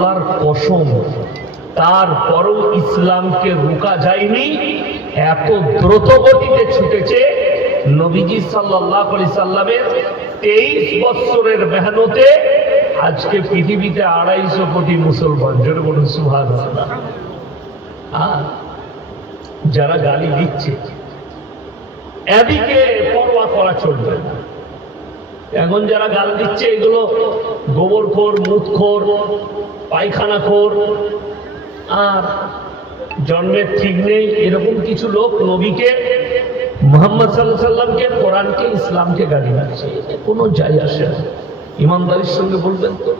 আল্লাহর কসম, তারপরও ইসলামকে রোকা যায়নি। এত দ্রুত গতিতে ছুটেছে নবীজি সাল্লাল্লাহু আলাইহি সাল্লামের 23 বছরের মেহনতে আজকে পৃথিবীতে 250 কোটি মুসলমান। জোরে বলুন সুবহানাল্লাহ। আর যারা গালি দিচ্ছে এদিকে পরোয়া করা চলবে না। এখন যারা গালি দিচ্ছে এগুলো গোবরখোর, মুতখোর, পায়খানাখোর, আর জন্মের ঠিক নেই এরকম কিছু লোক নবীকে, মুহাম্মদ সাল্লাল্লাহু আলাইহি সাল্লামকে, কোরআনকে, ইসলামকে গালি দিচ্ছে। কোনো যায় আসে না। ইমানদারির সঙ্গে বলবেন তো,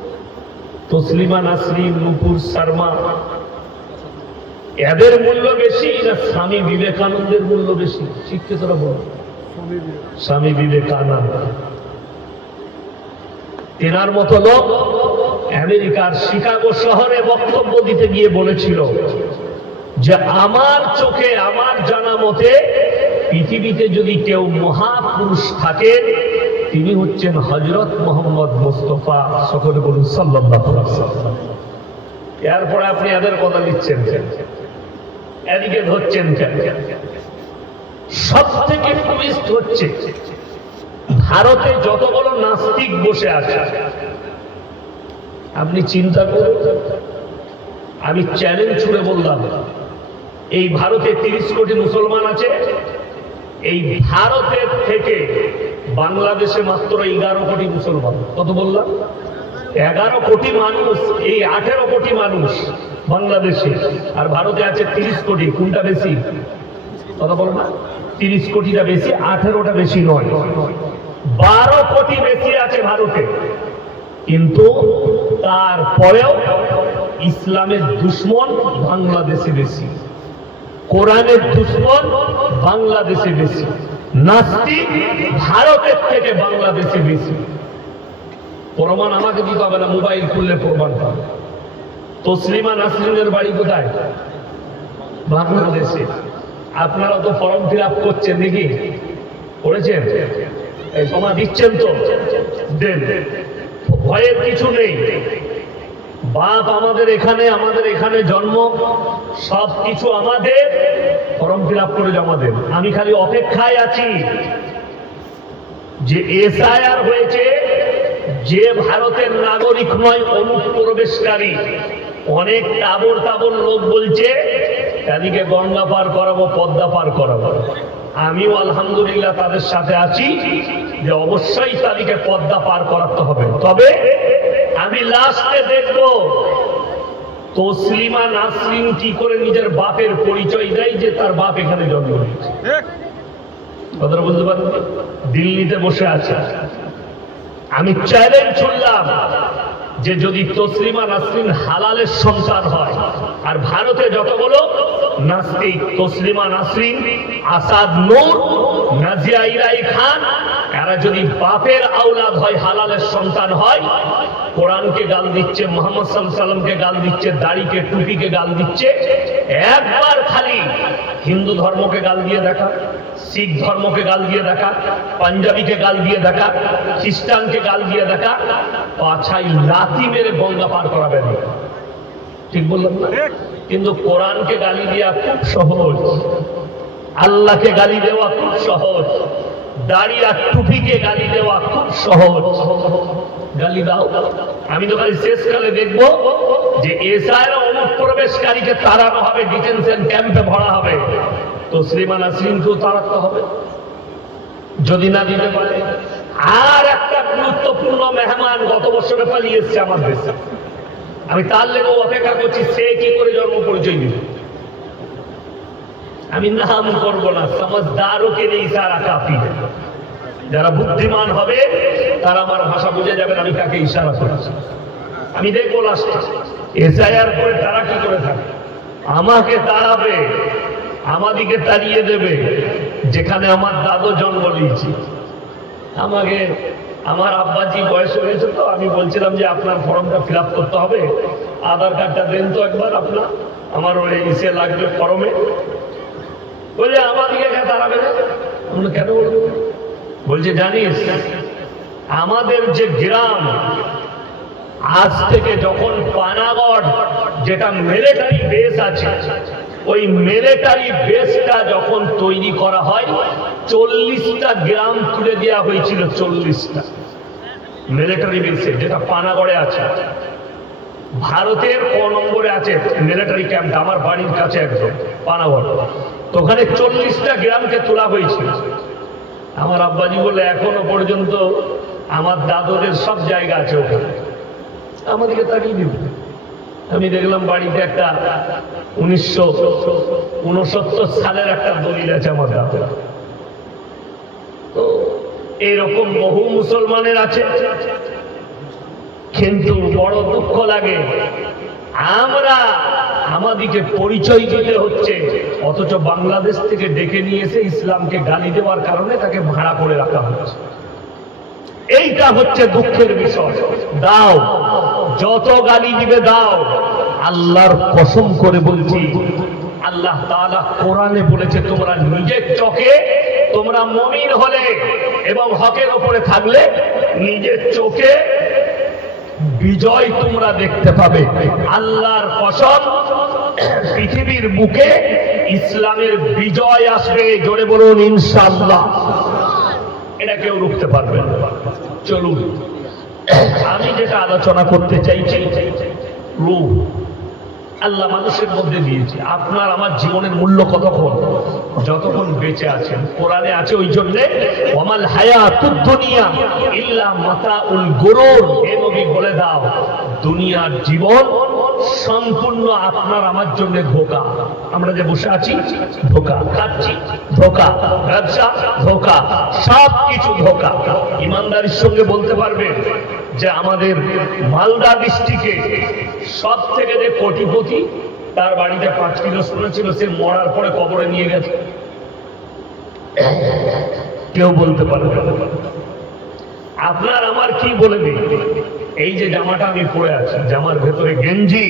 তসলিমা নাসরিন, নূপুর শর্মা, এদের মূল্য বেশি না স্বামী বিবেকানন্দের মূল্য বেশি? শিক্ষিতরা বলুন। স্বামী বিবেকানন্দ, তেনার মতো লোক আমেরিকার শিকাগো শহরে বক্তব্য দিতে গিয়ে বলেছিল যে আমার চোখে, আমার জানা মতে পৃথিবীতে যদি কেউ মহাপুরুষ থাকেন তিনি হচ্ছেন হযরত মুহাম্মদ মুস্তাফা, সকলে বলুন সাল্লাল্লাহু আলাইহি ওয়াসাল্লাম। এরপরে আপনি এদের কথা দিচ্ছেন, এদিকে ধরছেন কেন? সব থেকে টুইস্ট হচ্ছে ভারতে যতগুলো নাস্তিক বসে আছে, আপনি চিন্তা করুন। আমি চ্যালেঞ্জ ছুড়ে বললাম, এই ভারতে 30 কোটি মুসলমান আছে, এই ভারতের থেকে বাংলাদেশে মাত্র 11 কোটি মুসলমান। কত বললাম? 11 কোটি মানুষ, এই 18 কোটি মানুষ বাংলাদেশে, আর ভারতে আছে 30 কোটি। কোনটা বেশি? কথা বলো না। 30 কোটিটা বেশি, 18টা বেশি নয়। 12 কোটি বেশি আছে ভারতে, কিন্তু তারপরেও ইসলামের দুশ্মন বাংলাদেশে বেশি, কোরআনের দুশ্মন বাংলাদেশে বেশি, নাস্তিক ভারতের থেকে বাংলাদেশে বেশি। প্রমাণ আমাকে দিতে হবে না, মোবাইল খুললে প্রমাণ পাবে। তসলিমা নাসরিনের বাড়ি কোথায়? বাংলাদেশে। আপনারা তো ফর্ম ফিল আপ করছেন, দেখি করেছেন, এই জমা দিচ্ছেন তো, দেন, ভয়ের কিছু নেই। বাপ আমাদের এখানে জন্ম, সব কিছু আমাদের, ফর্ম ফিল আপ করে জমা দেন। আমি খালি অপেক্ষায় আছি যে এসআইআর হয়েছে, যে ভারতের নাগরিক নয়, অনুপ্রবেশকারী। অনেক তাবর তাবর লোক বলছে এদিকে গঙ্গা পার করাবো, পদ্মা পার করাবো। আমিও আলহামদুলিল্লাহ তাদের সাথে আছি যে অবশ্যই তাদেরকে পদ্মা পার করাতে হবে। তবে আমি লাস্টে দেখবো তসলিমা নাসরিন কি করে নিজের বাপের পরিচয় দেয় যে তার বাপ এখানে জন্ম হয়েছে। কথাটা বুঝতে পারেন? দিল্লিতে বসে আছে। আমি চ্যালেঞ্জ ছুড়লাম যে যদি তসলিমা নাসরিন হালালের সন্তান হয়, আর ভারতে যতগুলো নাস্তিক, তসলিমা নাসরিন, আসাদ নূর, নাজিয়া ইলাই খান, এরা যদি বাপের আওলাদ হয়, হালালের সন্তান হয়, কোরআনকে গাল দিচ্ছে, মুহাম্মদ সাল্লাল্লাহু আলাইহি সাল্লামকে গাল দিচ্ছে, দাড়িকে, টুপিকে গাল দিচ্ছে, একবার খালি হিন্দু ধর্মকে গাল দিয়ে দেখা, শিখ ধর্মকে গাল দিয়ে দেখা, পাঞ্জাবিকে গাল দিয়ে দেখা, খ্রিস্টানকে গাল দিয়ে দেখা, পাছাই লাথি মেরে গঙ্গা পার করাবে না। ঠিক বললাম না? কিন্তু কোরআনকে গালি দেওয়া খুব সহজ, আল্লাহকে গালি দেওয়া খুব সহজ, দাড়ি আর টুপিকে গালি দেওয়া খুব সহজ। গালি দাও। আমি তো খালি শেষকালে দেখবো যে এসআইআর অনুপ্রবেশকারীকে তাড়ানো হবে, ডিটেনশন ক্যাম্পে ভরা হবে, তসলিমা নাসরিনকেও তাড়াতে হবে যদি না দিতে পারে। আর একটা গুরুত্বপূর্ণ মেহমান গত বছরে পালিয়ে এসছে আমার দেশে, আমি তার লেগে অপেক্ষা করছি সে কি করে জন্ম পরিচয় দিবে। আমি নাম করবো না, সমঝদারোকে নেই ইশারা কাফি। যারা বুদ্ধিমান হবে তারা আমার ভাষা বুঝে যাবেন আমি কাকে ইশারা করছি। আমি দেখবো লাস্টে এসআইআর করে তারা কি করে থাকে। আমাকে তাড়াবে, আমাদিকে তাড়িয়ে দেবে যেখানে আমার দাদু জন্ম নিয়েছি। আমাকে আমার আব্বাজি বয়স হয়েছে, তো আমি বলছিলাম যে আপনার ফর্মটা ফিল আপ করতে হবে, আধার কার্ডটা দেন তো একবার আপনার, আমার ওই ইসে লাগবে ফর্মে। বলছে আমাদিকে তাড়াবে না। কেন বলবো? বলছে জানিস আমাদের যে গ্রাম আজ থেকে যখন পানাগড় যেটা মিলিটারি বেস আছে, ওই মিলিটারি বেসটা যখন তৈরি করা হয় 40টা গ্রাম তুলে দেওয়া হয়েছিল। 40টা মিলিটারি বেসে, যেটা পানাগড়ে আছে। ভারতের ক নম্বরে আছে মিলিটারি ক্যাম্পটা, আমার বাড়ির কাছে একদম পানাগড়। তো ওখানে 40টা গ্রামকে তোলা হয়েছিল। আমার আব্বাজি বলে এখনো পর্যন্ত আমার দাদুদের সব জায়গা আছে ওখানে। আমাদেরকে তাকিয়ে দিল। আমি দেখলাম বাড়িতে একটা 1969 সালের একটা দলিল আছে আমার দাদু। তো এইরকম বহু মুসলমানের আছে, কিন্তু বড় দুঃখ লাগে আমরা আমাদিকে পরিচয় দিতে হচ্ছে, অথচ বাংলাদেশ থেকে ডেকে নিয়ে এসে ইসলামকে গালি দেওয়ার কারণে তাকে ভাড়া করে রাখা হচ্ছে। এইটা হচ্ছে দুঃখের বিষয়। দাও, যত গালি দিবে দাও। আল্লাহর কসম করে বলছি, আল্লাহ তাআলা কোরআনে বলেছে তোমরা নিজের চোখে, তোমরা মুমিন হলে এবং হকের উপরে থাকলে নিজের চোখে বিজয় তোমরা দেখতে পাবে। আল্লাহর কসম, পৃথিবীর বুকে ইসলামের বিজয় আসবে। জোরে বলুন ইনশাআল্লাহ। এটা কেউ রুখতে পারবে না। চলুন, আমি যেটা আলোচনা করতে চাইছি, রূহ আল্লাহ মানুষের মধ্যে দিয়েছে। আপনার আমার জীবনের মূল্য কতক্ষণ? যতক্ষণ বেঁচে আছেন। কোরআনে আছে ওই জন্যে ওয়ামাল হায়াতুদ দুনিয়া ইল্লা মাতাউল গুরুর। হে নবী বলে দাও, দুনিয়ার জীবন সম্পূর্ণ আপনার আমার জন্য ধোঁকা। আমরা যে বসে আছি ধোঁকা, খাচ্ছি ধোঁকা, ব্যবসা ধোঁকা, সব কিছু ধোঁকা। ইমানদারির সঙ্গে বলতে পারবে যে আমাদের মালদা ডিস্ট্রিক্টে সব থেকে যে কোটিপতি, তার বাড়িতে 5 কিলো সোনা ছিল, সে মরার পরে কবরে নিয়ে গেছে? কেউ বলতে পারবে? আপনার আমার কি বলে দিই, এই যে জামাটা আমি পরে আছি, জামার ভেতরে গেঞ্জি,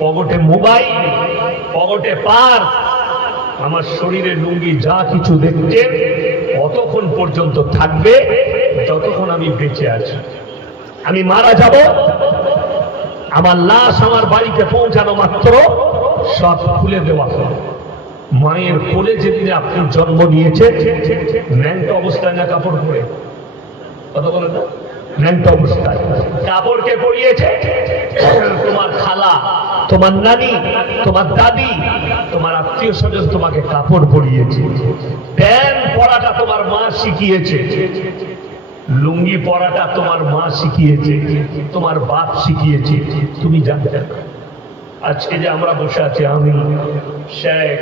পকেটে মোবাইল, পকেটে পার্স, আমার শরীরে লুঙ্গি, যা কিছু দেখছে অতক্ষণ পর্যন্ত থাকবে যতক্ষণ আমি বেঁচে আছি। আমি মারা যাব, আমার লাশ আমার বাড়িতে পৌঁছানো মাত্র সব খুলে দেওয়া হবে। মায়ের কোলে যেদিনে আপনি জন্ম নিয়েছে, ন্যাংটা অবস্থায় না কাপড় পরে, কথা বলে না, ন্যাংটা অবস্থায় কাপড়কে পরিয়েছে তোমার খালা, তোমার নানি, তোমার দাদি, তোমার আত্মীয় স্বজন তোমাকে কাপড় পরিয়েছে। প্যান্ট পরাটা তোমার মা শিখিয়েছে, লুঙ্গি পরাটা তোমার মা শিখিয়েছে, তোমার বাপ শিখিয়েছে, তুমি জানতে না। আজকে যে আমরা বসে আছি, আমি, শেখ,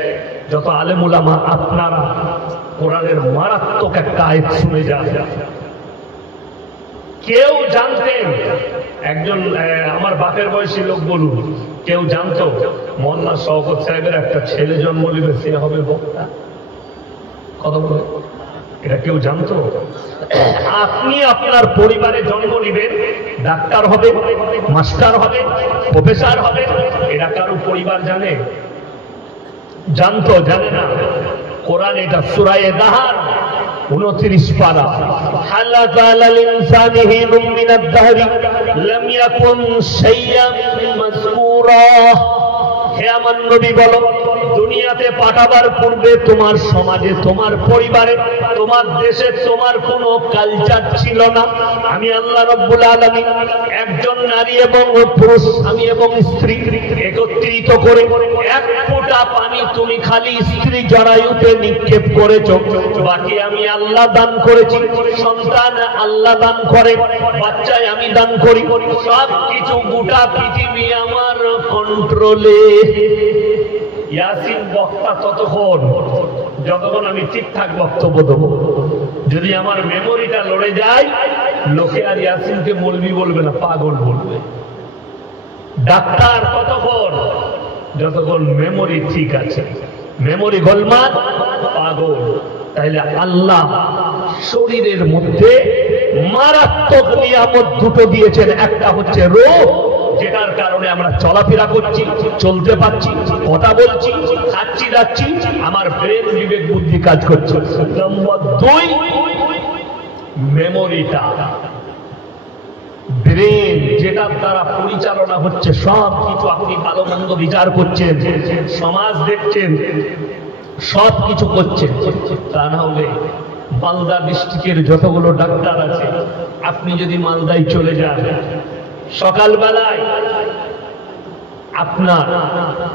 যত আলেম উলামা, আপনারা কোরআনের মারাত্মক একটা আয়াত শুনে যান। কেউ জানতেন, একজন আমার বাপের বয়সী লোক বলুন, কেউ জানতো মোল্লা শওকত সাহেবের একটা ছেলে জন্ম নেবে, সে হবে বক্তা? কথা বলে, এটা কেউ জানতো? আপনি আপনার পরিবারে জন্ম নিবেন, ডাক্তার হবে, মাস্টার হবে, প্রফেসর হবে, এটা কারো পরিবার জানে? জানতো? জানে না। কোরআন এটা সূরা দাহার 29 পারা, হালাকা আলাল ইনসানি হিনুম মিনাদ দাহরি লাম ইয়াকুন শাইয়াম মাযকুরা। হে আমার নবী বলো, দুনিয়াতে পাঠাবার পূর্বে তোমার সমাজে, তোমার পরিবারে, তোমার দেশে তোমার কোনো কালচার ছিল না। আমি আল্লাহ রাব্বুল আলামিন একজন নারী এবং পুরুষ, স্বামী এবং স্ত্রী একত্রিত করে এক ফোঁটা পানি তুমি খালি স্ত্রী জরায়ুতে নিক্ষেপ করেছ, বাকি আমি আল্লাহ দান করেছি। সন্তান আল্লাহ দান করে, বাচ্চায় আমি দান করি, সব কিছু গোটা পৃথিবী আমার কন্ট্রোলে। ইয়াসিন বক্তা ততক্ষণ যতক্ষণ আমি ঠিকঠাক বক্তব্য দেবো। যদি আমার মেমোরিটা লড়ে যায়, লোকে আর ইয়াসিনকে মৌলবি বলবে না, পাগল বলবে। ডাক্তার ততক্ষণ যতক্ষণ মেমোরি ঠিক আছে, মেমোরি গোলমাল, পাগল। তাইলে আল্লাহ শরীরের মধ্যে মারাত্মক নিয়ামত দুটো দিয়েছেন। একটা হচ্ছে রূহ, যেটার কারণে আমরা চলাফেরা করছি, চলতে পারছি, কথা বলছি, খাচ্ছি, যাচ্ছি, আমার ব্রেন, বিবেক, বুদ্ধি কাজ করছে। নম্বর 2, মেমোরিটা। ব্রেন যেটার দ্বারা পরিচালনা হচ্ছে সব কিছু, আপনি ভালো মন্দ বিচার করছেন, সমাজ দেখছেন, সব কিছু করছেন। তা না হলে মালদা ডিস্ট্রিক্টের যতগুলো ডাক্তার আছে, আপনি যদি মালদায় চলে যান, সকালবেলায় আপনার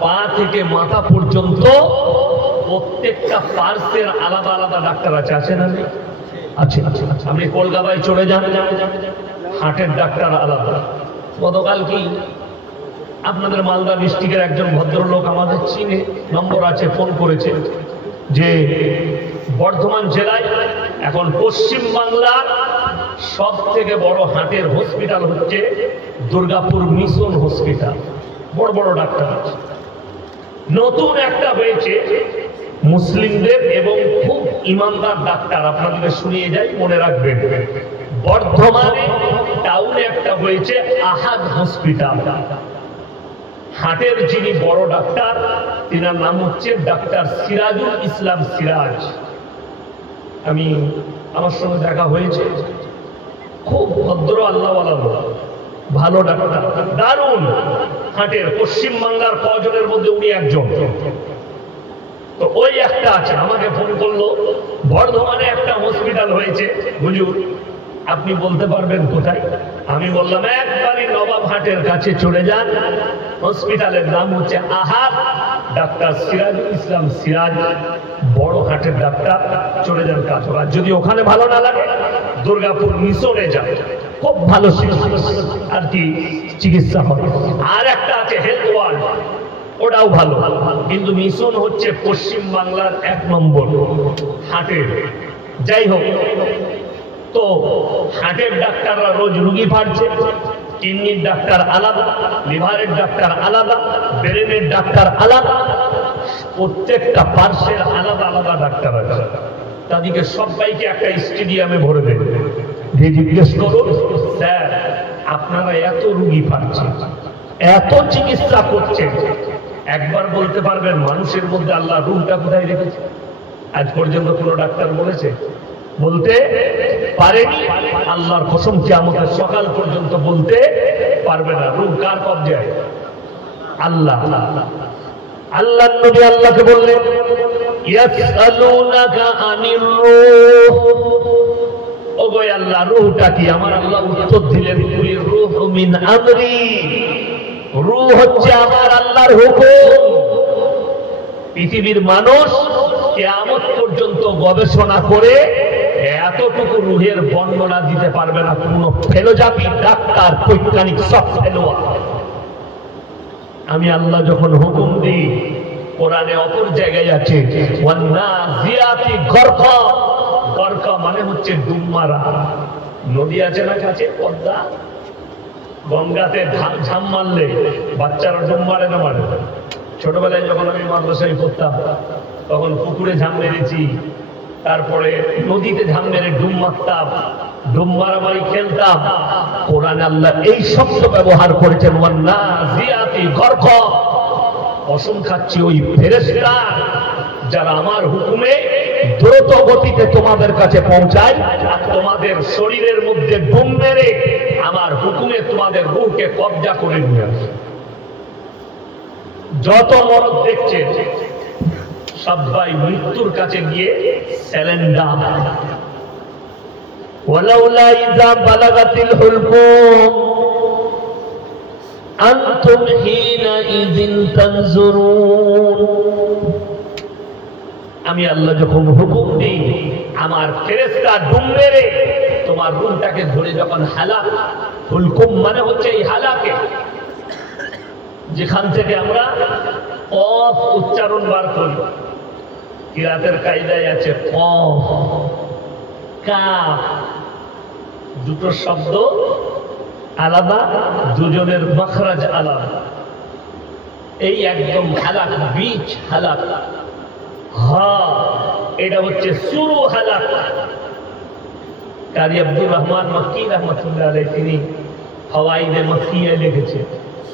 পা থেকে মাথা পর্যন্ত প্রত্যেকটা পার্সের আলাদা আলাদা ডাক্তার আছে, আছে না? আছে। আপনি কলকাতায় চলে যান, হার্টের ডাক্তার আলাদা। গতকাল কি আপনাদের মালদা ডিস্ট্রিক্টের একজন ভদ্রলোক আমাদের চিনে, নম্বর আছে, ফোন করেছে যে বর্ধমান জেলায় এখন পশ্চিম বাংলার সব থেকে বড় হার্টের হসপিটাল হচ্ছে দুর্গাপুর মিশন হসপিটাল। বড় বড় ডাক্তার আছে। নতুন একটা হয়েছে মুসলিমদের এবং খুব ইমানদার ডাক্তার, আপনাদেরকে শুনিয়ে যাই, মনে রাখবেন। বর্ধমানে টাউনে একটা হয়েছে আহাদ হসপিটাল। হার্টের যিনি বড় ডাক্তার, তিনার নাম হচ্ছে ডাক্তার সিরাজুল ইসলাম সিরাজ। আমার সঙ্গে দেখা হয়েছে, খুব ভদ্র আল্লাহওয়ালা লোক, ভালো ডাক্তার, দারুণ হার্টের। পশ্চিম বাংলার কজনের মধ্যে উনি একজন। তো ওই একটা আছে, আমাকে ফোন করলো, বর্ধমানে একটা হসপিটাল হয়েছে হুজুর, আপনি বলতে পারবেন কোথায়? আমি বললাম একবারই নবাব হাটের কাছে চলে যান, হসপিটালের নাম হচ্ছে আহাদ, ডাক্তার সিরাজুল ইসলাম সিরাজ, বড় হাটের ডাক্তার, চলে যান কাজ। যদি ওখানে ভালো না লাগে দুর্গাপুর মিশনে যান, খুব ভালো আর কি চিকিৎসা হয়। আর একটা আছে হেলথ ওয়ার্ল্ড, ওটাও ভালো, কিন্তু মিশন হচ্ছে পশ্চিম বাংলার 1 নম্বর হাটের। যাই হোক, তো হার্টের ডাক্তাররা রোজ রুগী পাচ্ছে, কিডনির ডাক্তার আলাদা, লিভারের ডাক্তার আলাদা, ব্রেনের ডাক্তার আলাদা, প্রত্যেকটা পার্শ্বের আলাদা আলাদা ডাক্তার আছে। তাদেরকে সবাইকে একটা স্টেডিয়ামে ভরে দেবে, জিজ্ঞেস করুন, স্যার আপনারা এত রুগী পাচ্ছেন, এত চিকিৎসা করছেন, একবার বলতে পারবেন মানুষের মধ্যে আল্লাহ রুহটা কোথায় রেখেছে? আজ পর্যন্ত কোনো ডাক্তার বলেছে? বলতে পারেনি। আল্লাহর কসম, কিয়ামতের সকাল পর্যন্ত বলতে পারবে না। রূহ কার কবজায়? আল্লাহ। আল্লাহর নবী আল্লাহকে বললেন, ইয়াসআলুনাকা আনির রূহ, ওগো আল্লাহ রূহটা কি? আমার আল্লাহ উত্তর দিলেন, কুলির রূহু মিন আমরি, রূহ হচ্ছে আমার আল্লাহর হুকুম। পৃথিবীর মানুষ কিয়ামত পর্যন্ত গবেষণা করে এতটুকু রূহের বর্ণনা দিতে পারবে না। কোন ফেলোজাপি ডাক্তার, বৈজ্ঞানিক সব ফেলোয়া। আমি আল্লাহ যখন হুকুম দিই, কোরআনে অপর জায়গায় আছে ওয়ান্নাজিয়াতি গরকা, গরকা মানে হচ্ছে ডুব মারা। নদী আছে না কাছে, পদ্মা, গঙ্গাতে ঝাম মারলে বাচ্চারা ডুব মারে না মারে? ছোটবেলায় যখন আমি মাদ্রাসায় পড়তাম, তখন পুকুরে ঝাম মেরেছি, তারপরে নদীতে ঝাম মেরে ডুব মারতাম, ডুব মারামারি খেলতাম। কোরআনে আল্লাহ এই শব্দ ব্যবহার করেছেন, ওয়ান্নাজিয়াতি গরকা। কসম খাচ্ছি, ওই ফেরেশতা যারা আমার হুকুমে দ্রুত গতিতে তোমাদের কাছে পৌঁছায়, আর তোমাদের শরীরের মধ্যে ডুব মেরে আমার হুকুমে তোমাদের রূহকে কবজা করে নিয়ে আসে। যত মরদ দেখছে সবাই মৃত্যুর কাছে গিয়ে স্যালেন্ডার। ওয়ালাউলা ইযা বালাগাতিল হুলকুম আনতুম হিনা ইযিন তানজুরুন। আমি আল্লাহ যখন হুকুম দিই, আমার ফেরেশতা ডুব মেরে তোমার রূহটাকে ধরে যখন হালাক, হুলকুম মানে হচ্ছে এই হালাকে, যেখান থেকে আমরা কফ উচ্চারণ বার করি। কিরাতের কায়দায় আছে কফ, কাফ, দুটো শব্দ আলাদা, দুজনের মখরাজ আলাদা। এই একদম হালাক, বীজ হালাক। এটা হচ্ছে শুরু হালাক। কারি আব্দুর রহমান মক্কি রহমতুল্লাহ আলাইহি তিনি ফাওয়াইদে মক্কিয়ে লিখেছেন,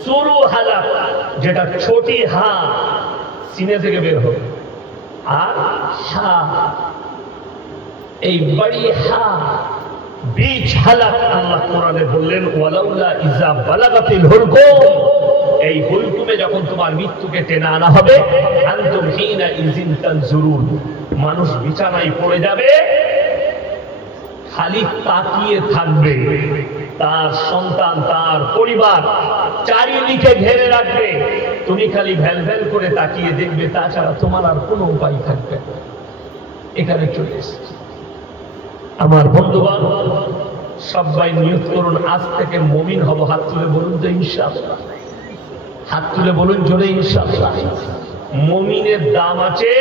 শুরু হালাক যেটা ছোটি হা সিনে থেকে বের হবে, আর হা এই বড়ি হা বীজ হালাক। আল্লাহ কোরআনে বললেন ওয়ালাউলা ইযা বালাগাতিল হুলকুম, এই হুলকুমে যখন তোমার মৃত্যুকে টেনে আনা হবে, আনতুম হিনা ইযিন তানজুরুন, মানুষ বিছানায় পড়ে যাবে, খালি তাকিয়ে থাকবে, তার সন্তান তার পরিবার চারিদিকে ঘেরে রাখবে, তুমি খালি ভ্যাল ভ্যাল করে তাকিয়ে দেখবে, তাছাড়া তোমার আর কোনো উপায় থাকবে না। এখানে চলে এসেছে। আমার বন্ধুগণ, সবাই নিয়ত করুন আজ থেকে মুমিন হব। হাত তুলে বলুন তো ইনশাআল্লাহ, হাত তুলে বলুন জোরে ইনশাআল্লাহ। মুমিনের দাম আছে,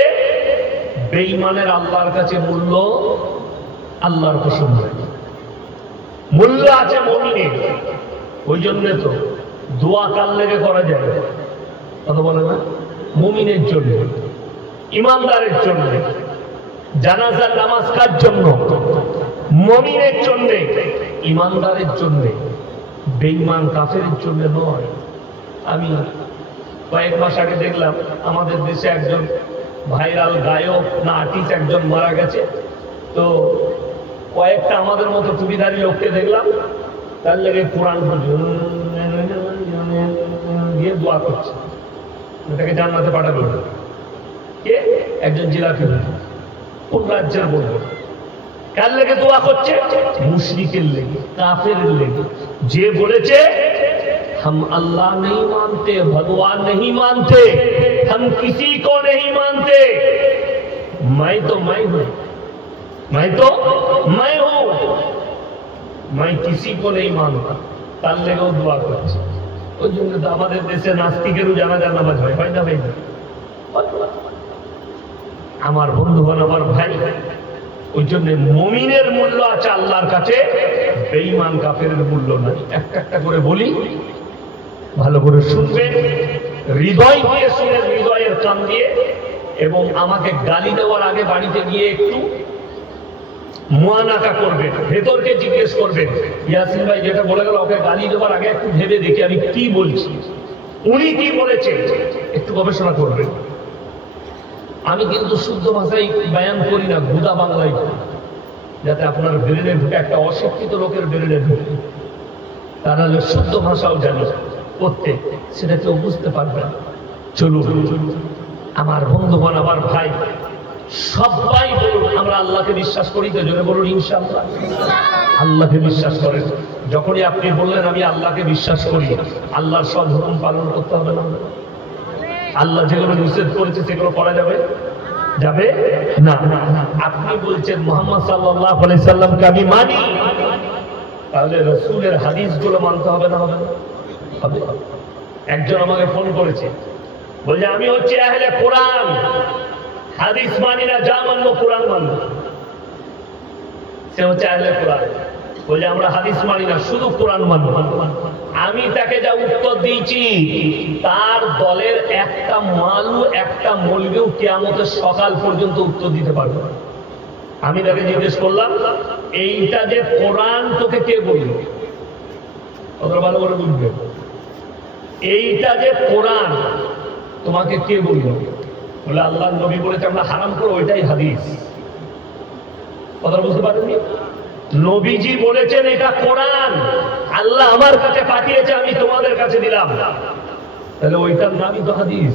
বেঈমানের আল্লাহর কাছে মূল্য আল্লাহর পছন্দ, মূল্য আছে মুমিনের। ওই জন্য তো দোয়া কার লেগে করা যায়, কথা বলে না? মুমিনের জন্য, ইমানদারের জন্য। জানাজার নামাজ কার জন্য? মুমিনের জন্য, ইমানদারের জন্য, বেঈমান কাফেরের জন্য নয়। আমি কয়েক মাস আগে দেখলাম আমাদের দেশে একজন ভাইরাল গায়ক না আর্টিস্ট একজন মারা গেছে। তো কয়েকটা আমাদের মতো টুপিধারী লোককে দেখলাম, তার লেগে কোরআন দিয়ে দোয়া করছে, এটাকে জান্নাতে পাঠাবে। কে? একজন জিলাপি। কোন রাজ্যের বলবো? কার লেগে দোয়া করছে? মুশরিকের লেগে, কাফেরের লেগে। যে বলেছে हम अल्लाह नहीं मानते, भगवान नहीं मानते, हम किसी को नहीं मानते, मैं तो मैं हूं, मैं तो मैं हूं, मैं किसी को नहीं मानता। তার লেগেও দোয়া করছে। ওই জন্য তো আমাদের দেশে নাস্তিকেরও জানাজার নামাজ হয়, হয় না ভাই? আমার বন্ধুগণ, আমার ভাই, ওই জন্য মুমিনের মূল্য আছে আল্লাহর কাছে, বেঈমান কাফেরের মূল্য নাই। একটা একটা করে বলি, ভালো করে শুনবেন, হৃদয় দিয়ে শুনে, হৃদয়ের কান দিয়ে। এবং আমাকে গালি দেওয়ার আগে বাড়িতে গিয়ে একটু মুয়ানাকা করবেন, ভেতরকে জিজ্ঞেস করবেন, ইয়াসিন ভাই যেটা বলে গেল, ওকে গালি দেওয়ার আগে একটু ভেবে দেখি আমি কি বলছি, উনি কি বলেছেন, একটু গবেষণা করবেন। আমি কিন্তু শুদ্ধ ভাষায় বয়ান করি না, গুদা বাংলায় করি, যাতে আপনার ব্রেনে ঢুকে, একটা অশিক্ষিত লোকের ব্রেনে ঢুকে, তারা শুদ্ধ ভাষাও জানি করতে, সেটা কেউ বুঝতে পারবে না। চলুন আমার বন্ধুগণ, আমার ভাই, সবাই বলুন আমরা আল্লাহকে বিশ্বাস করি তো, জোরে বলুন ইনশাআল্লাহ। আল্লাহকে বিশ্বাস করেন। যখনই আপনি বললেন আমি আল্লাহকে বিশ্বাস করি, আল্লাহর সব হুকুম পালন করতে হবে না? আল্লাহ যেগুলো নিষেধ করেছে সেগুলো করা যাবে যাবে না? আপনি বলছেন মুহাম্মদ সাল্লাল্লাহু আলাইহি সাল্লামকে আমি মানি, তাহলে রাসূলের হাদিসগুলো মানতে হবে না? হবে না? হবে। একজন আমাকে ফোন করেছে, বলছে আমি হচ্ছে আহলে কোরআন, হাদিস মানি না, যা মানবো কোরআন মানবো। সে হচ্ছে আহলে কোরআন, বলছে আমরা হাদিস মানি না, শুধু কোরআন মানবো। আমি তাকে যা উত্তর দিয়েছি, তার দলের একটা মালু, একটা মৌলবিও কিয়ামতের সকাল পর্যন্ত উত্তর দিতে পারবে না। আমি তাকে জিজ্ঞেস করলাম, এইটা যে কোরআন তোকে কে বলল? ওরা ভালো করে বুঝবে, এইটা যে কোরআন তোমাকে কে বলল? বলে আল্লাহ নবী বলেছে আমরা হারাম করো, ওইটাই হাদিস। কথা বুঝতে পারেননি? নবীজি বলেছেন এটা কোরআন, আল্লাহ আমার কাছে পাঠিয়েছে, আমি তোমাদের কাছে দিলাম, তাহলে ওইটার নামই তো হাদিস,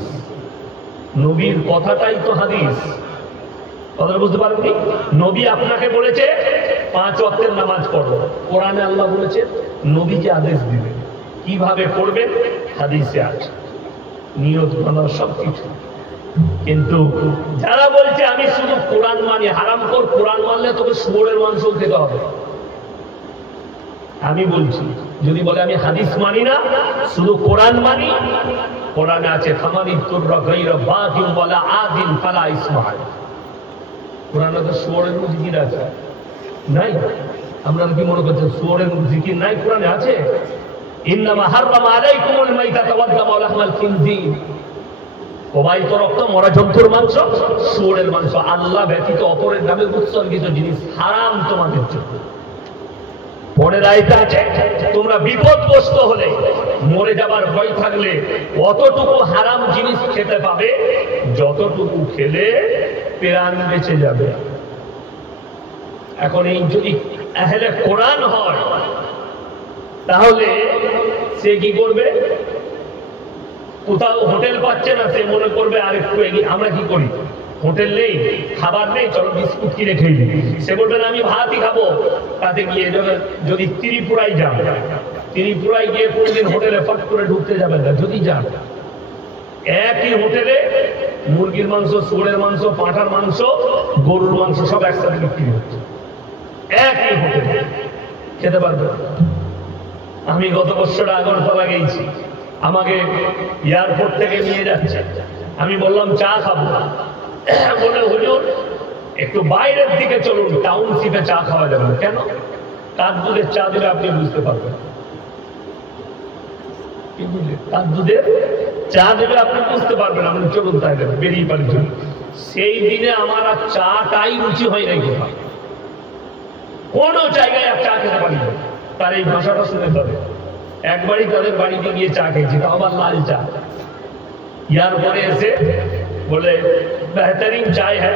নবীর কথাটাই তো হাদিস। কথা বুঝতে পারেননি? নবী আপনাকে বলেছে 5 ওয়াক্তের নামাজ পড়ো, কোরআনে আল্লাহ বলেছে, নবীজি আদেশ দিবেন কিভাবে পড়বেন, হাদিসে আছে, নিয়ত মানার সবকিছু। কিন্তু যারা বলছে আমি শুধু কোরআন মানি, হারাম কর, কোরআন মানলে তোকে শুয়োরের মাংস খেতে হবে। আমি বলছি, যদি বলে আমি হাদিস মানি না, শুধু কোরআন মানি, কোরআনে আছে ফামানি তুররা গায়রা বাগিন ওয়ালা আদিন ফালা ইসমা আলাইহি। কোরআনে তো শুয়োরের জিকির আছে নাই? আপনারা কি মনে করছেন শুয়োরের জিকির নাই? কোরআনে আছে, ইন্নামা হাররামা আলাইকুমুল মাইতাতা ওয়াদ দামা ওয়া লাহমাল খিনজির, প্রবাহিত রক্ত, মরা জন্তুর মাংস, শুয়োরের মাংস, আল্লাহ ব্যতীত অপরের নামে উৎসর্গিত জিনিস হারাম তোমাদের জন্য। পরের আয়াতে আছে, তোমরা বিপদগ্রস্ত হলে, মরে যাবার ভয় থাকলে অতটুকু হারাম জিনিস খেতে পাবে যতটুকু খেলে প্রাণ বেঁচে যাবে। এখন এই যদি আহলে কোরআন হয় তাহলে সে কি করবে? কোথাও হোটেল পাচ্ছে না, সে মনে করবে আরেকটু এগিয়ে। আমরা কি করি? হোটেল নেই, খাবার নেই, চলো বিস্কুট কিনে খেয়ে নিই। সে বলবে না, আমি ভাতই খাবো। তাতে গিয়ে যদি ত্রিপুরায় যান, ত্রিপুরায় গিয়ে কোনদিন হোটেলে ফট করে ঢুকতে যাবেন না। যদি যান, একই হোটেলে মুরগির মাংস, শুয়োরের মাংস, পাঁঠার মাংস, গরুর মাংস সব একসাথে বিক্রি হচ্ছে, একই হোটেলে খেতে পারবে। আমি গত বছর আগরতলা গেছি, আমাকে এয়ারপোর্ট থেকে নিয়ে যাচ্ছে। আমি বললাম চা খাবো, বলে হুজুর একটু বাইরের দিকে চলুন, টাউনশিপে চা খাওয়া যাবে। কেন? তার দুধের চা দিলে আপনি বুঝতে পারবেন। তার দুধের চা দেবে আপনি বুঝতে পারবেন। আপনি চলুন তাই দেবেন, বেরিয়ে পারি চলুন। সেই দিনে আমার আর চাটাই রুচি হয় নাই কোথাও, কোন জায়গায় আর চা খেতে পারি না। তার এই ভাষাটা শুনে হবে। একবারই তাদের বাড়িতে গিয়ে চা খেয়েছি, তাও আবার লাল চা। ইয়ার পরে এসে बोले बेहतरीन चाय है,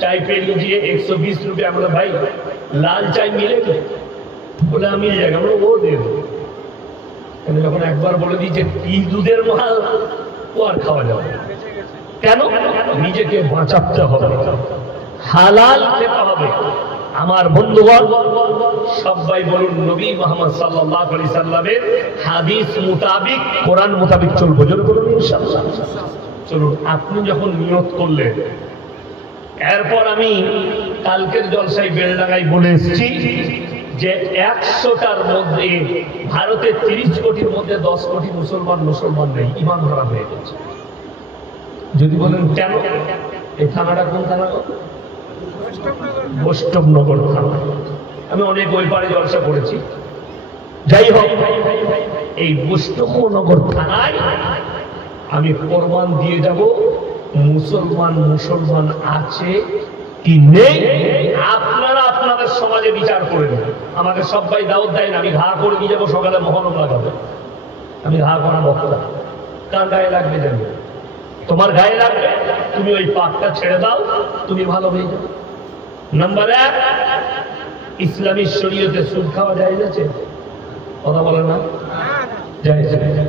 चाय पे लीजिए 120 रुपये। बोले भाई लाल चाय मिलेगी? बोले मिल जाएगा। बोले वो दे दो। যখন একবার বলে দিয়েছে কি দুধের মাল, ও আর খাওয়া যাবে। কেন? নিজেকে বাঁচাতে হবে, হালাল খেতে হবে। আমার বন্ধুগণ সবাই বলুন নবী মুহাম্মদ সাল্লাল্লাহু আলাইহি সাল্লামের হাদিস মোতাবেক, কোরআন মোতাবেক চলবো। জোরে বলুন ইনশাআল্লাহ। চলুন, আপনি যখন নিয়ত করলেন, এরপর আমি কালকের জলসায় বেলডাঙ্গায় বলে এসেছি যে 100টার মধ্যে ভারতের 30 কোটির মধ্যে 10 কোটি মুসলমান নেই, ঈমান হারাম হয়ে গেছে। যদি বলেন কেন? এই থানাটা কোন থানা? বৈষ্ণবনগর থানা। আমি অনেক ওই পারে জলসা করেছি। যাই হোক, এই বৈষ্ণবনগর থানায় আমি প্রমাণ দিয়ে যাব মুসলমান আছে কি নেই। আপনারা আপনাদের সমাজে বিচার করে নেন। আমাকে সবাই দাওয়াত দেয় না, আমি ঘা করে দিয়ে যাবো সকালে মহরম লাগাবে। আমি ঘা করা বক্তা, কার গায়ে লাগবে জানি? তোমার গায়ে লাগবে, তুমি ওই পাকটা ছেড়ে দাও, তুমি ভালো হয়ে যাবে। নাম্বার 1, ইসলামী শরীয়তে সুদ খাওয়া জায়েজ আছে? কথা বলে না? জায়েজ আছে।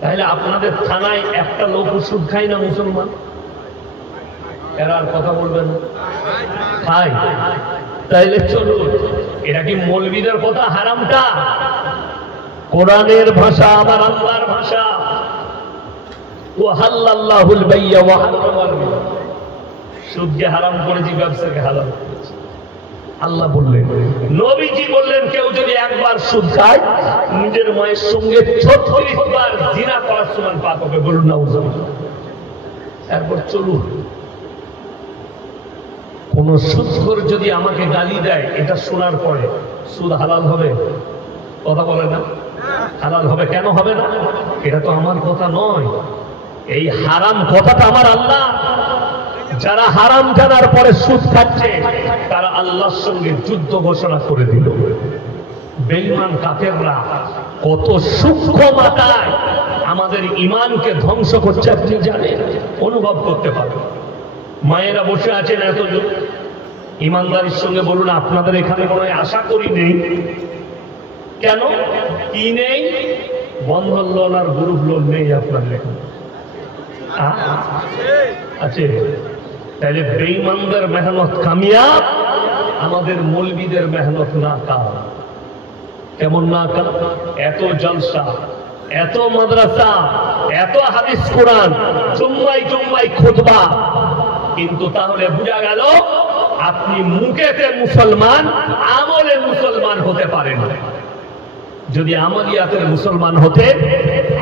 তাহলে আপনাদের থানায় একটা লোক সুদ খায় না মুসলমান? এরা আর কথা বলবেন না? খায়। তাইলে চলুন, এটা কি মৌলবীদের কথা? হারামটা কোরআনের ভাষা, আমার আল্লাহর ভাষা। ওয়াহাল্লাল্লাহুল বাইয়া ওয়া হারামাল রিবা। সুদকে হারাম করেছি, ব্যবসাকে হালাল করেছি। আল্লাহ বললেন, নবীজি বললেন, কেউ যদি একবার সুদ খায় নিজের মায়ের সঙ্গে 36 বার জিনা করার সমান পাপ হবে। বলুন নাউজুবিল্লাহ। এরপর চলুন, কোন সুদখোর যদি আমাকে গালি দেয়, এটা শোনার পরে সুদ হালাল হবে? কথা বলে না? হালাল হবে। কেন হবে না? এটা তো আমার কথা নয়, এই হারাম কথাটা আমার আল্লাহ। যারা হারাম জানার পরে সুদ খাচ্ছে তারা আল্লাহর সঙ্গে যুদ্ধ ঘোষণা করে দিল। বেঈমান কাফেররা কত সূক্ষ্ম মাত্রায় আমাদের ঈমানকে ধ্বংস করছে আপনি জানেন, অনুভব করতে পারেন। মায়েরা বসে আছেন এতজন, ঈমানদারির সঙ্গে বলুন আপনাদের এখানে কোনো আশা করি নেই। কেন? কি নেই? বন্ধন লোন আর গ্রুপ লোন নেই আপনাদের এখানে? আছে। তাহলে বেঈমানদের মেহনত কামিয়াব, আমাদের মৌলবীদের মেহনত নাকাম। কেমন নাকাম? এত জলসা, এত মাদ্রাসা, এত হাদিস কোরআন, জুম্মায় খুতবা, কিন্তু তাহলে বোঝা গেল আপনি মুখেতে মুসলমান, আমলে মুসলমান হতে পারেন না। যদি আমালিয়াতের মুসলমান হতে,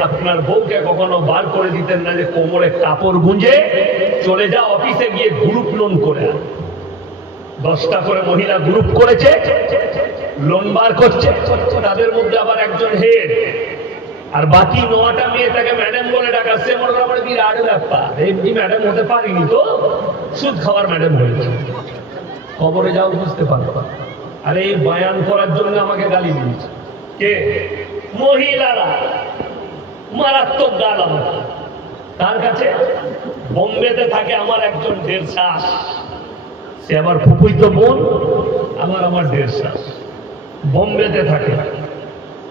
আপনার বউকে কখনো বার করে দিতেন না যে কোমরে কাপড় গুঁজে চলে যা অফিসে গিয়ে গ্রুপ লোন করে। 10টা করে মহিলা গ্রুপ করেছে, লোন বার করছে, তাদের মধ্যে আবার একজন হেড, আর বাকি 9টা মেয়ে তাকে ম্যাডাম বলে ডাকাচ্ছে। মনে করা মানে বিরাট ব্যাপার, এমনি ম্যাডাম হতে পারিনি তো, সুদ খাওয়ার ম্যাডাম হয়েছে। খবরে যাও, বুঝতে পারো। আরে এই বয়ান করার জন্য আমাকে গালি দিয়েছে কে? মহিলারা। মারাত্মক গাল আমার। তার কাছে বোম্বেতে থাকে আমার একজন দেড় শ্বাস, সে আমার ফুফুইতো বোন, আমার দেড় শাস, বোম্বেতে থাকে।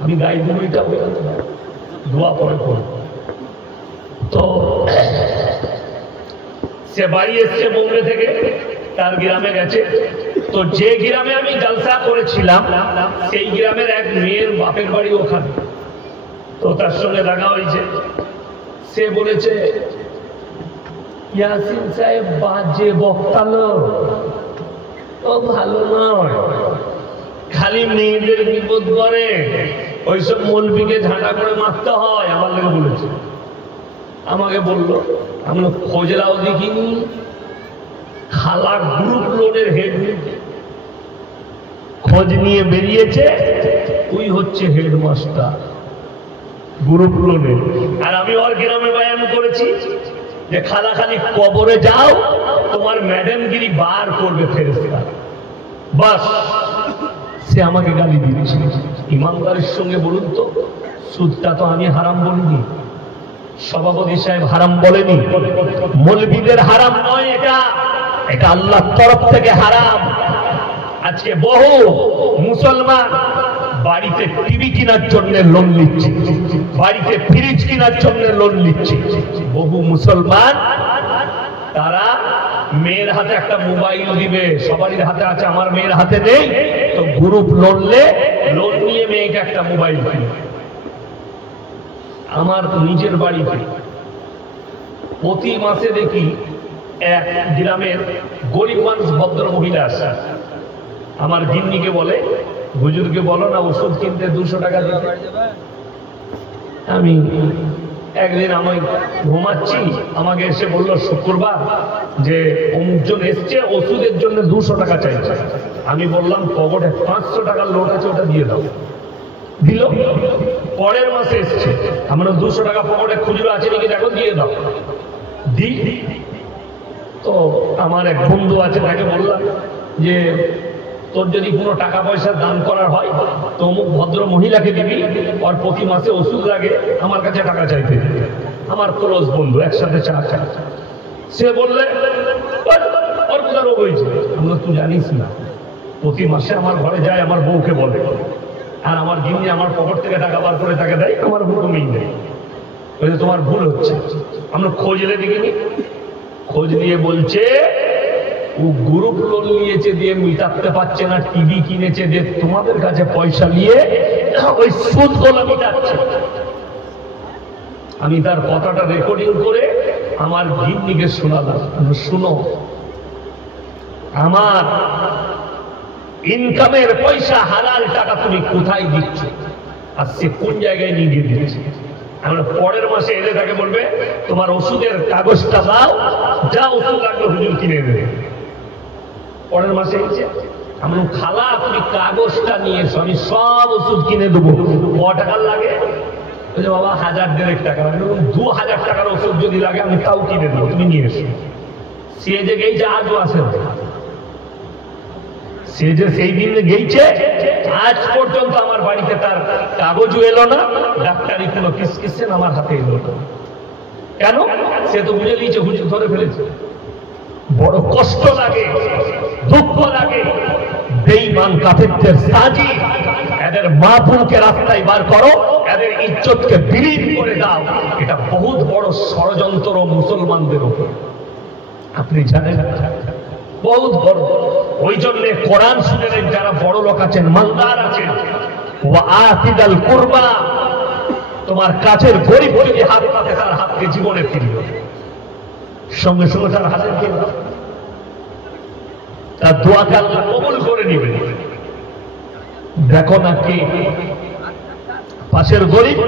আমি গাই দুইটা দোয়া পরে করব। তো সে বাড়ি এসছে বোম্বে থেকে, তার গ্রামে গেছে। তো যে গ্রামে আমি জলসা করেছিলাম সেই গ্রামের এক মেয়ের বাপের বাড়ি ওখানে। তো তার সঙ্গে দেখা হয়েছে। সে বলেছে, ইয়াসিন সাহেব বাজে বক্তালো, ও ভালো নয়, খালি মেয়েদের বিপদ করে, ওইসব মৌলবীকে ঝাঁটা করে মারতে হয়। আমার লেগে বলেছে, আমাকে বললো, আমি খোঁজরাও দেখিনি, খালা গ্রুপ লোনের হেড, খোঁজ নিয়ে বেরিয়েছে তুই হচ্ছে হেডমাস্টার গ্রুপ লোনের। আর আমি ওর গ্রামে বয়ান করেছি যে খালা খালি কবরে যাও, তোমার ম্যাডামগিরি বার করবে ফেরেশতা। বাস, সে আমাকে গালি দিয়েছে। ইমানদারের সঙ্গে বলুন তো, সুদটা তো আমি হারাম বলিনি, সভাপতি সাহেব হারাম বলেনি, মৌলবীদের হারাম নয়, এটা আল্লাহর তরফ থেকে হারাম। আজকে বহু মুসলমান বাড়িতে টিভি কেনার জন্য লোন নিচ্ছে, বাড়িতে ফ্রিজ কেনার জন্য লোন নিচ্ছে। বহু মুসলমান তারা মেয়ের হাতে একটা মোবাইল দিবে, সবারই হাতে আছে, আমার মেয়ের হাতে নেই, তো গ্রুপ লোন নিয়ে মেয়েকে একটা মোবাইল কিনবে। আমার নিজের বাড়িতে প্রতি মাসে দেখি এক গ্রামের গরিব মানুষ ভদ্র মহিলা আসে, আমার গিন্নিকে বলে, হুজুরকে বলো না ওষুধ কিনতে 200 টাকা দিতে। আমি একদিন আমি ঘুমাচ্ছি, আমাকে এসে বললো শুক্রবার যে অমুকজন এসছে ওষুধের জন্য 200 টাকা চাইছে। আমি বললাম পকেটে 500 টাকার লোন আছে, ওটা দিয়ে দাও। দিল। পরের মাসে এসছে, আমরা 200 টাকা পকেটে খুচরো আছে নাকি দেখো, দিয়ে দাও। দি। তো আমার এক বন্ধু আছে, তাকে বললাম যে তোর যদি কোনো টাকা পয়সা দান করার হয় তো অমুক ভদ্র মহিলাকে দিবি, আর প্রতি মাসে ওষুধ লাগে, আমার কাছে টাকা চাইতে। আমার ক্লোজ বন্ধু, একসাথে চা। সে বললে ওর কোথা রোগ হয়েছে। আমরা তুই জানিস না, প্রতি মাসে আমার ঘরে যায়, আমার বউকে বলে, আর আমার গিন্নি আমার পকেট থেকে টাকা বার করে তাকে দেয়, আমার হুকুমই নেই। ওই তোমার ভুল হচ্ছে। আমরা খোঁজ এলে দেখিনি, খোঁজ নিয়ে বলছে ও গ্রুপ লোন নিয়েছে দিয়ে মিটাতে পারছে না, টিভি কিনেছে যে তোমাদের কাছে পয়সা নিয়ে ওই সুদ গুলো মিটাচ্ছে। আমি তার কথাটা রেকর্ডিং করে আমার গিন্নিকে শোনালাম, শুনো, আমার ইনকামের পয়সা হালাল টাকা তুমি কোথায় দিচ্ছ, আর সে কোন জায়গায় নিয়ে গিয়ে দিচ্ছে। আমরা পরের মাসে এলে তাকে বলবে তোমার ওষুধের কাগজটা দাও, যা ওষুধ লাগবে হুজুর কিনে দেবে। পরের মাসে এসেছে, আমরা খালা তুমি কাগজটা নিয়ে এসো, আমি সব ওষুধ কিনে দেবো। ক টাকার লাগে? বাবা 1000-1500 টাকা। 2000 টাকার ওষুধ যদি লাগে আমি তাও কিনে দেবো, তুমি নিয়ে এসো। সে যে গেইছে আজও আসে, সে যে সেই দিন গেইছে আজ পর্যন্ত আমার বাড়িতে তার কাগজও এলো না, ডাক্তারি কোনো প্রেসক্রিপশন আমার হাতে এলো না। কেন? সে তো বুঝে নিয়েছে হুজুর ধরে ফেলেছে। বড় কষ্ট লাগে, দুঃখ লাগে। বেঈমান কাফেরদের সাজি, এদের মা বোনকে রাস্তায় বার করো, এদের ইজ্জতকে বিলীন করে দাও, এটা বহুত বড় ষড়যন্ত্র মুসলমানদের উপর। আপনি জানেন বহুত বড়। ওই জন্য কোরআন শুনেন, যারা বড় লোক আছেন, মালদার আছেন, ওয়া আতিদাল কুরবা, তোমার কাছের গরিব যদি হাত পাতে তার হাতকে জীবনে ফিরিয়ে সঙ্গে সঙ্গে তার হাতের ফিরবে, তার দোয়াকে আল্লাহ কবুল করে নিবে। দেখো না কে পাশের গরিব।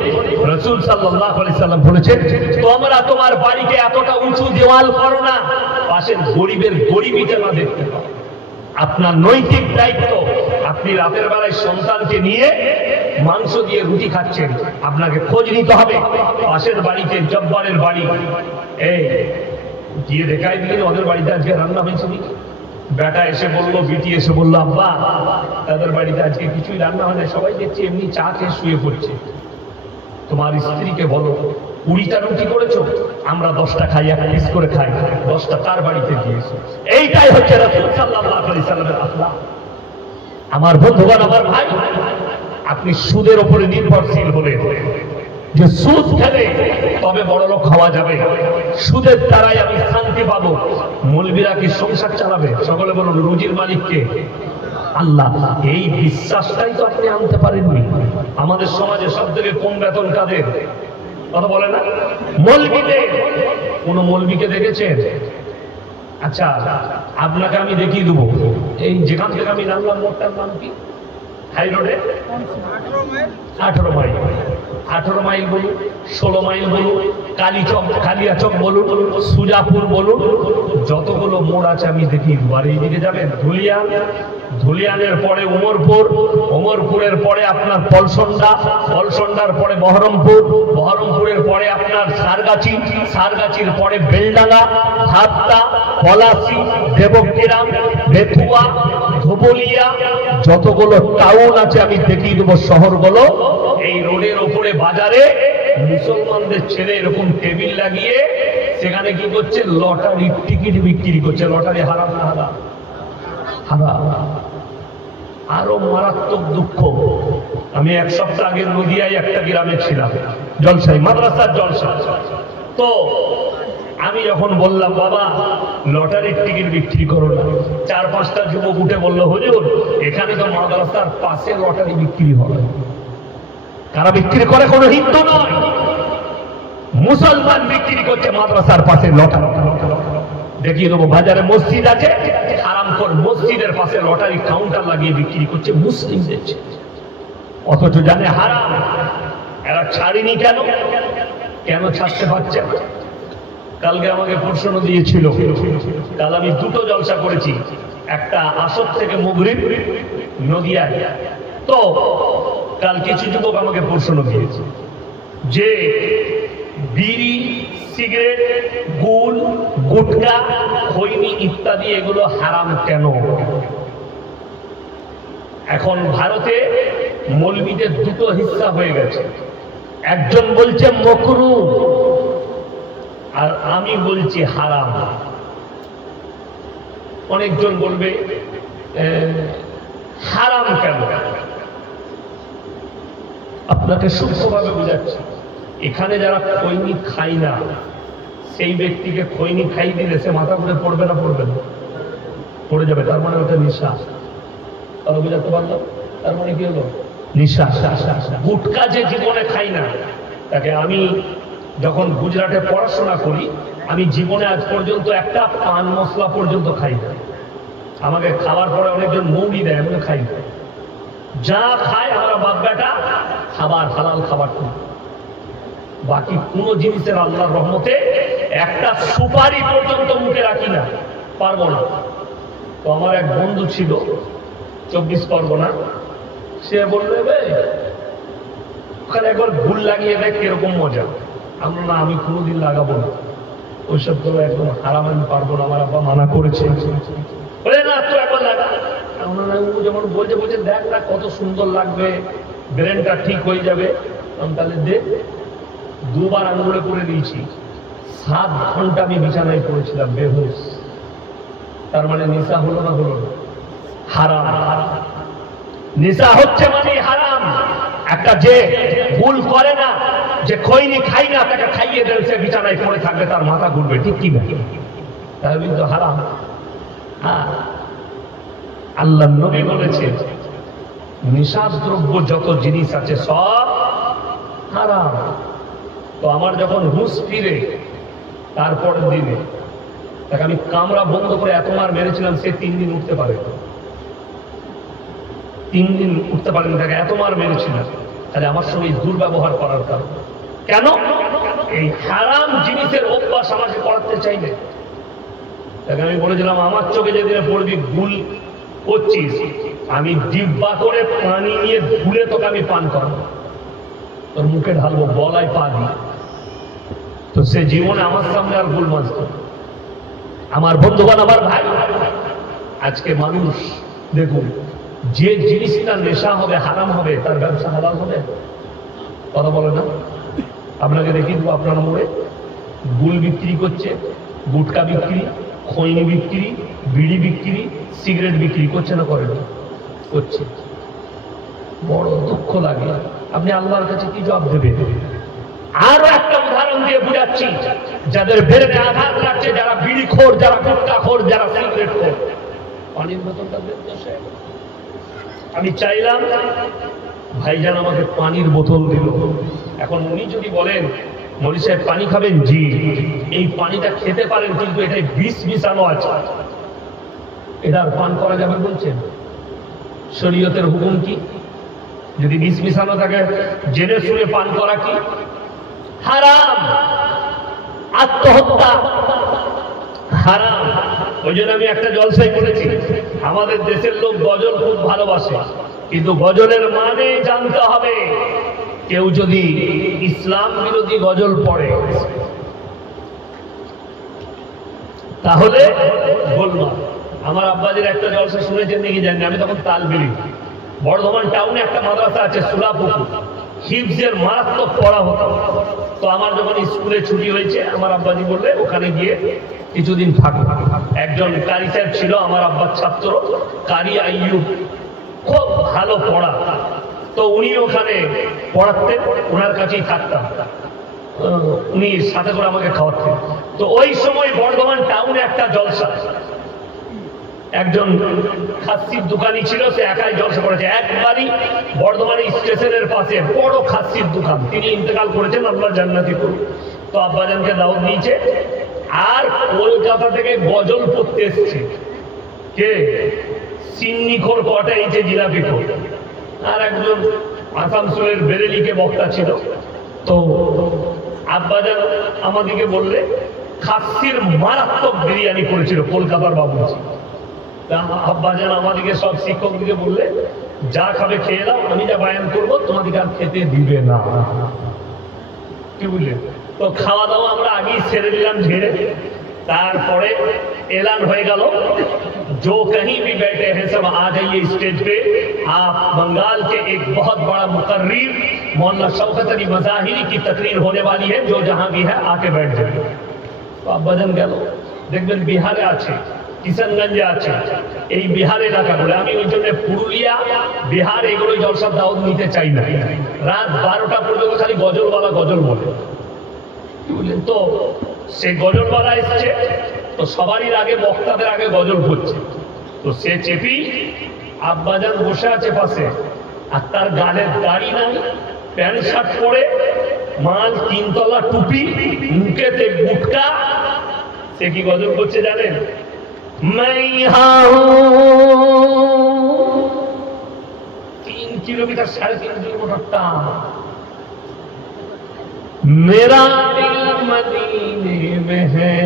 রাসূল সাল্লাল্লাহু আলাইহি সাল্লাম বলেছেন, তোমরা তোমার বাড়িকে এতটা উঁচু দেওয়াল করো না পাশের গরিবের গরিবিটা না দেখতে পাও। আপনার নৈতিক দায়িত্ব, আপনি রাতের বেলায় সন্তানকে নিয়ে মাংস দিয়ে রুটি খাচ্ছেন, আপনাকে খোঁজ নিতে হবে পাশের বাড়িতে, জব্বারের বাড়ি, এই গিয়ে দেখাই দিলেন ওদের বাড়িতে আজকে রান্না হয়েছে নাকি। বেটা এসে বললো, বিটি এসে বললো, আব্বা তাদের বাড়িতে আজকে কিছুই রান্না হয় না, সবাই দেখছি এমনি চা খেয়ে শুয়ে পড়ছে। তোমার স্ত্রীকে বলো 20টা রুটি করেছো, আমরা 10টা খাই, 1 পিস করে খাই, 10টা তার বাড়িতে দিয়েছি। এইটাই হচ্ছে রাসূল সাল্লাল্লাহু আলাইহি সাল্লামের আখলাক। আমার বন্ধুগণ, আমার ভাই, আপনি সুদের উপরে নির্ভরশীল হলে যে সুদ খেলে তবে বড় লোক হওয়া যাবে, সুদের দ্বারাই আমি শান্তি পাবো, মৌলবীরা কি সংসার চালাবে? সকলে বলুন, রুজির মালিককে আল্লাহ। এই বিশ্বাসটাই তো আপনি আনতে পারেননি। আমাদের সমাজে সব থেকে কম বেতন কাদের? কথা বলে না, মৌলবীদের। কোন মৌলবীকে দেখেছেন? আচ্ছা, আপনাকে আমি দেখিয়ে দেবো। এই যেখান থেকে আমি নামলাম, মোটটার নাম কি? হাই রোডে 18 মাইল, 18 মাইল বলুন, 16 মাইল বলুন, কালিয়াচক বলুন, সুজাপুর বলুন, যতগুলো মোড় আছে আমি দেখি। আর এইদিকে যাবেন ধুলিয়ান, ধুলিয়ানের পরে উমরপুর, উমরপুরের পরে আপনার পলসন্ডা, পলসন্ডার পরে বহরমপুর, বহরমপুরের পরে আপনার সারগাছি, সারগাছির পরে বেলডাঙ্গা, হাতটা, পলাশি, দেবগ্রাম, বেথুয়া, ধুবুলিয়া, যতগুলো টাউন আছে আমি দেখিয়ে দেবো শহরগুলো। এই রোডের ওপরে বাজারে মুসলমানদের ছেলে এরকম টেবিল লাগিয়ে সেখানে কি করছে? লটারির টিকিট বিক্রি করছে। লটারি হারাম না হারাম? হারাম। আরো মারাত্মক দুঃখ, আমি 1 সপ্তাহ আগে নদিয়ায় একটা গ্রামে ছিলাম, জলসাই, মাদ্রাসার জলসা। তো আমি যখন বললাম, বাবা লটারির টিকিট বিক্রি করো না, 4-5টা যুবক উঠে বললো, হুজুর এখানে তো মাদ্রাসার পাশে লটারি বিক্রি হয়। কারা বিক্রি করে? কোনো হিন্দু নয়, মুসলমান বিক্রি করছে মাদ্রাসার পাশে লটারি। দেখিয়ে দেবো, বাজারে মসজিদ আছে, হারামখোর মসজিদের পাশে লটারি কাউন্টার লাগিয়ে বিক্রি করছে মুসলিমদের, অথচ জানে হারাম। এরা ছাড়িনি কেন? কেন ছাড়তে পারছে না? কালকে আমাকে প্রশ্ন দিয়েছিল, কাল আমি 2টো জলসা করেছি, একটা আসর থেকে মাগরিব নদিয়ায়। তো কাল কিছু যুবক আমাকে প্রশ্ন দিয়েছে যে বিড়ি, সিগারেট, গুল, গুটকা, খৈনি ইত্যাদি এগুলো হারাম কেন? এখন ভারতে মৌলবীদের 2টো হিস্সা হয়ে গেছে। একজন বলছে মাকরুহ, আর আমি বলছি হারাম। অনেকজন বলবে হারাম কেন? আপনাকে সূক্ষ্মভাবে বোঝাচ্ছি। এখানে যারা খৈনি খায় না, সেই ব্যক্তিকে খৈনি খাই দিলে সে মাথা ঘুরে পড়বে না? পড়বে না, পড়ে যাবে। তার মানে ওটা নিশা। তাহলে বুঝাতে পারলাম, তার মানে কি হলো? নিশা। গুটকা যে জীবনে খাই না, তাকে আমি যখন গুজরাটে পড়াশোনা করি, আমি জীবনে আজ পর্যন্ত একটা পান মশলা পর্যন্ত খাই না। আমাকে খাওয়ার পরে অনেকজন মৌরি দেয়, আমি খাই না। যা খায় আমরা বাপ বেটা খাবার, হালাল খাবার। বাকি কোন জিনিসের আল্লাহর রহমতে একটা সুপারি পর্যন্ত মুখে রাখি না, পারবো না। তো আমার এক বন্ধু ছিল 24 পরগনা, সে বললে ওখানে একবার ভুল লাগিয়ে দেখ কিরকম মজা। আমরা না, আমি কোনোদিন লাগাবো না ওইসব, তো একদম হারাম, আমি পারবো না, আমার আব্বা মানা করেছে। না তো একবার লাগা। যেমন বলছে বলছে দেখ না কত সুন্দর লাগবে, ব্রেনটা ঠিক হয়ে যাবে। তাহলে দেখ, 2বার আঙুলে করে দিয়েছি, 7 ঘন্টা আমি বিছানায় পড়েছিলাম বেহুশ। তার মানে নেশা হলো না? হলো না? হারাম। নেশা হচ্ছে মানে হারাম। একটা যে ভুল করে না, যে খৈনি খাই না, তাকে খাইয়ে দেন, সে বিছানায় পড়ে থাকবে, তার মাথা ঘুরবে, ঠিক কি না? তাহলে কিন্তু হারাম। আল্লাহ নবী বলেছে নিশাদ্রব্য যত জিনিস আছে সব হারাম। তো আমার যখন হুঁশ ফিরে তারপরের দিনে তাকে আমি কামরা বন্ধ করে এত মার মেরেছিলাম, সে 3 দিন উঠতে পারে, 3 দিন উঠতে পারেনি, তাকে এত মার মেরেছিলাম। তাহলে আমার সঙ্গে দুর্ব্যবহার করার কারণ কেন? এই হারাম জিনিসের অভ্যাস আমাকে করাতে চাইলে। তাকে আমি বলেছিলাম, আমার চোখে যেদিনে পড়বি ভুল করছিস, আমি ডিব্বা করে পানি নিয়ে ধুলে তোকে আমি পান করবো, তোর মুখে ঢালবো, গলায় পা দিয়ে। তো সে জীবনে আমার সামনে আর ভুল মাজত। আমার বন্ধুগণ, আমার ভাই, আজকে মানুষ দেখুন, যে জিনিসটা নেশা হবে, হারাম হবে, তার ব্যবসা হালাল হবে? কথা বলে না? আপনাকে দেখি দেবো আপনার মোড়ে গুল বিক্রি করছে, গুটকা বিক্রি, খৈনি বিক্রি, বিড়ি বিক্রি, সিগারেট বিক্রি করছে না করে করছে। বড় দুঃখ লাগে। আপনি আল্লাহর কাছে কি জবাব দেবেন? আরো একটা উদাহরণ দিয়ে বুঝাচ্ছি, যাদের বেরেনে আঘাত লাগছে, যারা বিড়ি খোর, যারা গুটকা খোর, যারা সিগারেট খোর, পানির বোতলটা দেশে আমি চাইলাম ভাইজান আমাকে পানির বোতল দিল। এখন উনি যদি বলেন মৌলী সাহেব পানি খাবেন, জি, এই পানিটা খেতে পারেন কিন্তু এটাই বিষ মিশানো আছে, এটা আর পান করা যাবে বলছেন? শরীয়তের হুকুম কি? যদি বিষ মিশানো থাকে জেনে শুনে পান করা কি হারাম, আত্মহত্যা হারাম। ওই জন্য আমি একটা জলসাই বলেছি, আমাদের দেশের লোক গজল খুব ভালোবাসে, কিন্তু গজলের মানে জানতে হবে। কেউ যদি ইসলাম বিরোধী গজল পড়ে তাহলে বলবো। আমার আব্বাজির একটা জলসা শুনেছেন নাকি জানি, আমি তখন তালবিরি, বর্ধমান টাউনে একটা মাদ্রাসা আছে সুলাপুকুর, হিফজের মারাত্মক পড়া হতো। তো আমার যখন স্কুলে ছুটি হয়েছে, আমার আব্বাজি বললে ওখানে গিয়ে কিছুদিন থাকো। একজন কারি সাহেব ছিল আমার আব্বার ছাত্র, কারি আইয়ুব, খুব ভালো পড়া। তো উনি ওখানে পড়াতেন, ওনার কাছেই থাকতাম, উনি সাথে করে আমাকে খাওয়াতেন। তো ওই সময় বর্ধমান টাউনে একটা জলসা, একজন খাসির দোকানি ছিল, সে একাই জলসা করেছে একবারই বর্ধমানের স্টেশনের পাশে বড় খাসির দোকান। তিনি ইন্তেকাল করেছেন, আল্লাহ জান্নাতি করুন। তো আব্বাজানকে দাওয়াত দিয়েছে, আর কলকাতা থেকে গজল পড়তে এসছে কে? সিন্নিখোর কটা, এই যে জিলাপি খোর, আর একজন আসানসোলের বেরেলিকে বক্তা ছিল। তো আব্বাজান আমাদেরকে বললে খাসির মারাত্মক বিরিয়ানি করেছিল কলকাতার বাবুজি। আব্বাজান আমাদেরকে সব শিক্ষকদিকে বললে যা খাবে খেয়ে দাও, আমি যা বায়ান করবো তোমাদেরকে আর খেতে দিবে না। কি বুঝলেন? তো খাওয়া দাওয়া আমরা আগেই ছেড়ে দিলাম ঝেড়ে। তারপরে এলান হয়ে গেল, जो कहीं भी बैठे हैं सब आ जाइए स्टेज पे, आप बंगाल के एक बहुत बड़ा मुकर्रिर मौलाना शौकत अली मज़ाहिरी की तकरीर होने वाली है, जो जहां भी है आके बैठ जाए। तो আব্বাজান গেল, দেখবেন বিহারে আছে, কিষানগঞ্জে আছে, এই বিহার এলাকা বলে। আমি ওই জন্য পুরুলিয়া, বিহার এগুলোই জলসার দাওয়াত নিতে চাই না। রাত 12টা পর্যন্ত খালি গজলওয়ালা গজল বলে, বুঝলেন? তো সে গজলওয়ালা এসছে, তো সবারই আগে বক্তাদের আগে গজল করছে। তো সে চেপি, আব্বাজান বসে আছে পাশে, আর তার গালের দাড়ি নাই, প্যান্ট শার্ট পরে, মাল 3 তলা টুপি, মুখেতে গুটকা। সে কি গজল করছে জানেন? मैं यहाँ हूँ 3 किलोमीटर 3.5 किलोमीटर, मेरा दिल मदीने में है।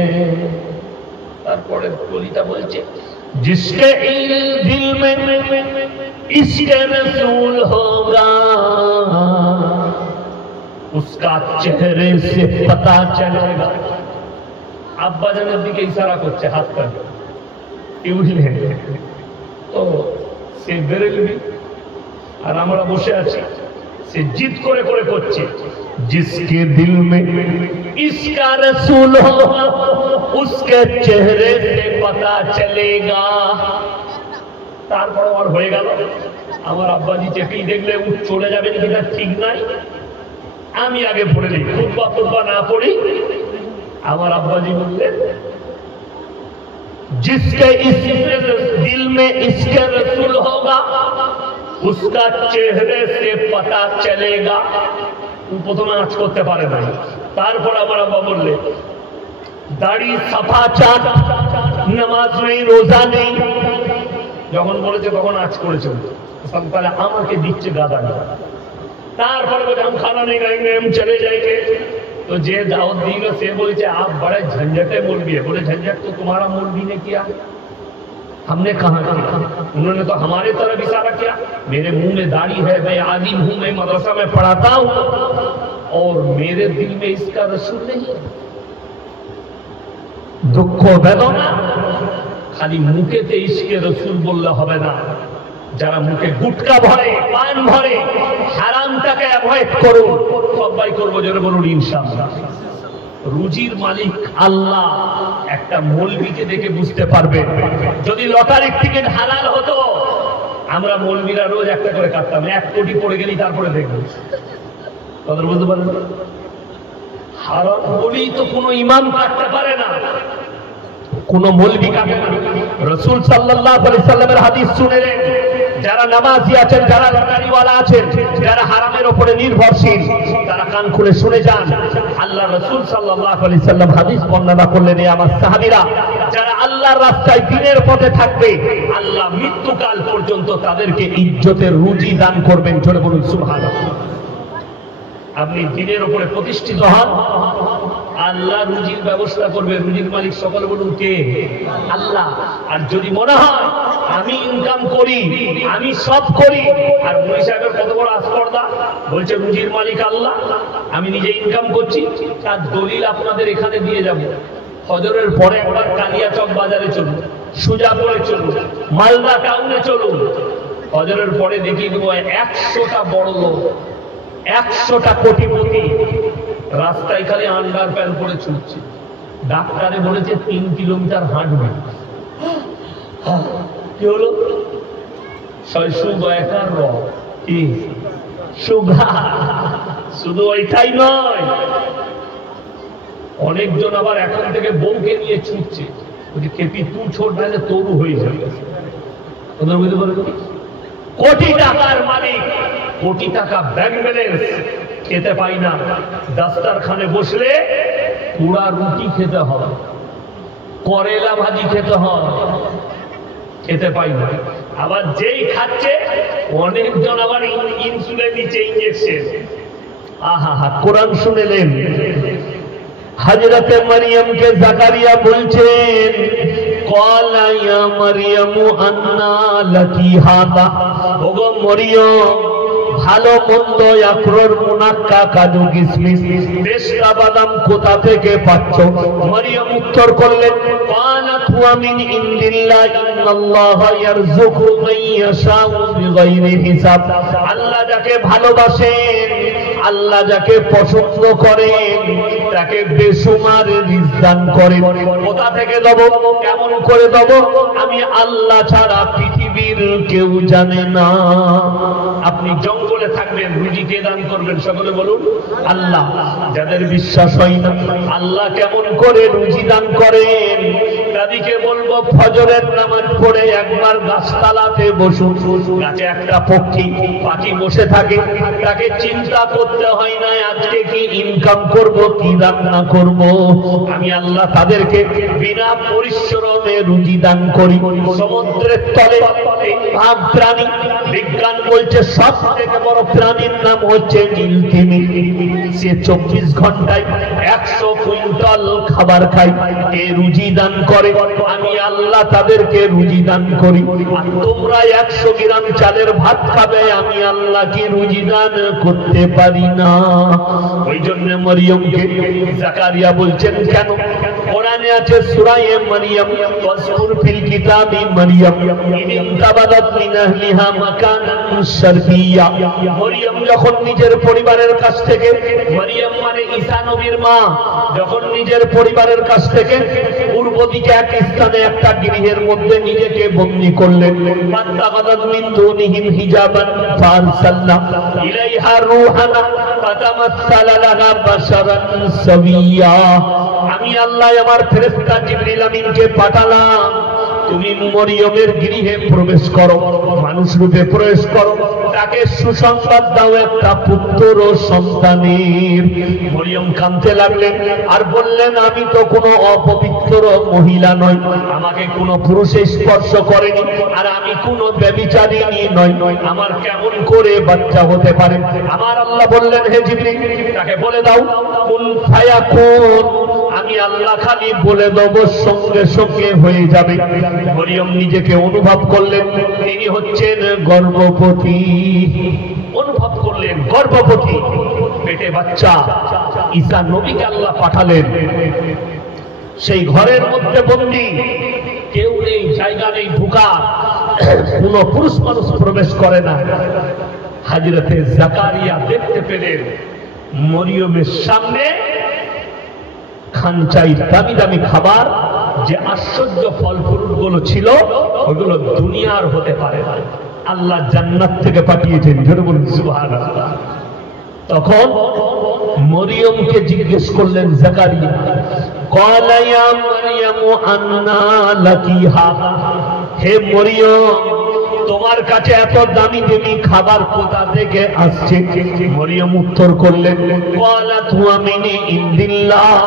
তারপরে কলিতা বলছে, जिसके दिल में इसके रसूल होगा उसका चेहरे से पता चलेगा। আব্বাজানের দিকে ইশারা করছে হাত পা, বুঝলেন? তো সে বেরেলবি, আর আমরা বসে আছি। সে জিদ করে করে করছে, जिसके दिल में इसका रसूल हो उसके चेहरे से पता चलेगा। তারপর আর হয়ে গেল। আমার আব্বাজি চেপেই দেখলে চলে যাবেন কিনা ঠিক নাই, আমি আগে পড়ে দিই, খুতবা না পড়ি। আমার আব্বাজি বললেন, जिसके इस दिल में इसके रसूल होगा उसका चेहरे से पता चलेगा। প্রথমে আঁচ করতে পারে না। তারপর আমার আব্বা বললে, দাড়ি সাফা চাঁদ, নামাজ নেই, রোজা নেই। যখন বলেছে তখন আঁচ করেছে, তাহলে আমাকে দিচ্ছে গাদা। তারপরে বলে हम खाना नहीं खाएंगे, हम चले जाएंगे। तो जे दावत दी से बोले आप बड़े झंझटे मौलवी है। बोले झंझट तो तुम्हारा मौलवी ने किया, हमने कहा किया? उन्होंने तो हमारे तरफ इशारा किया। मेरे मुंह में दाढ़ी है, मैं आलिम हूं, मैं मदरसा में पढ़ाता हूं, और मेरे दिल में इसका रसूल नहीं है। दुख बेदना खाली मुखेते इसके रसूल बोलले হবে না, যারা মুখে গুটকা ভরে, পান ভরে, হারামটাকে অ্যাভয়েড করুন। সবাই করবো, যেন বলুন ইনশাআল্লাহ। রুজির মালিক আল্লাহ। একটা মৌলবীকে দেখে বুঝতে পারবে। যদি লটারির টিকিট হালাল হতো, আমরা মৌলবীরা রোজ একটা করে কাটতাম। 1 কোটি পড়ে গেলি তারপরে দেখবো। কথা বুঝতে পারেন? হারাম বলেই তো কোনো ইমাম কাটতে পারে না, কোন মৌলবী কাটে না। রাসূল সাল্লাল্লাহু আলাইহি সাল্লামের হাদিস শুনেলেন, যারা নামাজি আছেন, যারা লটারিওয়ালা আছেন, যারা হারামের উপরে নির্ভরশীল, তারা কান খুলে শুনে যান। আল্লাহ রাসূল সাল্লাল্লাহু আলাইহি সাল্লাম হাদিস বর্ণনা করলেন, আমার সাহাবীরা যারা আল্লাহর রাস্তায় দ্বীনের পথে থাকবে, আল্লাহ মৃত্যুকাল পর্যন্ত তাদেরকে ইজ্জতের রুজি দান করবেন। জোরে বলুন সুবহানাল্লাহ। আপনি দ্বীনের উপরে প্রতিষ্ঠিত হন, আল্লাহ রুজির ব্যবস্থা করবে। রুজির মালিক সকলে বলুন কে? আল্লাহ। আর যদি মনে হয় আমি ইনকাম করি, আমি সব করি, আর মুফতি সাহেবের কত বড় আস্পর্ধা, বলছে রুজির মালিক আল্লাহ, আমি নিজে ইনকাম করছি, তার দলিল আপনাদের এখানে দিয়ে যাব। ফজরের পরে একবার কালিয়াচক বাজারে চলুন, সুজাপুরে চলুন, মালদা টাউনে চলুন। ফজরের পরে দেখিয়ে দেবো 100টা বড় লোক, 100টা কোটিপতি রাস্তায় খালি আন্ডার প্যান্ট পরে ছুটছে। ডাক্তারে বলেছে 3 কিলোমিটার হাঁটবে। কি হলো? সুগার রোগ। কি সুগার? শুধু ওইটাই নয়, অনেকজন আবার এখন থেকে বউকে নিয়ে ছুটছে। কেপি তুই ছোট নাহলে তরু হয়ে যাবে। বুঝতে পারবে? কোটি টাকার মালিক, কোটি টাকা ব্যাংক ব্যালেন্স, খেতে পাই না। দাস্তারখানে বসলে পুরা রুটি খেতে হয়, করেলা ভাজি খেতে হয়, খেতে পাই না। আবার যেই খাচ্ছে, অনেকজন আবার ইনসুলিন নিচে ইঞ্জেকশন। আহা হা, কোরআন শুনেলেন। হযরতে মরিয়মকে জাকারিয়া বলছেন, ক্বালা ইয়া মারইয়ামু আন্না লাকি হাযা। ওগো মরিয়ম, ভালো মন্দ, আকরর, মুনাক্কা, কাজু, কিশমিশ, পেস্তা, বাদাম কোথা থেকে পাচ্ছ? মরিয়ম উত্তর করলেন, ক্বালাত হুয়া মিন ইনদিল্লাহ, ইন্নাল্লাহা ইয়ারযুকু মান ইয়াশাউ বিগাইরি হিসাব। আল্লাহ যাকে ভালোবাসেন, আল্লাহ যাকে পছন্দ করেন, তাকে বেসুমার রিজক দান করেন। কোথা থেকে দেব, কেমন করে দেব, আমি আল্লাহ ছাড়া পৃথিবীর কেউ জানে না। আপনি জঙ্গলে থাকবেন, রুজি কে দান করবেন? সকলে বলুন আল্লাহ। যাদের বিশ্বাস হয় না আল্লাহ কেমন করে রুজি দান করেন, তাদেরকে বলবো ফজরের নামাজ পড়ে একবার গাছতলাতে বসুন। গাছে একটা পাখি বসে থাকে, তাকে চিন্তা করতে হয় না আজকে কি ইনকাম করব, কি রান্না করব। আমি আল্লাহ তাদেরকে বিনা পরিশ্রমে রুজি দান করি। সমুদ্রের তলে ভাব প্রাণী, বিজ্ঞান বলছে সব থেকে বড় প্রাণীর নাম হচ্ছে নীলতিমি। সে 24 ঘন্টায় 100 কুইন্টাল খাবার খায়। এ রুজি দান করে, আমি আল্লাহ তাদেরকে রুজি দান করি। আর তোমরা 100 গ্রাম চালের ভাত খাবে, আমি আল্লাহ কি রুজি দান করতে পারি না? ওই জন্য মরিয়মকে জাকারিয়া বলছেন কেন? কোরআনে আছে সূরা মারইয়াম, ওয়াসকুর ফিল কিতাবি মারইয়াম ইনতাবাদাত মিন আহলিহা মাকানান শারকিয়্যা। মরিয়ম যখন নিজের পরিবারের কাছ থেকে, মরিয়ম মানে ঈসা নবীর মা, যখন নিজের পরিবারের কাছ থেকে পূর্ব দিকে এক স্থানে একটা গৃহের মধ্যে নিজেকে বন্দী করলেন। ফাতাগাদাত মিন দুনিহিম হিজাবান ফারসালনা ইলাইহা রূহানা ফাতামাসসালা লাহা বাশারান সাবিয়্যা। আমি আল্লাহ আমার ফেরেশতা জিবরিল আমিনকে পাঠালাম, তুমি মরিয়মের গৃহে প্রবেশ করো, মানুষ রূপে প্রবেশ করো, তাকে সুসংবাদ দাও একটা পুত্র সন্তানের। মরিয়ম কাঁদতে লাগলেন আর বললেন, আমি তো কোনো অপবিত্র মহিলা নই, আমাকে কোনো পুরুষে স্পর্শ করেনি, আর আমি কোনো ব্যভিচারিণী নই, আমার কেমন করে বাচ্চা হতে পারে? আমার আল্লাহ বললেন, হে জিবরিল, তাকে বলে দাও কুন ফায়াকুন। আমি আল্লাহ খালি বলে দেব, সঙ্গে সঙ্গে হয়ে যাবে। মরিয়ম নিজেকে অনুভব করলেন তিনি হচ্ছেন গর্ভবতী। অনুভব করলেন গর্ভবতী, পেটে বাচ্চা। ঈসা নবীকে আল্লাহ পাঠালেন, সেই ঘরের মধ্যে বন্দী, কেউ নেই, জায়গা নেই ঢুকা। কোন পুরুষ মানুষ প্রবেশ করে না। হযরতে জাকারিয়া দেখতে পেলেন মরিয়মের সামনে খানচাই দামি দামি খাবার, যে আশ্চর্য ফল ফ্রুট গুলো ছিল ওগুলো দুনিয়ার হতে পারে না, আল্লাহ জান্নাত থেকে পাঠিয়েছেন। জোরে বলুন সুবহানাল্লাহ। তখন মরিয়মকে জিজ্ঞেস করলেন জাকারিয়া, ক্বালা ইয়া মারইয়ামু আন্না লাকি হাযা, হে মরিয়ম তোমার কাছে এত দামি দামি খাবার কোথা থেকে আসছে? মরিয়ম উত্তর করলেন, ক্বালাত হুয়া মিন ইনদিল্লাহ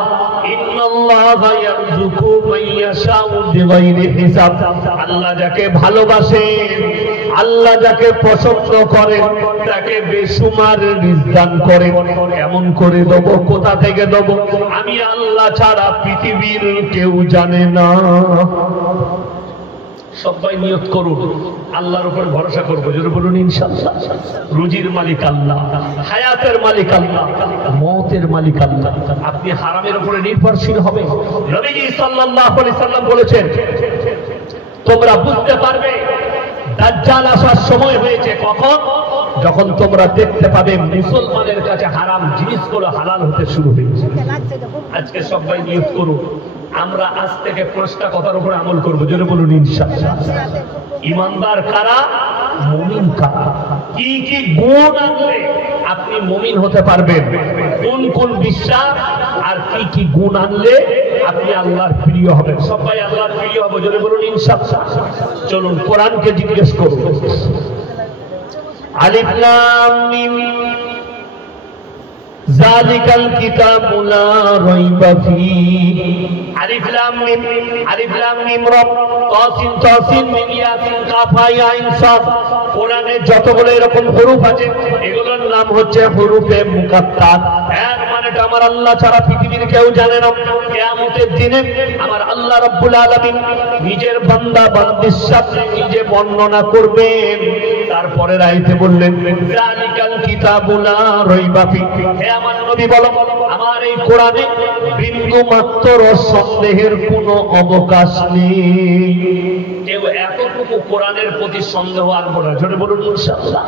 ইন্নাল্লাহা ইয়ারযুকু মান ইয়াশাউ বিগাইরি হিসাব। আল্লাহ যাকে ভালোবাসেন, আল্লাহ যাকে পছন্দ করেন তাকে বেসুমার রিজক দান করেন। এমন করে দেব, কোথা থেকে দেব? আমি আল্লাহ ছাড়া পৃথিবীর কেউ জানে না। সবাই নিয়ত করুন, আল্লাহর উপর ভরসা করবো। জোরে বলুন ইনশাআল্লাহ। রুজির মালিক আল্লাহ, হায়াতের মালিক আল্লাহ, মওতের মালিক আল্লাহ। আপনি হারামের উপরে নির্ভরশীল হবেন। নবীজি সাল্লাল্লাহু আলাইহি সাল্লাম বলেছেন, তোমরা বুঝতে পারবে দাজ্জাল আসার সময় হয়েছে কখন? যখন তোমরা দেখতে পাবে মুসলমানের কাছে হারাম জিনিসগুলো হালাল হতে শুরু হয়েছে। আজকে সবাই নিয়ত করুন, আমরা আজ থেকে 5টা কথার উপরে আমল করবো। জোরে বলুন ইনশাআল্লাহ। ঈমানদার কারা? মুমিন কারা? কি কি গুণ আনলে আপনি মুমিন হতে পারবেন? কোন কোন বিশ্বাস আর কি কি গুণ আনলে আপনি আল্লাহর প্রিয় হবেন? সবাই আল্লাহর প্রিয় হবে। জোরে বলুন ইনশাআল্লাহ। চলুন কোরআনকে জিজ্ঞেস করুন। আলিফ লাম মিম যালিকাল কিতাবু লা রাইবা ফীহি। আলিফ লাম মিম, আলিফ লাম মিম র, তাসিন তাসিন মিম ইয়াসিন কাফ হা আইন সাদ। কোরআনে যতগুলো এরকম হরফ আছে এগুলোর নাম হচ্ছে হরফে মুকাত্তার। এর মানেটা আমার আল্লাহ ছাড়া পৃথিবীর কেউ জানে না। কিয়ামতের দিনে আমার আল্লাহ রাব্বুল আলামিন নিজের বান্দা বান্দির সাথে নিজে বর্ণনা করবেন। তারপরে আয়াতে বললেন, যালিকাল কিতাবু লা রাইবা ফীহি। হে আমার নবী বলো, আমার এই কোরআনে বিন্দু মাত্র সন্দেহের কোনো অবকাশ নেই। কেউ এতটুকু কোরআনের প্রতি সন্দেহ আনবো না। জোরে বলুন ইনশাআল্লাহ।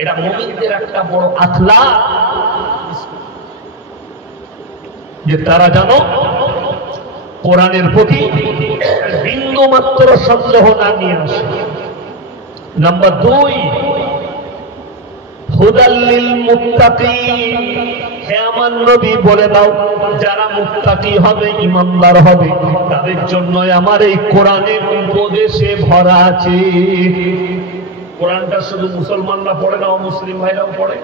এটা মুমিনদের একটা বড় আখলাক, যে তারা জানো কোরআনের প্রতি বিন্দু মাত্র সন্দেহ না নিয়ে আসে। নাম্বার 2, হুদাল লিল মুত্তাকিন। হে আমার নবী বলে দাও, যারা মুত্তাকি হবে, ঈমানদার হবে, তাদের জন্য আমার এই কোরআনের উপদেশে ভরা আছে। কোরআনটা শুধু মুসলমানরা পড়ে না, মুসলিম ভাইরাও পড়ে।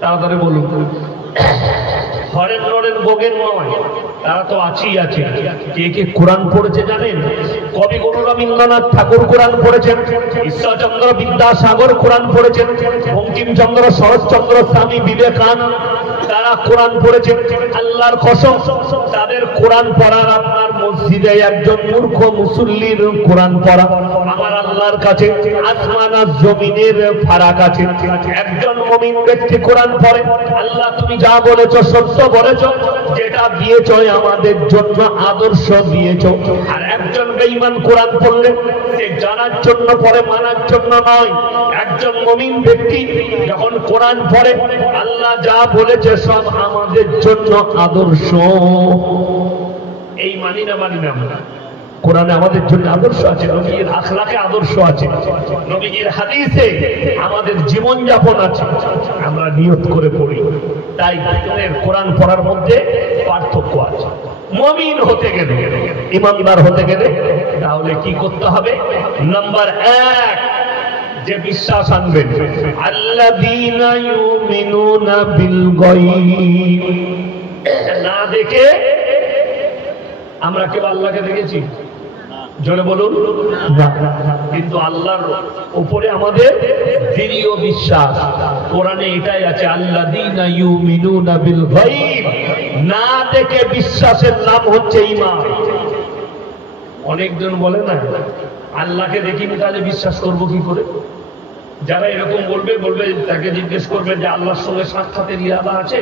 তাড়াতাড়ি বলুন। হরেন নরেন ভোগের নয়, তারা তো আছেই আছে। কে কে কোরআন পড়েছে জানেন? কবি গুরু রবীন্দ্রনাথ ঠাকুর কোরআন পড়েছেন, ঈশ্বরচন্দ্র বিদ্যাসাগর কোরআন পড়েছেন, বঙ্কিমচন্দ্র শরৎচন্দ্র স্বামী বিবেকানন্দ তারা কোরআন পড়েছেন। আল্লাহর কসম, তাদের কোরআন পড়ার আপনার মসজিদে একজন মূর্খ মুসল্লির কোরআন পড়া আমার আল্লাহর কাছে আসমান আর জমিনের ফারাক আছে। একজন মুমিন ব্যক্তি কোরআন পড়ে, আল্লাহ তুমি যা বলেছো সত্য বলেছো, যেটা দিয়েছো আমাদের জন্য আদর্শ দিয়েছো। আর একজন বেঈমান কোরআন পড়লে সে জানার জন্য পড়ে, মানার জন্য নয়। একজন মুমিন ব্যক্তি যখন কোরআন পড়ে, আল্লাহ যা বলেছে সব আমাদের জন্য আদর্শ। এই মানি না আমরা? কোরআনে আমাদের জন্য আদর্শ আছে, নবীর আখলাকে আদর্শ আছে, নবীর হাদিসে আমাদের জীবন যাপন আছে। আমরা নিয়ত করে পড়ি। তাই কোরআন পড়ার মধ্যে পার্থক্য আছে। মুমিন হতে গেলে, ঈমানদার হতে গেলে তাহলে কি করতে হবে? নাম্বার 1, যে বিশ্বাস আনবেন, আল্লাযীনা ইউমিনুনা বিল গায়ব। না দেখে আমরা কেউ আল্লাহকে দেখেছি? জোরে বলুন না। কিন্তু আল্লাহর উপরে আমাদের দৃঢ় বিশ্বাস। কোরআনে এটাই আছে, আল্লাযীনা ইউমিনুনা বিল গায়ব। না দেখে বিশ্বাসের নাম হচ্ছে ঈমান। অনেকজন বলে না, আল্লাহকে দেখিনি তাহলে বিশ্বাস করব কি করে? যারা এরকম বলবে তাকে জিজ্ঞেস করবেন যে আল্লাহর সঙ্গে সাক্ষাতের ইরাদা আছে?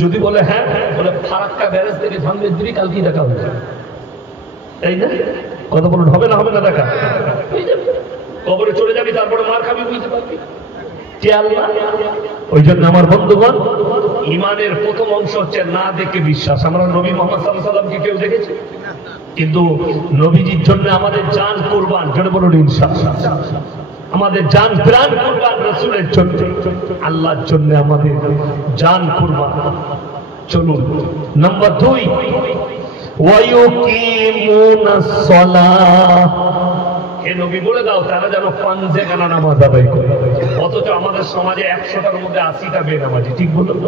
যদি বলে হ্যাঁ, বলে ফারাক্কা ব্যারেজ থেকে ঝামের দিকে কালকে দেখা হয়েছে, তাই না? কথা বলুন, হবে না? হবে না? দেখা কবরে চলে যাবি, তারপরে মার খাবি, বুঝতে পারবি কে আল্লাহ। ওই জন্য আমার বন্ধুগণ, ইমানের প্রথম অংশ হচ্ছে না দেখে বিশ্বাস। আমরা নবী মুহাম্মদ সাল্লাল্লাহু আলাইহি ওয়াসাল্লামকে কেউ দেখেছি? কিন্তু নবীজির জন্য আমাদের জান কুরবান, জোরে বলুন ইনশাআল্লাহ। আমাদের জান প্রাণ কুরবান রাসূলের জন্য, আল্লাহর জন্য আমাদের জান কুরবান। চলুন নাম্বার 2, ওয়ায়ুকিমুনাস সালাহ। হে নবী বলে দাও তারা যেন পাঁচেখানা নামাজ আদায় করে। অথচ আমাদের সমাজে 100টার মধ্যে 80টা বেনামাজি। ঠিক বললাম?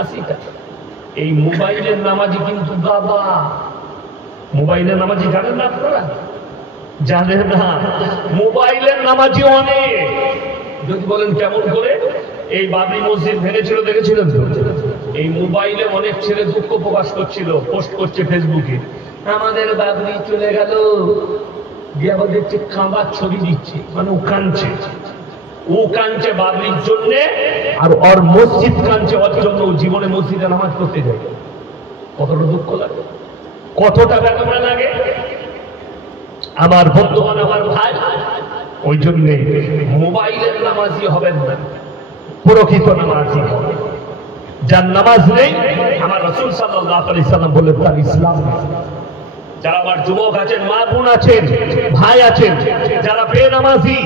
80টা। এই মোবাইলের নামাজি কিন্তু বাবা, মোবাইলের নামাজি জানেন না আপনারা? জানেন না? মোবাইলের নামাজি অনেক। যদি বলেন কেমন করে, এই বাবরি মসজিদ ভেঙেছিল দেখেছিলেন তো? এই মোবাইলে অনেক ছেলে দুঃখ প্রকাশ করছিল, পোস্ট করছে ফেসবুকে, আমাদের বাবরি চলে গেল, দিয়ে আবার দেখছে কাঁদার ছবি দিচ্ছে, মানে ও কাঁদছে, ও কাঁদছে বাবরির জন্য, আর ওর মসজিদ কাঁদছে ওর জন্য। ও জীবনে মসজিদে নামাজ পড়তে যায়। কতটা দুঃখ লাগে, কতটা বেদনা লাগে আমার বন্ধুগণ, আমার ভাই। ওই জন্যে মোবাইলের নামাজি হবেন না, প্রকৃত নামাজি হবে। যার নামাজ নেই, আমার রাসূল সাল্লাল্লাহু আলাইহি সাল্লাম বললেন তার ইসলাম নেই। যারা আমার যুবক আছেন, মা বোন আছেন, ভাই আছেন, যারা বেনামাজি,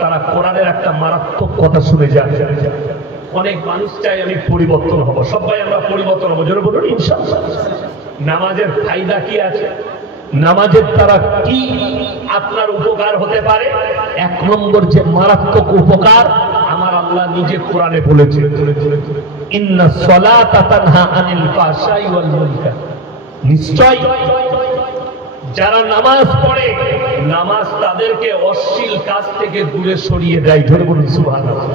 তারা কোরআনের একটা মারাত্মক কথা শুনে যান। অনেক মানুষ চাই আমি পরিবর্তন হব, সবাই আমরা পরিবর্তন হবো, জোরে বলুন ইনশাআল্লাহ। নামাজের ফায়দা কি আছে? নামাজের দ্বারা কি আপনার উপকার হতে পারে? 1 নম্বর যে মারাত্মক উপকার, আমার আল্লাহ নিজে কোরআনে বলেছেন, ইন্নাস সালাতা তানহা আনিল ফাহশাই ওয়াল মুনকার। নিশ্চয় যারা নামাজ পড়ে, নামাজ তাদেরকে অশ্লীল কাজ থেকে দূরে সরিয়ে দেয়। ধরে বলুন সুবহানাল্লাহ।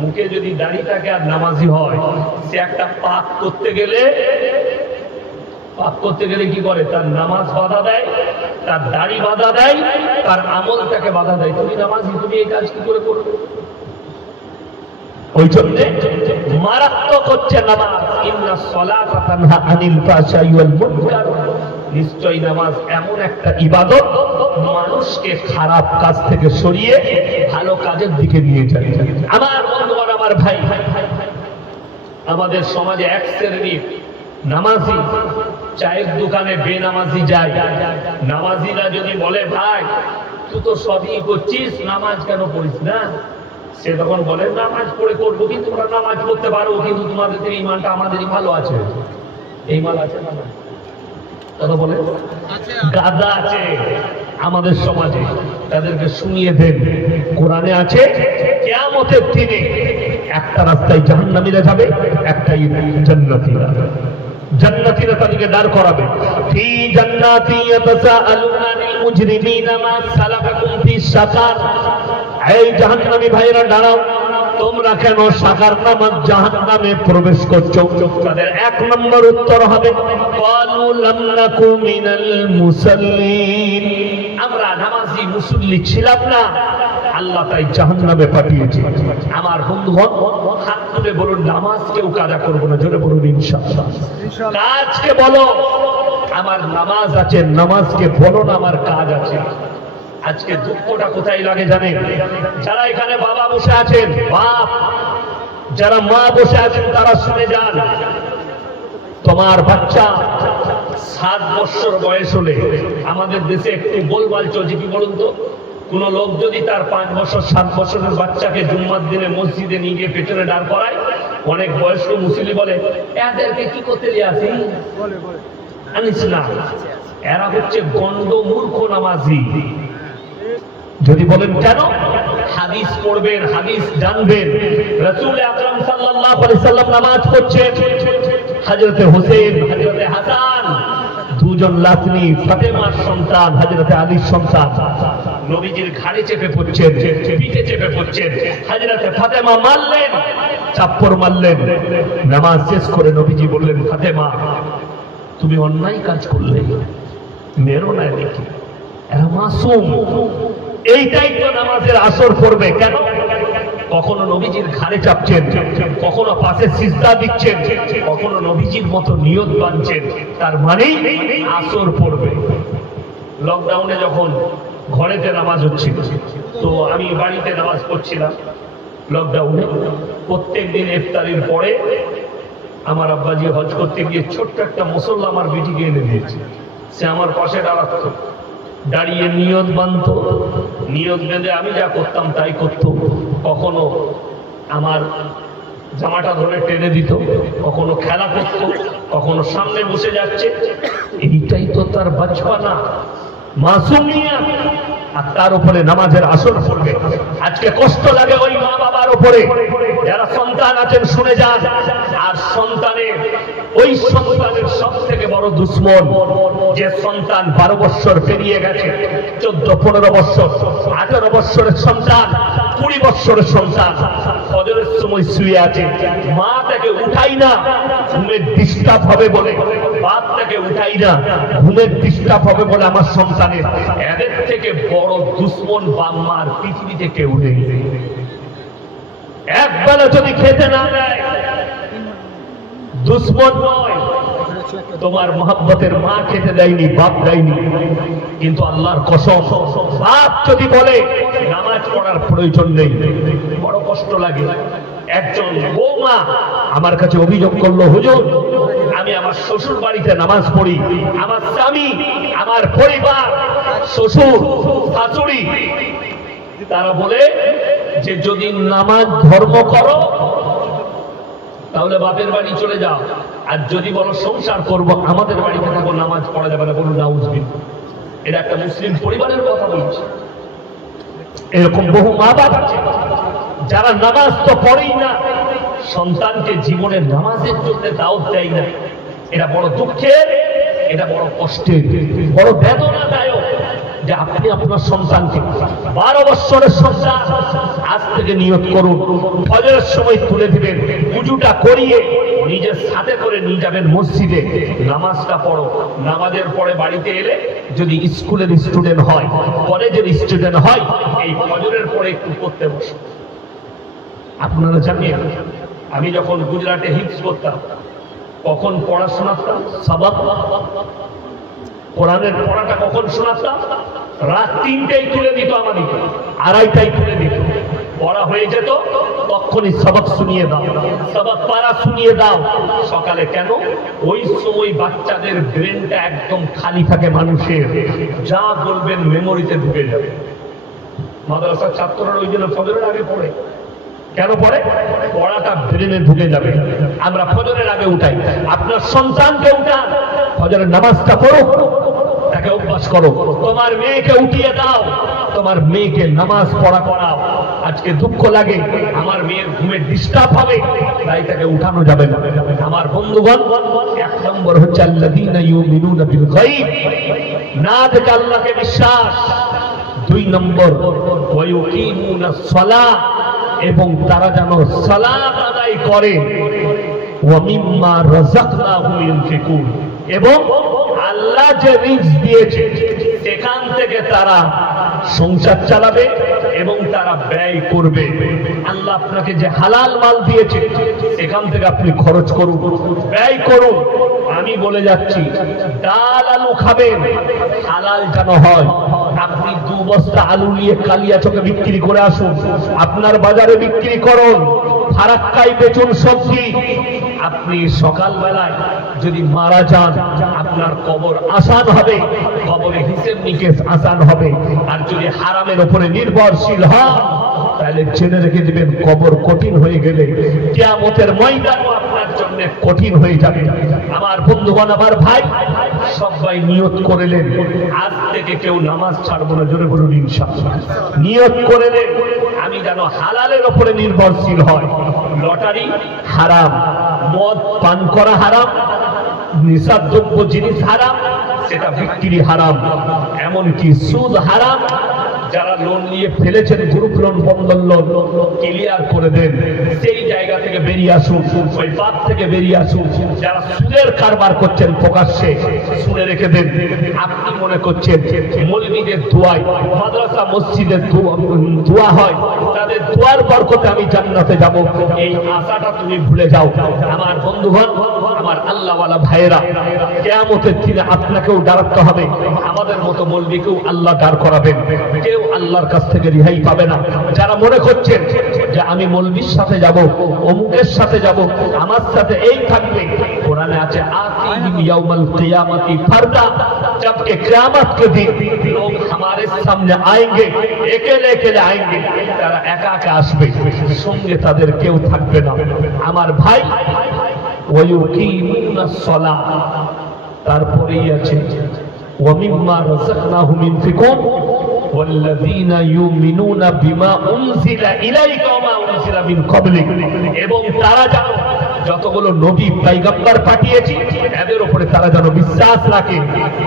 মুখে যদি দাড়ি থাকে আর নামাজি হয়, সে একটা পাপ করতে গেলে কি করে? তার নামাজ বাধা দেয়, তার দাড়ি বাধা দেয়, তার আমল তাকে বাধা দেয়। তুমি নামাজি, তুমি এই কাজ কি করে করবে? ওই জন্য মারাত্মক হচ্ছে নামাজ। ইন্নাস সালাতা তানহা আনিল ফাহশাই ওয়াল মুনকার। নিশ্চয়ই নামাজ এমন একটা ইবাদত, মানুষকে খারাপ কাজ থেকে সরিয়ে ভালো কাজের দিকে নিয়ে যায়। আমার বন্ধুগণ, আমার ভাই, আমাদের সমাজে এক শ্রেণীর নামাজি চায়ের দোকানে বেনামাজি যায়। নামাজিরা যদি বলে, ভাই তুই তো সবই করছিস, নামাজ কেন পড়িস না? সে তখন বলে, নামাজ পড়ে করবো, কিন্তু তোমরা নামাজ পড়তে পারো, কিন্তু তোমাদের থেকে ইমানটা আমাদেরই ভালো আছে। এই মাল আছে না? কথা বলে গাদা আছে আমাদের সমাজে, তাদেরকে শুনিয়ে দেন, কোরআনে আছে কিয়ামতের দিনে একটা রাস্তায় জাহান্নামীরা যাবে, একটাই জান্নাতীরা। জান্নাতীরা তাদেরকে দাঁড় করাবে। ফি জান্নাতি ইয়াতাসাআলুনা আনিল মুজরিমিনা মা সালাকাকুম ফিস সাকার। এই জাহান্নামী ভাইরা দাঁড়াও, তোমরা কেন সাকার নামক জাহান্নামে প্রবেশ করছো? তাদের 1 নম্বর উত্তর হবে, ক্বালু লাম নাকু মিনাল মুসাল্লিন। আমরা নামাজি মুসল্লি ছিলাম না, আল্লাহ তাই জাহান্নামে পাঠিয়েছে। আমার বন্ধুগণ, হাত তুলে বলুন, নামাজ কেউ কাজা করবো না, জোরে বলুন ইনশাআল্লাহ। কাজকে বলো আমার নামাজ আছে, নামাজকে বলো না আমার কাজ আছে। আজকে দুঃখটা কোথায় লাগে জানেন? যারা এখানে বাবা বসে আছেন, বাপ, যারা মা বসে আছেন, তারা শুনে যান। তোমার বাচ্চা 7 বছর বয়স হলে, আমাদের দেশে একটু গোলমাল চলছে, কি বলুন তো? কোন লোক যদি তার 5 বছর 7 বছরের বাচ্চাকে জুম্মার দিনে মসজিদে নিয়ে গিয়ে পেছনে দাঁড় করায়, অনেক বয়স্ক মুসল্লি বলে, এদেরকে কি করতে নিয়ে আসি? আনিস না, এরা হচ্ছে গন্ড মূর্খ নামাজি। যদি বলেন কেন? হাদিস পড়বেন, হাদিস জানবেন। রাসূল আকরাম সাল্লাল্লাহু আলাইহি সাল্লাম নামাজ পড়ছেন, হযরতে হোসেন, হযরতে হাসান, দুজন লাতনি, ফাতেমার সন্তান, হযরতে আলীর সন্তান, নবীজির ঘাড়ে চেপে পড়ছেন, পিঠে চেপে পড়ছেন। হযরতে ফাতেমা মারলেন, চাপ্পড় মারলেন। নামাজ শেষ করে নবীজি বললেন, ফাতেমা তুমি অন্যায় কাজ করলে, মেরো না এদিকে, এরা মাসুম। এইটাই তো নামাজের আসর করবে। কেন? কখনো নবীজির ঘাড়ে চাপছেন, কখনো পাশে সিজদা দিচ্ছেন, কখনো নবীজির মতো নিয়ত বাঁধছেন, তার মানে আসর পড়বে। লকডাউনে যখন ঘরেতে নামাজ হচ্ছিল, তো আমি বাড়িতে নামাজ পড়ছিলাম লকডাউনে। প্রত্যেক দিন ইফতারির পরে আমার আব্বাজি হজ করতে গিয়ে ছোট্ট একটা মুসল্লা আমার বিটিকে এনে দিয়েছে। সে আমার পাশে দাঁড়াতো, দাঁড়িয়ে নিয়ত বাঁধত, নিয়ত বেঁধে আমি যা করতাম তাই করত। কখনো আমার জামাটা ধরে টেনে দিত, কখনো খেলা করত, কখনো সামনে বসে যাচ্ছে। এইটাই তো তার বাঁচপানা, মাসুমিয়া। আর তার উপরে নামাজের আসর পড়বে। আজকে কষ্ট লাগে ওই মা বাবার উপরে যারা সন্তান আছেন, শুনে যান। আর ওই সন্তানের সব থেকে বড় দুশ্মন যে সন্তান 12 বছর পেরিয়ে গেছে, 14-15 বছর, 18 বছরের সন্তান, 20 বছরের সন্তান ফজরের সময় শুয়ে আছে, মা তাকে উঠাই না ঘুমের ডিস্টার্ব হবে বলে, বাপ তাকে উঠাই না ঘুমের ডিস্টার্ব হবে বলে আমার সন্তানের। এদের থেকে বড় দুশ্মন বাম্মার পৃথিবীতে কেউ নেই। একবেলা যদি খেতে না দেয় দুশ্মন নয়, তোমার মহব্বতের মা খেতে দেয়নি, বাপ দেয়নি, কিন্তু আল্লাহর কসম বাপ যদি বলে নামাজ পড়ার প্রয়োজন নেই, বড় কষ্ট লাগে। একজন বৌমা আমার কাছে অভিযোগ করলো, হুজুর আমি আমার শ্বশুর বাড়িতে নামাজ পড়ি, আমার স্বামী, আমার পরিবার, শ্বশুর শাশুড়ি, তারা বলে যে যদি নামাজ ধর্ম করো তাহলে বাপের বাড়ি চলে যাও, আর যদি বলো সংসার করবো আমাদের বাড়িতে থাকো, নামাজ পড়া যাবে না। বলুন নাউজুবিল্লাহ। এটা একটা মুসলিম পরিবারের কথা বলছে। এরকম বহু মা বাপ আছে যারা নামাজ তো পড়েই না, সন্তানকে জীবনের নামাজের জন্য দাওয়াত দেয় না। এটা বড় দুঃখের, এটা বড় কষ্টের, বড় বেদনাদায়ক যে আপনি আপনার সন্তানকে 12 বছরের সন্তান আজ থেকে নিয়ত করুন, ফজরের সময় তুলে দিবেন, উজুটা করিয়ে নিজের সাথে করে নিয়ে যাবেন মসজিদে, নামাজটা পড়ো। নামাজের পরে বাড়িতে এলে যদি স্কুলের স্টুডেন্ট হয়, কলেজের স্টুডেন্ট হয়, এই ফজরের পরে একটু পড়তে বসো। আপনারা জানেন আমি যখন গুজরাটে হিফজ করতাম কখন পড়া শোনাতাম, সাবাক কোরআনের পড়াটা কখন শোনাতাম, রাত 3টায় তুলে দিত, আমাদেরকে 2:30টায় তুলে দিত। পড়া হয়ে যেত তখনই সবক শুনিয়ে দাও, সবক পারা শুনিয়ে দাও। সকালে কেন? ওই সময় বাচ্চাদের ব্রেনটা একদম খালি থাকে, মানুষের যা বলবেন মেমোরিতে ঢুকে যাবে। মাদ্রাসার ছাত্ররা ওই জন্য ফজরের আগে পড়ে। কেন পড়ে? পড়াটা ব্রেনে ঢুকে যাবে। আমরা ফজরের আগে উঠাই, আপনার সন্তানকে উঠান, ফজরের নামাজটা পড়ো, তাকে অভ্যাস করো। তোমার মেয়েকে উঠিয়ে দাও, তোমার মেয়েকে নামাজ পড়া করাও। আজকে দুঃখ লাগে আমার মেয়ের ঘুমের ডিস্টার্ব হবে, তাই তাকে উঠানো যাবে না। আমার বন্ধুগণ, 1 নম্বর হচ্ছে আল্লাযীনা ইউমিনুনা বিল গায়ব, না দেখে আল্লাহকে বিশ্বাস। 2 নম্বর ওয়া ইউকিমুনাস সালাহ, এবং তারা যেন সালাত আদায় করে, ওয়া মিম্মা রাযাকনাহুম ইউনফিকুন, এবং আল্লাহ যে রিজক দিয়েছে সেখান থেকে তারা সংসার চালাবে এবং তারা ব্যয় করবে। আল্লাহ আপনাকে যে হালাল মাল দিয়েছে সেখান থেকে আপনি খরচ করুন, ব্যয় করুন। আমি বলে যাচ্ছি, ডাল আলু খাবেন, হালাল যেন হয়। আপনি 2 বস্তা আলু নিয়ে কালিয়াচকে বিক্রি করে আসুন, আপনার বাজারে বিক্রি করুন, ফারাক্কায় বেচুন সবজি। আপনি সকালবেলায় যদি মারা যান আপনার কবর আসান হবে, কবরে হিসেব নিকেশ আসান হবে। আর যদি হারামের উপরে নির্ভরশীল হন তাহলে জেনে রেখে দিবেন, কবর কঠিন হয়ে গেলে কিয়ামতের ময়দানও আপনার জন্য কঠিন হয়ে যাবে। আমার বন্ধুগণ, আমার ভাই, সবাই নিয়ত করেলেন আজ থেকে কেউ নামাজ ছাড়বো না। জোরে বলুন ইনশাআল্লাহ। নিয়ত করেলেন আমি যেন হালালের উপরে নির্ভরশীল হয়। লটারি হারাম, মদ পান করা হারাম, নিষিদ্ধ জিনিস হারাম, সেটা বিক্রি হারাম, এমনকি সুদ হারাম। যারা লোন নিয়ে ফেলেছেন, গ্রুপ লোন, বন্ধন লোন, ক্লিয়ার করে দেন, সেই জায়গা থেকে বেরিয়ে আসুন, ওই পাপ থেকে বেরিয়ে আসুন। যারা সুদের কারবার করছেন প্রকাশ্যে, শুনে রেখে দেন। আপনি মনে করছেন মৌলবীদের দোয়ায়, মাদ্রাসা মসজিদের দোয়া হয়, তাদের দোয়ার বরকতে আমি জান্নাতে যাব, এই আশাটা তুমি ভুলে যাও। আমার বন্ধুগণ, আমার আল্লাহ আল্লাহওয়ালা ভাইয়েরা, কিয়ামতের দিনে আপনাকেও দাঁড়াতে হবে, আমাদের মতো মৌলবীকেও আল্লাহ দাঁড় করাবেন। কেউ আল্লাহর কাছ থেকে রিহাই পাবে না। যারা মনে করছেন যে আমি মৌলবীর সাথে যাব, অমুকের সাথে যাব, আমার সাথে এই থাকবে, কোরআনে আছে आतीहिम यौमल क़ियामति फरदा, जबकि क़यामत के दिन लोग हमारे सामने आएंगे, अकेले अकेले आएंगे, তারা একা একা আসবে, সঙ্গে তাদের কেউ থাকবে না। আমার ভাই, ওয়ায়ুকিমুনাস সালাহ, তারপরেই আছে ওয়ামিম্মা রাযাকনাহুম ইউনফিকুন ওয়াল্লাযীনা ইউমিনুনা বিমা উনজিলা ইলাইকা ওয়া মা উনজিলা মিন ক্বাবলিক, এবং তারা জানো যতগুলো নবী পয়গম্বর পাঠিয়েছি এদের উপরে তারা যেন বিশ্বাস রাখে,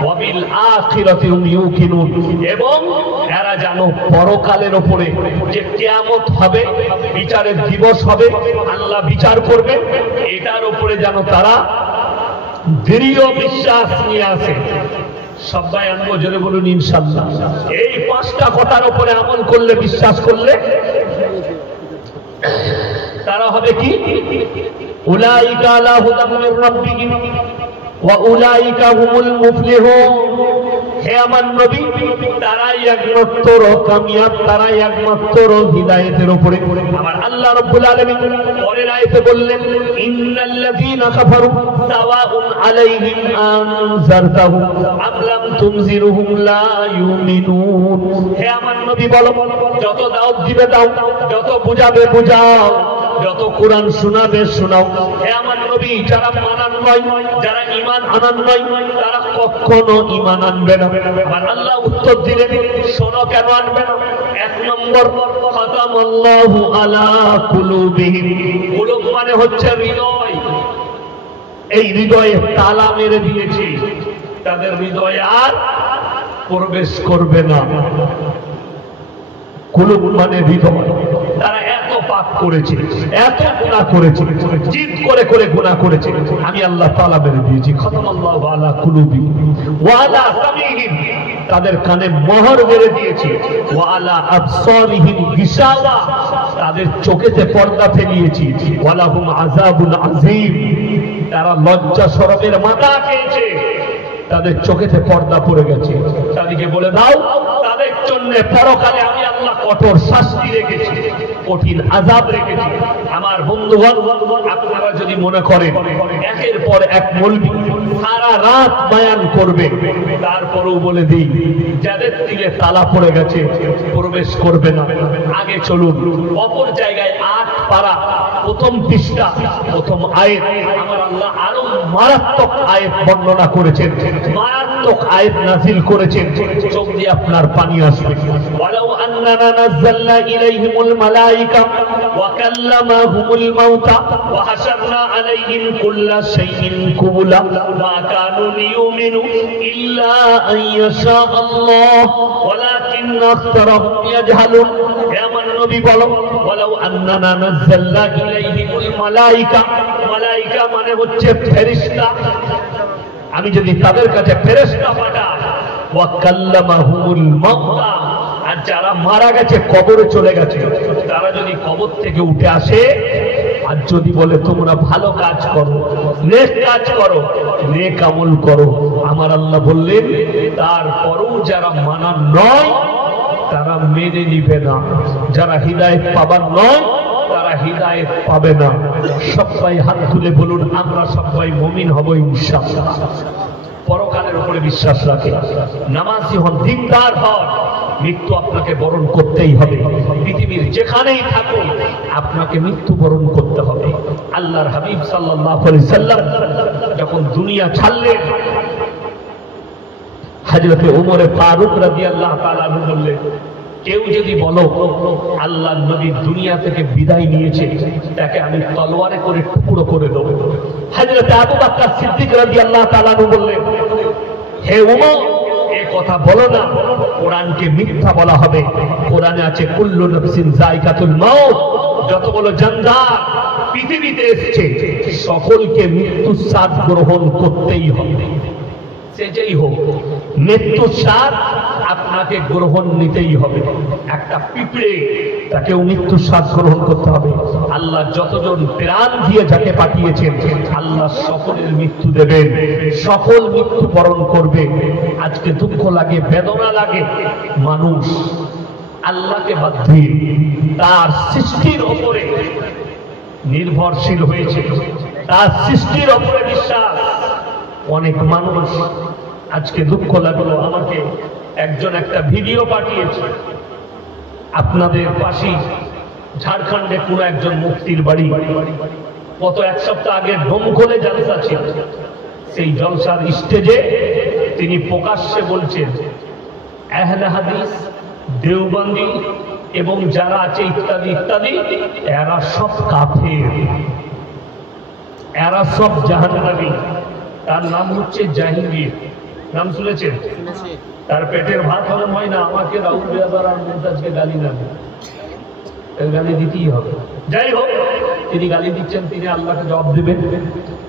ওয়াবিল আখিরাতি হুম ইউকিনুন, এবং এরা যেন পরকালের উপরে যে কিয়ামত হবে, বিচারের দিবস হবে, আল্লাহ বিচার করবে, এটার উপরে যেন তারা দৃঢ় বিশ্বাস নিয়ে আসে। সবাই আনবো, জোরে বলুন ইনশাআল্লাহ। এই পাঁচটা কথার উপরে আমল করলে, বিশ্বাস করলে তারা হবে কি? উলাইকা আলা হুদাম মির রাব্বিহিম ওয়া উলাইকা হুমুল মুফলিহুন। হে আমার নবী, তারাই একমাত্র কামিয়াব, তারাই একমাত্র হিদায়াতের উপরে। আমার আল্লাহ রাব্বুল আলামিন পরের আয়াতে বললেন, ইন্নাল্লাযীনা কাফারু সাওয়াউন আলাইহিম আনজারতাহুম আম লাম তুনজিরুহুম লা ইউমিনুন। হে আমার নবী বলো, যত দাওয়াত দিবে দাও, যত বুঝাবে বুঝাও, যত কোরআন শোনাবে শোনাও। হে আমার নবী, যারা মানান নয়, যারা ঈমান আনান নয়, তারা কখনো ঈমান আনবে না। আর আল্লাহ উত্তর দিলেন, শোনো কেন আনবে না? এক নম্বর, খাতামাল্লাহু আলা কুলুবিহিম। কুলুব মানে হচ্ছে হৃদয়। এই হৃদয়ে তালা মেরে দিয়েছি, তাদের হৃদয়ে আর প্রবেশ করবে না। কুলুব মানে হৃদয়। তারা এত পাপ করেছে, এত গুনাহ করেছে, জিদ করে করে গুনাহ করেছে, আমি আল্লাহ তাআলা মেরে দিয়েছি। খাতামাল্লাহু আলা কুলুবিহিম ওয়া আলা সামিহিম, তাদের কানে মোহর মেরে দিয়েছি। ওয়া আলা আবসারিহিম গিশাওয়া, তাদের চোখেতে পর্দা ফেলিয়েছি। ওয়া লাহুম আযাবুন আযীম, তারা লজ্জা শরমের মাথা খেয়েছে, তাদের চোখেতে পর্দা পড়ে গেছে। তাদেরকে বলে দাও, তাদের জন্য পরকালে আমি আল্লাহ কঠোর শাস্তি রেখেছি, কঠিন আযাব রেখেছি। আমার বন্ধুগণ, আপনারা যদি মনে করেন একের পর এক মৌলবী সারা রাত বয়ান করবে, তারপরেও বলে দিই, যাদের দিলে তালা পড়ে গেছে প্রবেশ করবে না। আগে চলুন অপর জায়গায় ৮ পারা প্রথম পৃষ্ঠা প্রথম আয়াত, আমার আল্লাহ আরো মারাত্মক আয়াত বর্ণনা করেছেন, মারাত্মক আয়াত নাযিল করেছেন, চোখ দিয়ে আপনার পানি আসবে। ওয়ালাউ আন্নানা নাযালনা ইলাইহিমুল মালাইকা ওয়া কাল্লামাহুমুল মাউতা ওয়া হাশারনা আলাইহিম কুল্লা শাইইন কুবুলা মা কানু লিয়ুমিনু ইল্লা আন ইয়াশা আল্লাহ ওয়ালাকিন্না আকতারাহুম ইয়াজহালুন। হে আমার নবী বলো, ওয়ালাউ আন্নানা নাযালনা ইলাইহিমুল মালাইকা, মালাইকা মানে হচ্ছে ফেরেশতা, আমি যদি তাদের কাছে ফেরেশতা পাঠাই, ওয়া কাল্লামাহুমুল মাউতা, আর যারা মারা গেছে কবরে চলে গেছে, তারা যদি কবর থেকে উঠে আসে আর যদি বলে তোমরা ভালো কাজ করো, নেক কাজ করো, নেক আমল করো, আমার আল্লাহ বললেন তারপরেও যারা মানার নয় তারা মেনে নিবে না, যারা হিদায়াত পাবার নয় তারা হিদায়াত পাবে না। সবাই হাত তুলে বলুন, আমরা সবাই মুমিন হব ইনশাআল্লাহ। পরকালের উপরে বিশ্বাস রাখে, নামাজি হন, দিনদার হন, মৃত্যু আপনাকে বরণ করতেই হবে। পৃথিবীর যেখানেই থাকুন আপনাকে মৃত্যু বরণ করতে হবে। আল্লাহর হাবিব সাল্লাল্লাহু আলাইহি সাল্লাম যখন দুনিয়া ছাড়লেন, হযরত ওমর ফারুক রাদিয়াল্লাহু তাআলা আনহু বললেন, কেউ যদি বলো আল্লাহর নবী দুনিয়া থেকে বিদায় নিয়েছে, তাকে আমি তলোয়ারে করে টুকরো করে দেব। হযরত আবু বকর সিদ্দিক রাদিয়াল্লাহু তাআলা আনহু বললেন, হে ওমর, এই কথা বলো না, কোরআনকে মিথ্যা বলা হবে। কোরআনে আছে কুল্লু নাফসিন যায়কাতুল মাউত, যতগুলো জানদার পৃথিবীতে এসেছে সকলকে মৃত্যুর স্বাদ গ্রহণ করতেই হবে, সে যেই হোক। মৃত্যুর স্বাদ আপনাকে গ্রহণ নিতেই হবে। একটা পিঁপড়ে, তাকেও মৃত্যু স্বাদ গ্রহণ করতে হবে। আল্লাহ যতজন প্রাণ দিয়ে যাকে পাঠিয়েছেন, আল্লাহ সকলের মৃত্যু দেবেন, সকল মৃত্যু বরণ করবে। আজকে দুঃখ লাগে, বেদনা লাগে, মানুষ আল্লাহকে বাদ দিয়ে তার সৃষ্টির ওপরে নির্ভরশীল হয়েছে, তার সৃষ্টির ওপরে বিশ্বাস। অনেক মানুষ, আজকে দুঃখ লাগলো, আমাকে একজন একটা ভিডিও পাঠিয়েছে, আপনাদের পাশেই ঝাড়খণ্ডে কোনো একজন মুফতির বাড়ি, গত এক সপ্তাহ আগে ডোমকলে জলসা ছিল। সেই জলসার স্টেজে তিনি প্রকাশ্যে বলছেন, আহলে হাদিস, দেওবন্দি এবং যারা আছে ইত্যাদি ইত্যাদি, এরা সব কাফের, এরা সব জাহান্নামী। তার নাম হচ্ছে জাহাঙ্গীর, নাম শুনেছেন? তার পেটের ভাত হজম হয় না, আমাকে রাহুল বিয়াদার আর মুমতাজকে গালি না গালি দিতেই হবে। যাই হোক, তিনি গালি দিচ্ছেন, তিনি আল্লাহকে জবাব দেবেন।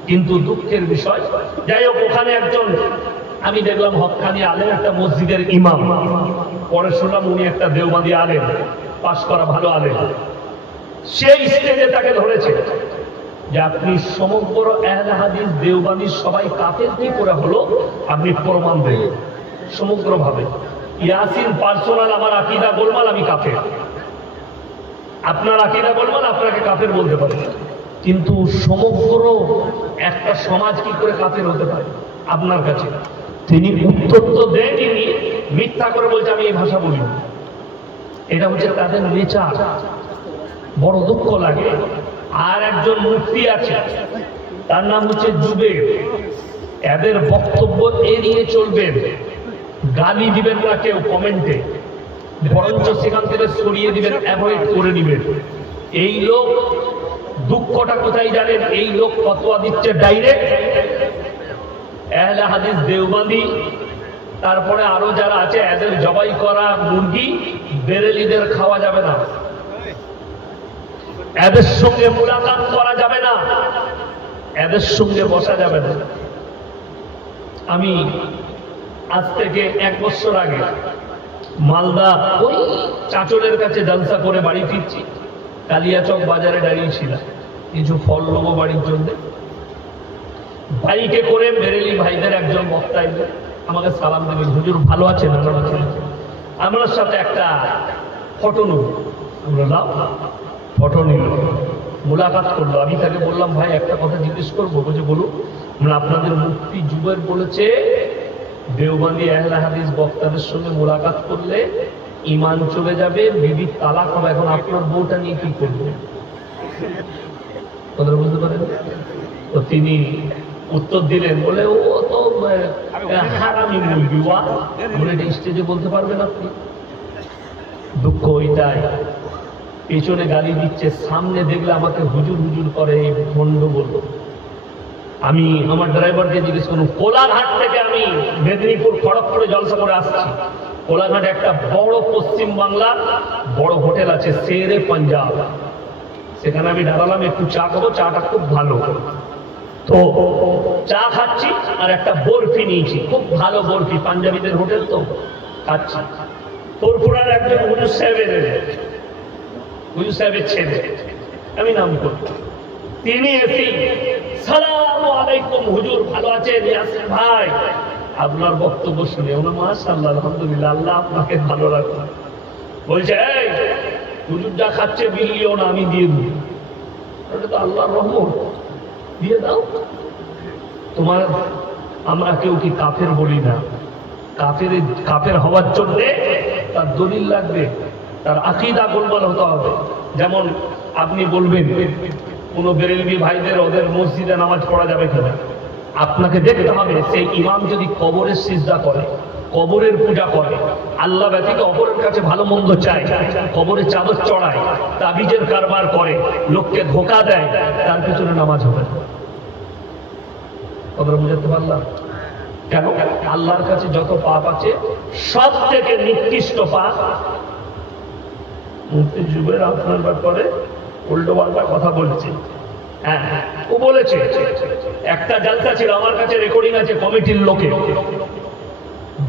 কিন্তু দুঃখের বিষয়, যাই হোক, ওখানে একজন আমি দেখলাম হক্কানি আলেম, একটা মসজিদের ইমাম, পরে শুনলাম উনি একটা দেওবন্দি আলেম, পাশ করা ভালো আলেম। সেই স্টেজে তাকে ধরেছে যে আপনি সমগ্র আহলে হাদিস দেওবন্দি সবাই কাফের কি করে হলো, আপনি প্রমাণ দেন সমগ্রভাবে। ইয়াসিন পার্সোনাল আমার আকীদা গোলমাল, আমি কাফের। আপনার আকীদা গোলমাল, আপনাকে কাফের বলতে পারে, কিন্তু সমগ্র একটা সমাজ কি করে কাফের হতে পারে আপনার কাছে? তিনি উত্তর তো দেননি, মিথ্যা করে বলছে আমি এই ভাষা বলি। এটা হচ্ছে তাদের নেচার, বড় দুঃখ লাগে। আর একজন মুফতি আছে, তার নাম হচ্ছে জুবের। এদের বক্তব্য এড়িয়ে চলবেন, গালি দিবেন না কেউ কমেন্টে, বরঞ্চ সেখান থেকে সরিয়ে দিবেন, অ্যাভয়েড করে দিবেন। এই লোক দুঃখটা কোথায় জানেন? এই লোক ফতোয়া দিচ্ছে ডাইরেক্ট আহলে হাদিস দেওবন্দি, তারপরে আরো যারা আছে, এদের জবাই করা মুরগি বেরেলিদের খাওয়া যাবে না, এদের সঙ্গে মুলাকাত করা যাবে না, এদের সঙ্গে বসা যাবে না। আমি আজ থেকে 1 বছর আগে মালদা ওই চাচলের কাছে জলসা করে বাড়ি ফিরছি, কালিয়াচক বাজারে দাঁড়িয়েছিলাম, কিছু ফল নেবো বাড়ির জন্য। বাইকে করে বেরেলি ভাইদের একজন বক্তা এলেন, আমাকে সালাম দেবেন, হুজুর ভালো আছেন? আমার সাথে একটা ফটো নেব। ফটো নিল, মুলাকাত করলো। আমি তাকে বললাম, ভাই একটা কথা জিজ্ঞেস করবো। বলছে বলুন। আপনাদের মুফতি জুবের বলেছে দেওবন্দি আহলে হাদিস বক্তাদের সঙ্গে মুলাকাত করলে ঈমান চলে যাবে, বিবির তালাক হবে। এখন আপনার বউটা নিয়ে কি করবে? কথা বুঝতে পারেন? তো তিনি উত্তর দিলেন, বলে ও তো হারামি মুরগি, বলে এটা স্টেজে বলতে পারবেন আপনি? দুঃখ ওইটাই, পেছনে গালি দিচ্ছে, সামনে দেখলে আমাকে হুজুর হুজুর করে, ভণ্ড বলল। আমি আমার ড্রাইভারকে জিজ্ঞেস করলাম, কোলাঘাট থেকে আমি মেদিনীপুর খড়গপুরে জলসা করে আসছি। কোলাঘাটে একটা বড় পশ্চিম বাংলার বড় হোটেল আছে, শেরে পাঞ্জাব। সেখানে আমি দাঁড়ালাম, একটু চা খাবো, চাটা খুব ভালো। তো চা খাচ্ছি আর একটা বরফি নিয়েছি, খুব ভালো বরফি, পাঞ্জাবিদের হোটেল তো খাচ্ছি। তোরপুরার একজন হুজুর সাহেবের ছেলে, আমি নাম করব, তিনি এসে সালামু আলাইকুম হুজুর, ভালো আছেন? ইয়াসিন ভাই, আপনার বক্তব্য শুনে ওনা মাশাআল্লাহ আলহামদুলিল্লাহ, আল্লাহ আপনাকে ভালো রাখুন। বলছে, এই হুজুর যা খাচ্ছে বিলিও না, আমি দিয়ে দিই। ওটা তো আল্লাহর রহমত, দিয়ে দাও। তোমার আমরা কেউ কি কাফের বলি না। কাফের হওয়ার জন্য তার দলিল লাগবে, তার আকীদা গোলমাল হতে হবে। যেমন আপনি বলবেন কোন বেরেলভি ভাইদের ওদের মসজিদে নামাজ পড়া যাবে কিনা, আপনাকে দেখতে হবে সেই ইমাম যদি কবরের সিজদা করে, কবরের পূজা করে, আল্লাহ ব্যতীত অপরের কাছে ভালো মন্দ চায়, কবরে চাদর চড়ায়, তাবিজের কারবার করে, লোককে ধোঁকা দেয়, তার পিছনে নামাজ হবে। কথা বুঝতে পারলাম? কেন? আল্লাহর কাছে যত পাপ আছে সব থেকে নিকৃষ্ট পাপ। মুফতি জুবের আপনার ব্যাপারে উল্টো পাল্টা কথা বলছে। হ্যাঁ, ও বলেছে, একটা জলসা ছিল, আমার কাছে রেকর্ডিং আছে, কমিটির লোকে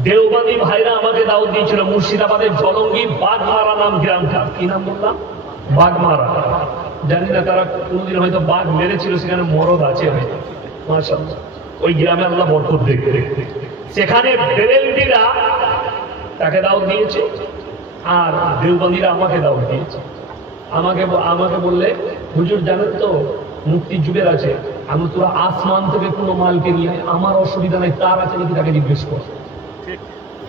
দেওবন্দি ভাইরা আমাকে দাওয়াত দিয়েছিল মুর্শিদাবাদের জলঙ্গি বাগমারা নাম গ্রামটা। কি নাম বললাম? বাগমারা। জানি না তারা কোনদিন হয়তো বাঘ মেরেছিল, সেখানে মরদ আছে হয়তো, মাশাআল্লাহ। ওই গ্রামে আল্লাহ বরকত দেখতে, সেখানে বেরেলভিরা তাকে দাওয়াত দিয়েছে আর দেওবন্দিরা আমাকে দাওয়াত দিয়েছে। আমাকে বললে হুজুর জানেন তো মুক্তি যুগের আছে, আমি তোরা আসমান থেকে কোনো মালকে নিয়ে আমার অসুবিধা নাই, তার আছে নাকি তাকে জিজ্ঞেস কর।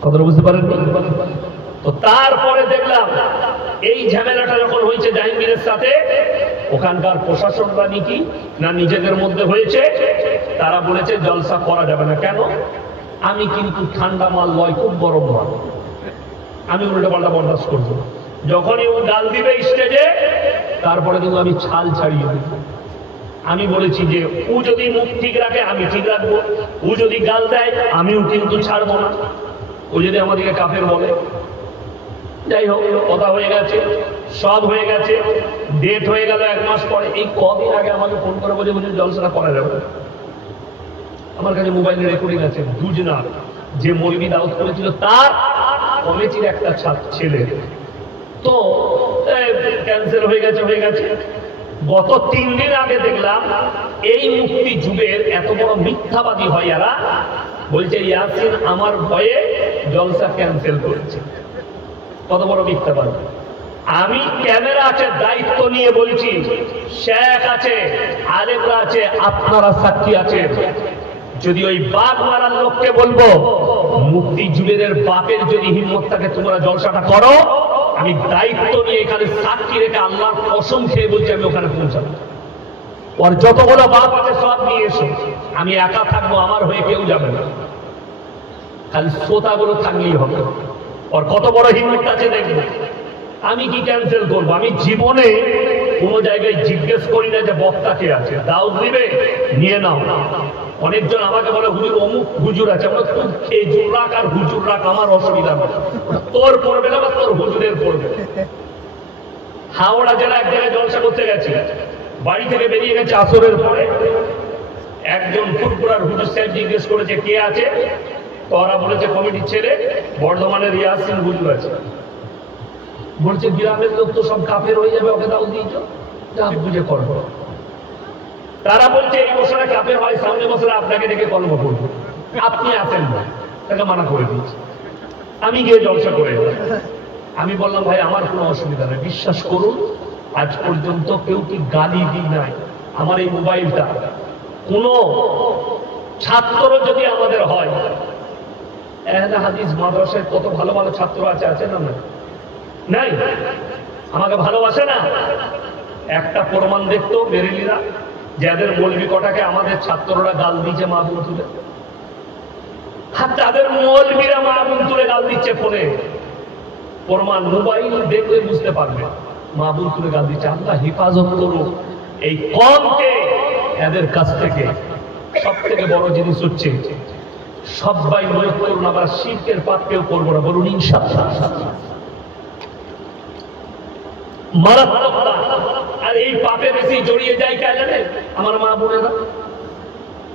কথাটা বুঝতে পারেন? তো তারপরে দেখলাম এই ঝামেলাটা যখন হয়েছে জাহাঙ্গীরের সাথে, ওখানকার প্রশাসনরা নাকি না নিজেদের মধ্যে হয়েছে, তারা বলেছে জলসা করা যাবে না। কেন? আমি কিন্তু ঠান্ডা মাল লয়, খুব গরম মাল, আমি উল্টো পাল্টা বরদাস্ত করবো না। যখনই ও গাল দিবে স্টেজে, তারপরে কিন্তু আমি ছাল ছাড়িয়ে দেব। আমি বলেছি যে ও যদি মুখ ঠিক রাখে আমি ঠিক রাখবো, ও যদি গাল দেয় আমিও কিন্তু ছাড়বো না। ও যদি আমাদেরকে কাফের বলে, যাই হোক কথা হয়ে গেছে, সব হয়ে গেছে, ডেট হয়ে গেল 1 মাস পরে। এই কদিন আগে আমাকে ফোন করে বলে জলসাটা করা যাবে। আমার কাছে মোবাইলে রেকর্ডিং আছে, দুজনা যে মৌলবি দাওয়াত করেছিল তার কমিটির একটা ছেলে, তো ক্যান্সেল হয়ে গেছে। গত 3 দিন আগে দেখলাম এই মুক্তি যুগের এত বড় মিথ্যাবাদী হয় এরা, বলছে ইয়াসিন আমার ভয়ে জলসা ক্যান্সেল করেছে। কত বড় মিথ্যাবাদী! আমি ক্যামেরা আছে দায়িত্ব নিয়ে বলছি, শেখ আছে, আলেমরা আছে, আপনারা সাক্ষী আছে। যদি ওই বাঘ মারার লোককে বলবো মুক্তি যুগের বাপের যদি হিম্মত থাকে তোমরা জলসাটা করো, আমি দায়িত্ব নিয়ে এখানে সাক্ষী রেখে আল্লাহর কসম খেয়ে বলছি আমি ওখানে পৌঁছাবো। ওর যতগুলো বাপ আছে সব নিয়ে এসো, আমি একা থাকবো, আমার হয়ে কেউ যাবে না, খালি শ্রোতাগুলো থাকলেই হবে। ওর কত বড় হিম্মত আছে দেখবো। আমি কি ক্যান্সেল করবো? আমি জীবনে কোনো জায়গায় জিজ্ঞেস করি না যে বক্তা কে আছে, দাওয়াত দিবে নিয়ে নাও। অনেকজন আমাকে বলে হুজুর অমুক হুজুর আছে, আমরা খুব খেজুর রাখ আর হুজুর রাখ, আমার অসুবিধা নেই, তোর পড়বে না বা তোর হুজুরের পড়বে। হাওড়া জেলা এক জায়গায় জলসা করতে গেছি, বাড়ি থেকে বেরিয়ে গেছে আসরের পরে, একজন ফুটপুরার হুজুর সাহেব জিজ্ঞেস করেছে কে আছে, তো ওরা বলেছে কমিটির ছেলে বর্ধমানের ইয়াসিন হুজুর আছে। বলছে গ্রামের লোক তো সব কাফের হয়ে যাবে, ওকে দাও দিয়েছ, যা বুঝে করবো। তারা বলছে এই বছরে কাফের হয়, সামনে বছরে আপনাকে ডেকে কর্ম করবো, আপনি আসেন না, তাকে মানা করে দিয়েছি। আমি গিয়ে জলসা করে আমি বললাম ভাই আমার কোনো অসুবিধা নেই, বিশ্বাস করুন আজ পর্যন্ত কেউ কি গালি দিই নাই। আমার এই মোবাইলটা কোন ছাত্র যদি আমাদের হয়, আহলে হাদিস মাদ্রাসায় কত ভালো ভালো ছাত্র আছে না? নাই? আমাকে ভালোবাসে না? একটা প্রমাণ দেখতো বেরেলিরা, যাদের মৌলবি কটাকে আমাদের ছাত্ররা গাল দিচ্ছে মা বোন তুলে, আর তাদের মৌলবিরা মা বোন তুলে গাল দিচ্ছে ফোনে, প্রমাণ মোবাইল দেখলে বুঝতে পারবে মা বোন তুলে গাল দিচ্ছে। আল্লাহ হেফাজত করুক এই কমকে এদের কাছ থেকে। সব থেকে বড় জিনিস হচ্ছে সবাই মনে করুন, আবার শিরকের পাপ কেউ করবো না, বলুন ইনশাআল্লাহ। মারাত্মক। আর এই পাপে বেশি জড়িয়ে যায় কে জানে? আমার মা বোনেরা।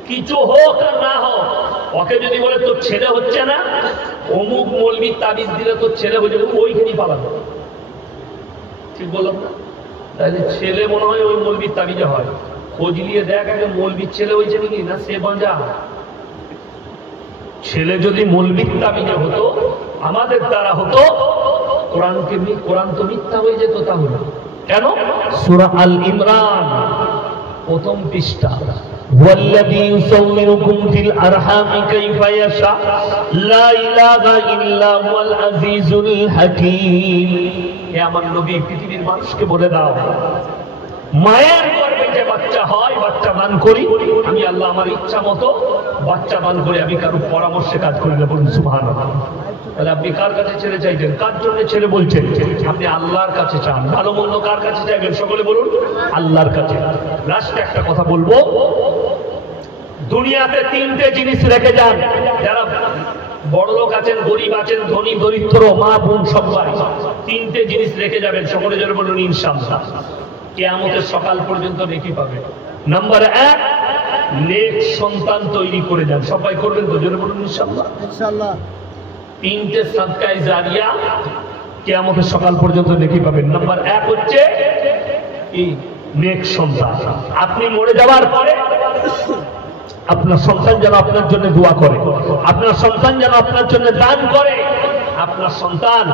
কিছু হোক আর না হোক, ওকে যদি বলে তোর ছেলে হচ্ছে না, অমুক মৌলবি তাবিজ দিলে তোর ছেলে হয়ে যাবে, ওইখানেই পালাবো। ঠিক বললাম না? তাহলে ছেলে মনে হয় ওই মৌলবির তাবিজে হয়, খোঁজ নিয়ে দেখ আগে মৌলবির ছেলে হয়েছে নাকি, না সে বাঁজা। ছেলে যদি মৌলবির তাবিজে হতো, আমাদের দ্বারা হতো, কোরআন তো মিথ্যা হয়ে যেত। তাহলে কেন? সূরা আল ইমরান প্রথম পৃষ্ঠা, ওয়াল্লাযী ইউসাউমিরুকুম ফিল আরহামি কাইফা ইয়াশা লা ইলাহা ইল্লা হুয়াল আজিজুল হাকীম। হে আমার নবী, পৃথিবীর মানুষকে বলে দাও, মায়ের গর্ভে যে বাচ্চা হয়, বাচ্চা দান করি আমি আল্লাহ, আমার ইচ্ছা মতো বাচ্চা দান করে, আমি কারোর পরামর্শে কাজ করি না। বলুন সুবহানাল্লাহ। তাহলে আপনি কার কাছে ছেলে চাইছেন? কার জন্য ছেলে বলছেন? আপনি আল্লাহর কাছে চান। ভালো মন্দ কার কাছে চাইবেন? সকলে বলুন আল্লাহর কাছে। লাস্টে একটা কথা বলবো, দুনিয়াতে 3টে জিনিস রেখে যান, যারা বড় লোক আছেন, গরিব আছেন, ধনী দরিদ্র, মা বোন সবাই 3টে জিনিস রেখে যাবেন, সকলে যারা বলুন ইনশাআল্লাহ। কিয়ামতের সকাল পর্যন্ত নেকি পাবে। নাম্বার 1, নেক সন্তান তৈরি করে যান। সবাই করবেন তো? জোরে বলুন ইনশাআল্লাহ। ইনশাআল্লাহ। তিনটে সাদকায়ে জারিয়া কিয়ামতের সকাল পর্যন্ত নেকি পাবেন। নাম্বার 1 হচ্ছে নেক সন্তান। আপনি মরে যাওয়ার পরে আপনার সন্তান যেন আপনার জন্য দোয়া করে, আপনার সন্তান যেন আপনার জন্য দান করে, আপনার সন্তান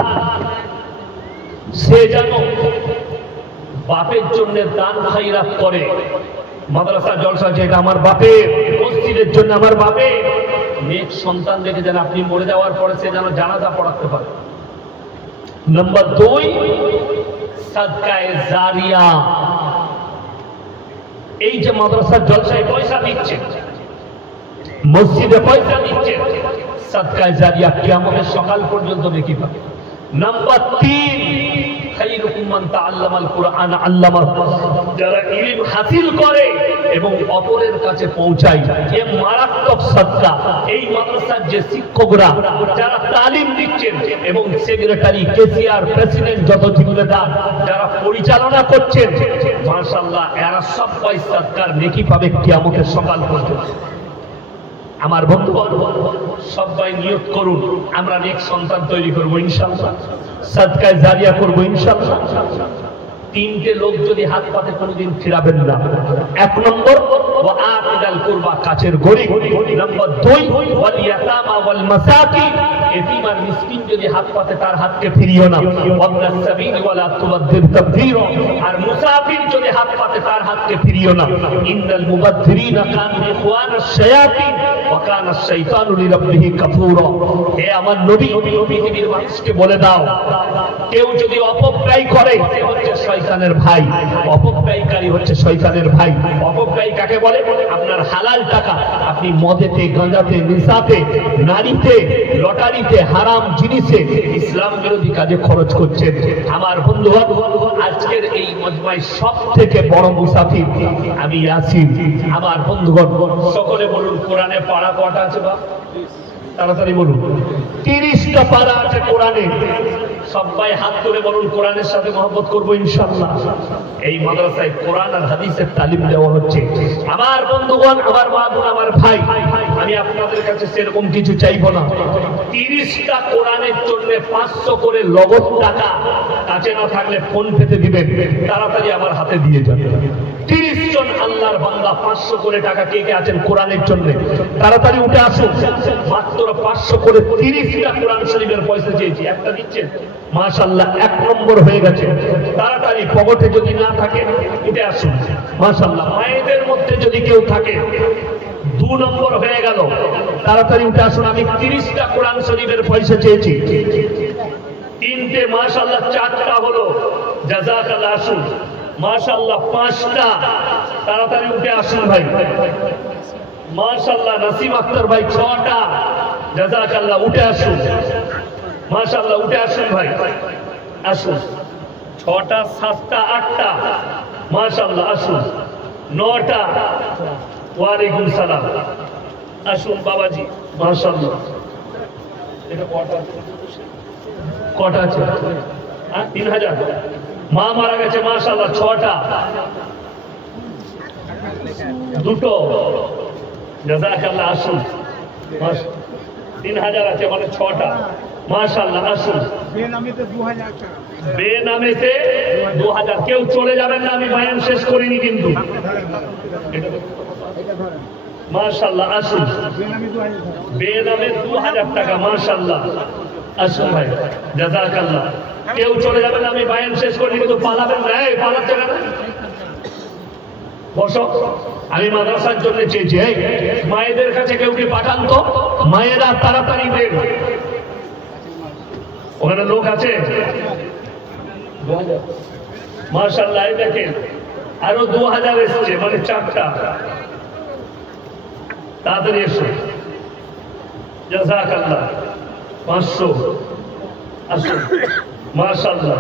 সে যেন বাপের জন্য দান খায়রাত করে। মাদ্রাসা জলসা যেটা আমার বাপের, মসজিদের জন্য আমার বাপের, নেক সন্তান দেখে যেন আপনি মরে যাওয়ার পরে সে যেন জানাজা পড়াতে পারে। নাম্বার 2 সাদকায়ে জারিয়া। এই যে মাদ্রাসার জলসায় পয়সা দিচ্ছে, মসজিদে পয়সা দিচ্ছে, সাদকায়ে জারিয়া কিয়ামতের সকাল পর্যন্ত নেকি পাবে। নাম্বার 3 খায়রুকুম মান তাআল্লামাল কুরআন আল্লামাহু, যারা ইলম হাসিল করে এবং অপরের কাছে পৌঁছায়, এ মারাত্মক সাদকা। এই মাদ্রাসার যে শিক্ষকরা যারা তালিম দিচ্ছেন এবং সেক্রেটারি, কেসিআর, প্রেসিডেন্ট, যত জিম্মেদার যারা পরিচালনা করছেন, মাশাআল্লাহ এরা সবাই সাদকার নেকি পাবে কিয়ামতের সকাল পর্যন্ত। আমার বন্ধুগণ, সবাই নিয়ত করুন আমরা নেক সন্তান তৈরি করব ইনশাআল্লাহ, সাদকায়ে জারিয়া করব ইনশাআল্লাহ। তিনটে লোক যদি হাত পাতে কোনোদিন ফিরাবেন না। 1 নম্বর ওয়া আকিদাল কুরবা, কাছের গরীব। নাম্বার 2 ওয়াল ইয়াতামা ওয়াল মাসাকিন, এতিম আর মিসকিন যদি হাত পাতে তার হাতকে ফিরিও না। ওয়াবনাস সাবিল ওয়ালা তুবাদ্দির তাবদীরা, আর মুসাফির যদি হাত পাতে তার হাতকে ফিরিও না। ইন্নাল মুবাদ্দিরিনা কানু ইখওয়ানাশ শায়াতিন ওয়া কানা আশ-শাইতানু লিরাব্বিহি কাফুরা। হে আমার নবী, পৃথিবীর মানুষকে বলে দাও, কেউ যদি অপব্যয় করে সে হচ্ছে শয়তানের ভাই, অপব্যয়কারী হচ্ছে শয়তানের ভাই। অপব্যয় কাকে বলে? আপনার হালাল টাকা আপনি মদেতে, গাঁজাতে, নেশাতে, নারীতে, লটারিতে, হারাম জিনিসে, ইসলাম বিরোধী কাজে খরচ করছেন। আমার বন্ধুগণ, আজকের এই মজমায় সবথেকে বড় মুসাফির আমি ইয়াসিন। আমার বন্ধুগণ, সকলে বলুন কোরআনে পারা কটা আছে? বা তাড়াতাড়ি বলুন। 30টা পারা আছে কোরআনে। সবাই হাত তুলে বলুন কোরআনের সাথে মহব্বত করবো ইনশাআল্লাহ। এই মাদ্রাসায় কোরআন আর হাদিসের তালিম দেওয়া হচ্ছে। আমার বন্ধুগণ, আমার মা বোন, আমার ভাই, আমি আপনাদের কাছে সেরকম কিছু চাইবো না। 30টা কোরআনের জন্য 500 করে নগদ টাকা, কাছে না থাকলে ফোন পেতে দিবেন, তাড়াতাড়ি আমার হাতে দিয়ে যাবেন। 30 জন আল্লাহর বান্দা 500 করে টাকা কে কে আছেন কোরআনের জন্য? তাড়াতাড়ি উঠে আসুন। মাত্র 500 করে 30টা কোরআন শরীফের পয়সা চেয়েছি, একটা দিচ্ছেন, মাশাআল্লাহ 1 নম্বর হয়ে গেছে। তাড়াতাড়ি পকেটে যদি না থাকে উঠে আসুন। মাশাআল্লাহ মায়েদের মধ্যে যদি কেউ থাকে 2 নম্বর হয়ে গেল, তাড়াতাড়ি উঠে আসুন। আমি 30টা কোরআন শরীফের পয়সা চেয়েছি, 3টে মাশাআল্লাহ 4টা হলো, জাযাকাল্লাহ। আসুন মাশাআল্লাহ 5টা, তাড়াতাড়ি উঠে আসুন ভাই। মাশাআল্লাহ নাসিম আক্তার ভাই 6টা, জাযাকাল্লাহ উঠে আসুন। মাশাআল্লাহ উঠে আসুন ভাই, আসুন। 6টা, 7টা, 8টা, মাশাআল্লাহ আসুন। 9টা, ওয়ালাইকুম সালাম, আসুন বাবাজি, মাশাআল্লাহ। এটা কটা আছে? 3000। মা মারা গেছে, মাশাআল্লাহ 6টা, 2টো, জাযাকাল্লাহ। আসুন 3000 আছে মানে 6টা, মাশাআল্লাহ। আসুন বেনামেতে 2000 টাকা, বেনামেতে 2000। কেউ চলে যাবেন না, আমি বয়ান শেষ করিনি কিন্তু। মাশাআল্লাহ আসুন, বেনামে 2000 টাকা, মাশাআল্লাহ। আসুন ভাই, জাযাকাল্লাহ। কেউ চলে যাবেন না, আমি বয়ান শেষ করিনি কিন্তু। পালাবেন না, এই পালাচ্ছে না, বসো। আমি মাদ্রাসার জন্য চেয়েছি, মায়েদের কাছে কেউ কি পাঠান তো, মায়েরা তাড়াতাড়ি দেন। ওখানে লোক আছে, মাশাআল্লাহ। এই দেখেন আরো 2000 এসছে, মানে 4টা, তাড়াতাড়ি এসো, জাযাকাল্লাহ। 500 আসুন, মাশাআল্লাহ।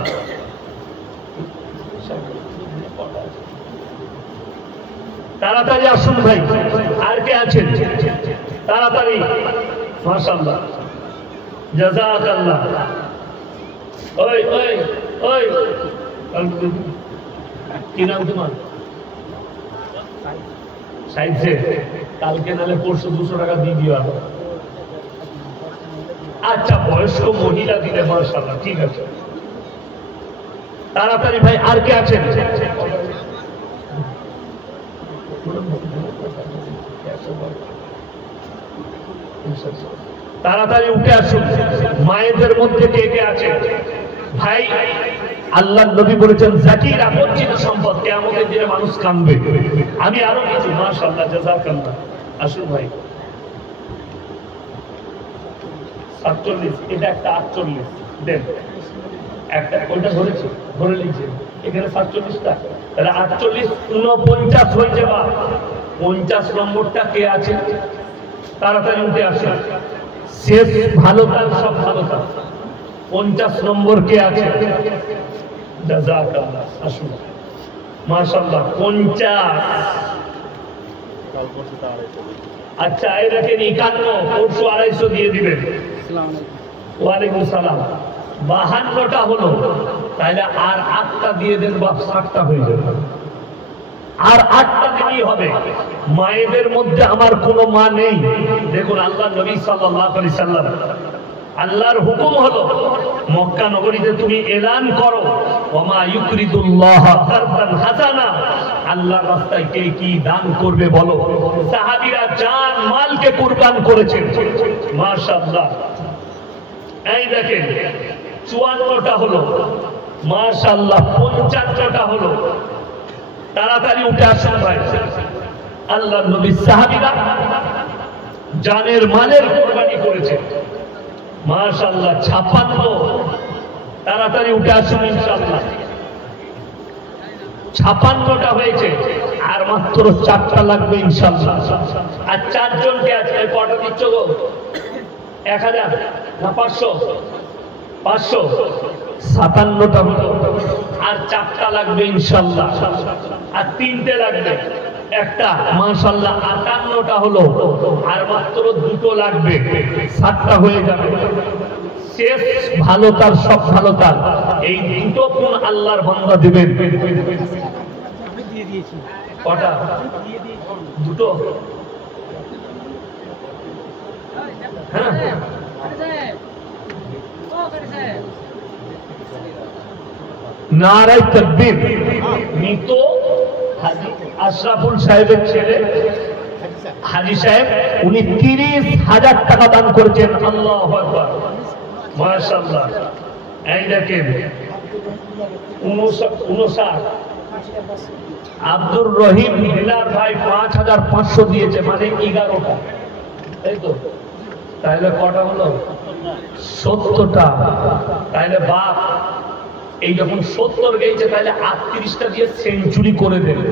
তাড়াতাড়ি আসুন ভাই, আর কে আছেন? তাড়াতাড়ি, মাশাআল্লাহ, জাযাকাল্লাহ। ওই ওই ওই, কি নাম তোমার? সাইডে, কালকে নালে পরশু 200 টাকা দিয়ে দিও। আচ্ছা বয়স্ক মহিলা দিলে মাশাআল্লাহ, ঠিক আছে। তাড়াতাড়ি ভাই, আর কে আছেন? তাড়াতাড়ি উঠে আসুন। মায়েদের মধ্যে কে কে আছে ভাই? আল্লাহ নবী বলেছেন জাকির আপজ্জিত সম্পদ, কিয়ামতের দিনে মানুষ কাঁদবে। আমি আরো কিছু, মাশাআল্লাহ, জাযাকাল্লাহ। আসুন ভাই, 47, এটা একটা 48 দেন, একটা ওইটা ধরেছে, ধরে নিয়েছে এখানে 47টা, তাহলে 48 49 হয়েছে। বা 50 নম্বরটা কে আছে? তাড়াতাড়ি উঠে আসে। শেষ ভালো কাজ, সব ভালো কাজ। 50 নম্বর কে আছে? জাযাকাল্লাহ। আসুন, মাশাআল্লাহ, 50। আচ্ছা, এই দেখেন 51, পরশু 250 দিয়ে দিবেন। ওয়ালাইকুম সালাম। 52টা হলো, তাহলে আর 8টা দিয়ে দেন, বা 60টা হয়ে যাবে। আর 8টা দিনই হবে। মায়েদের মধ্যে আমার কোনো মা নেই। দেখুন আল্লাহ নবী সাল্লাল্লাহু আলাইহি সাল্লাম, আল্লাহর হুকুম হলো মক্কা নগরীতে তুমি এলান করো, ওমা ইউকরিদুল্লাহ কারদান হাসানা, আল্লাহর রাস্তায় কে কি দান করবে বলো। সাহাবীরা জান মালকে কুরবান করেছেন, মাশাআল্লাহ। এই দেখেন 54টা হলো, মাশাআল্লাহ। 55টা হলো, তাড়াতাড়ি উঠে আসেন ভাই। আল্লাহর নবী সাহাবীরা জানের মালের কুরবানি করেছে, মাশাআল্লাহ। 56, তাড়াতাড়ি উঠে আসুন ইনশাআল্লাহ। 56টা হয়েছে, আর মাত্র 4টা লাগবে ইনশাআল্লাহ। আর 4 জনকে আছে, কটা দিচ্ছ গো? 1000 না 500? 500। 57টা হলো, আর 4টা লাগবে ইনশাআল্লাহ। আর 3টে লাগবে, একটা, মাশাআল্লাহ। 58টা হলো, আর মাত্র 2টো লাগবে, 7টা হয়ে যাবে। শেষ ভালো তার, সব ভালো তার। এই 2টো কোন আল্লাহর বান্দা দিবেন? কটা? 2টো। হ্যাঁ, নারায়ে তাকবীর। মৃত হাজী আশরাফুল সাহেবের ছেলে হাজী সাহেব, উনি 30,000 টাকা দান করেছেন। আল্লাহু আকবার, মাশাআল্লাহ। এই দেখেন 59। আব্দুর রহিম হিলার ভাই 5500 দিয়েছে, মানে 11টা, তাই তো? তাহলে কটা হলো? 70টা। তাহলে বাপ এই যখন 70 গেছে, তাহলে 38টা দিয়ে সেঞ্চুরি করে দেবে।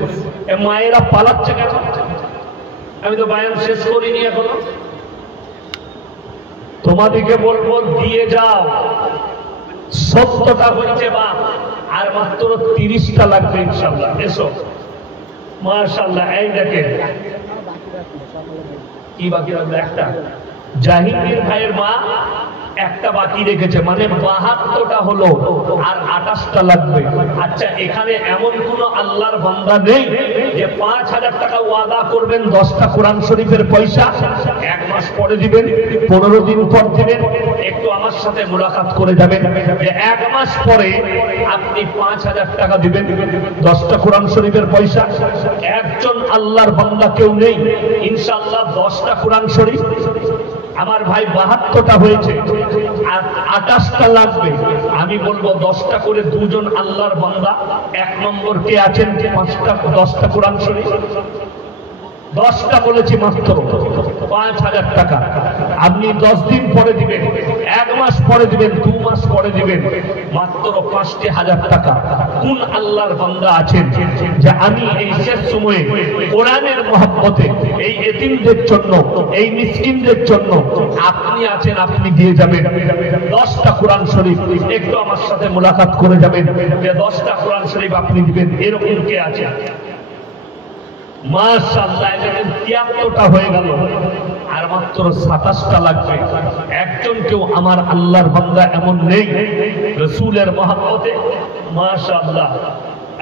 মায়েরা পালাচ্ছে কেন? আমি তো বায়ান শেষ করিনি এখনো। তোমাদেরকে বলবো দিয়ে যাও। 70টা হয়েছে বাপ, আর মাত্র 30টা লাগবে ইনশাআল্লাহ। এসো, মাশাআল্লাহ। এই দেখেন কি বাকি রাখবে? একটা। জাহিঙ্গীর ভাইয়ের মা একটা বাকি রেখেছে, মানে 72টা হলো, আর 28টা লাগবে। আচ্ছা, এখানে এমন কোন আল্লাহর বান্দা নেই যে 5000 টাকা ওয়াদা করবেন 10টা কোরআন শরীফের পয়সা 1 মাস পরে দিবেন, 15 দিন পর দিবেন? একটু আমার সাথে মুলাকাত করে যাবেন যে 1 মাস পরে আপনি 5000 টাকা দিবেন 10টা কোরআন শরীফের পয়সা। একজন আল্লাহর বান্দা কেউ নেই ইনশাআল্লাহ 10টা কোরআন শরীফ। আমার ভাই 72টা হয়েছে, আর 28টা লাগবে। আমি বলবো 10টা করে, 2 জন আল্লাহর বান্দা। 1 নম্বর কে আছেন? 10টা কোরআন শরীফ। 10টা বলেছি, মাত্র 5000 টাকা। আপনি 10 দিন পরে দিবেন, 1 মাস পরে দিবেন, 2 মাস পরে দিবেন, মাত্র 5000 টাকা। কোন আল্লাহর বান্দা আছেন যে আমি এই শেষ সময়ে কোরআনের মহব্বতে এই এতিমদের জন্য, এই মিসকিনদের জন্য আপনি আছেন, আপনি দিয়ে যাবেন 10টা কোরআন শরীফ? একটু আমার সাথে মুলাকাত করে যাবেন যে 10টা কোরআন শরীফ আপনি দিবেন। এরকম কে আছে? মাশাআল্লাহ। 73টা হয়ে গেল, আর মাত্র 27টা লাগবে। একজন কেউ আমার আল্লাহর বান্দা এমন নেই রাসূলের মহব্বতে? মাশাআল্লাহ।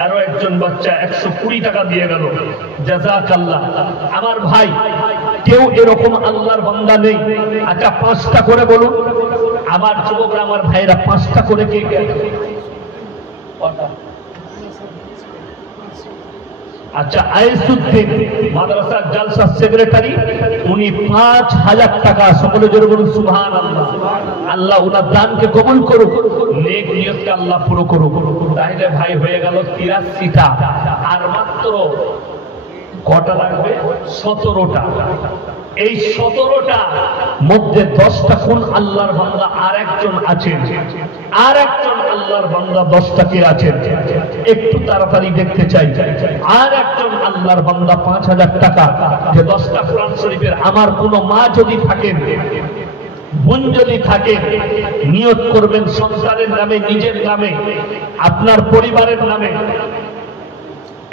আরো একজন বাচ্চা 120 টাকা দিয়ে গেল, জাযাকাল্লাহ। আমার ভাই কেউ এরকম আল্লাহর বান্দা নেই? আচ্ছা, 5টা করে বলুন। আমার যুবকরা, আমার ভাইরা 5টা করে কে কে? আচ্ছা, আইসুদ্দিন মাদ্রাসার জালসা সেক্রেটারি, উনি 5000 টাকা, সকলে জোরে বলুন সুবহানাল্লাহ। আল্লাহ উনার দানকে কবুল করুক, নেক নিয়তকে আল্লাহ পুরো করুক। তাহলে ভাই হয়ে গেল 83টা, আর মাত্র কটা লাগবে? 17টা। এই 17টা মধ্যে 10টা কোন আল্লাহর বান্দা আর একজন আছেন, আর একজন আল্লাহর বান্দা 10টা কে আছেন? একটু তাড়াতাড়ি দেখতে চাই। আর একজন আল্লাহর বান্দা 5000 টাকা, যে 10টা কোরআন শরীফের আমার কোন মা যদি থাকেন, বোন যদি থাকে, নিয়ত করবেন সন্তানের নামে, নিজের নামে, আপনার পরিবারের নামে।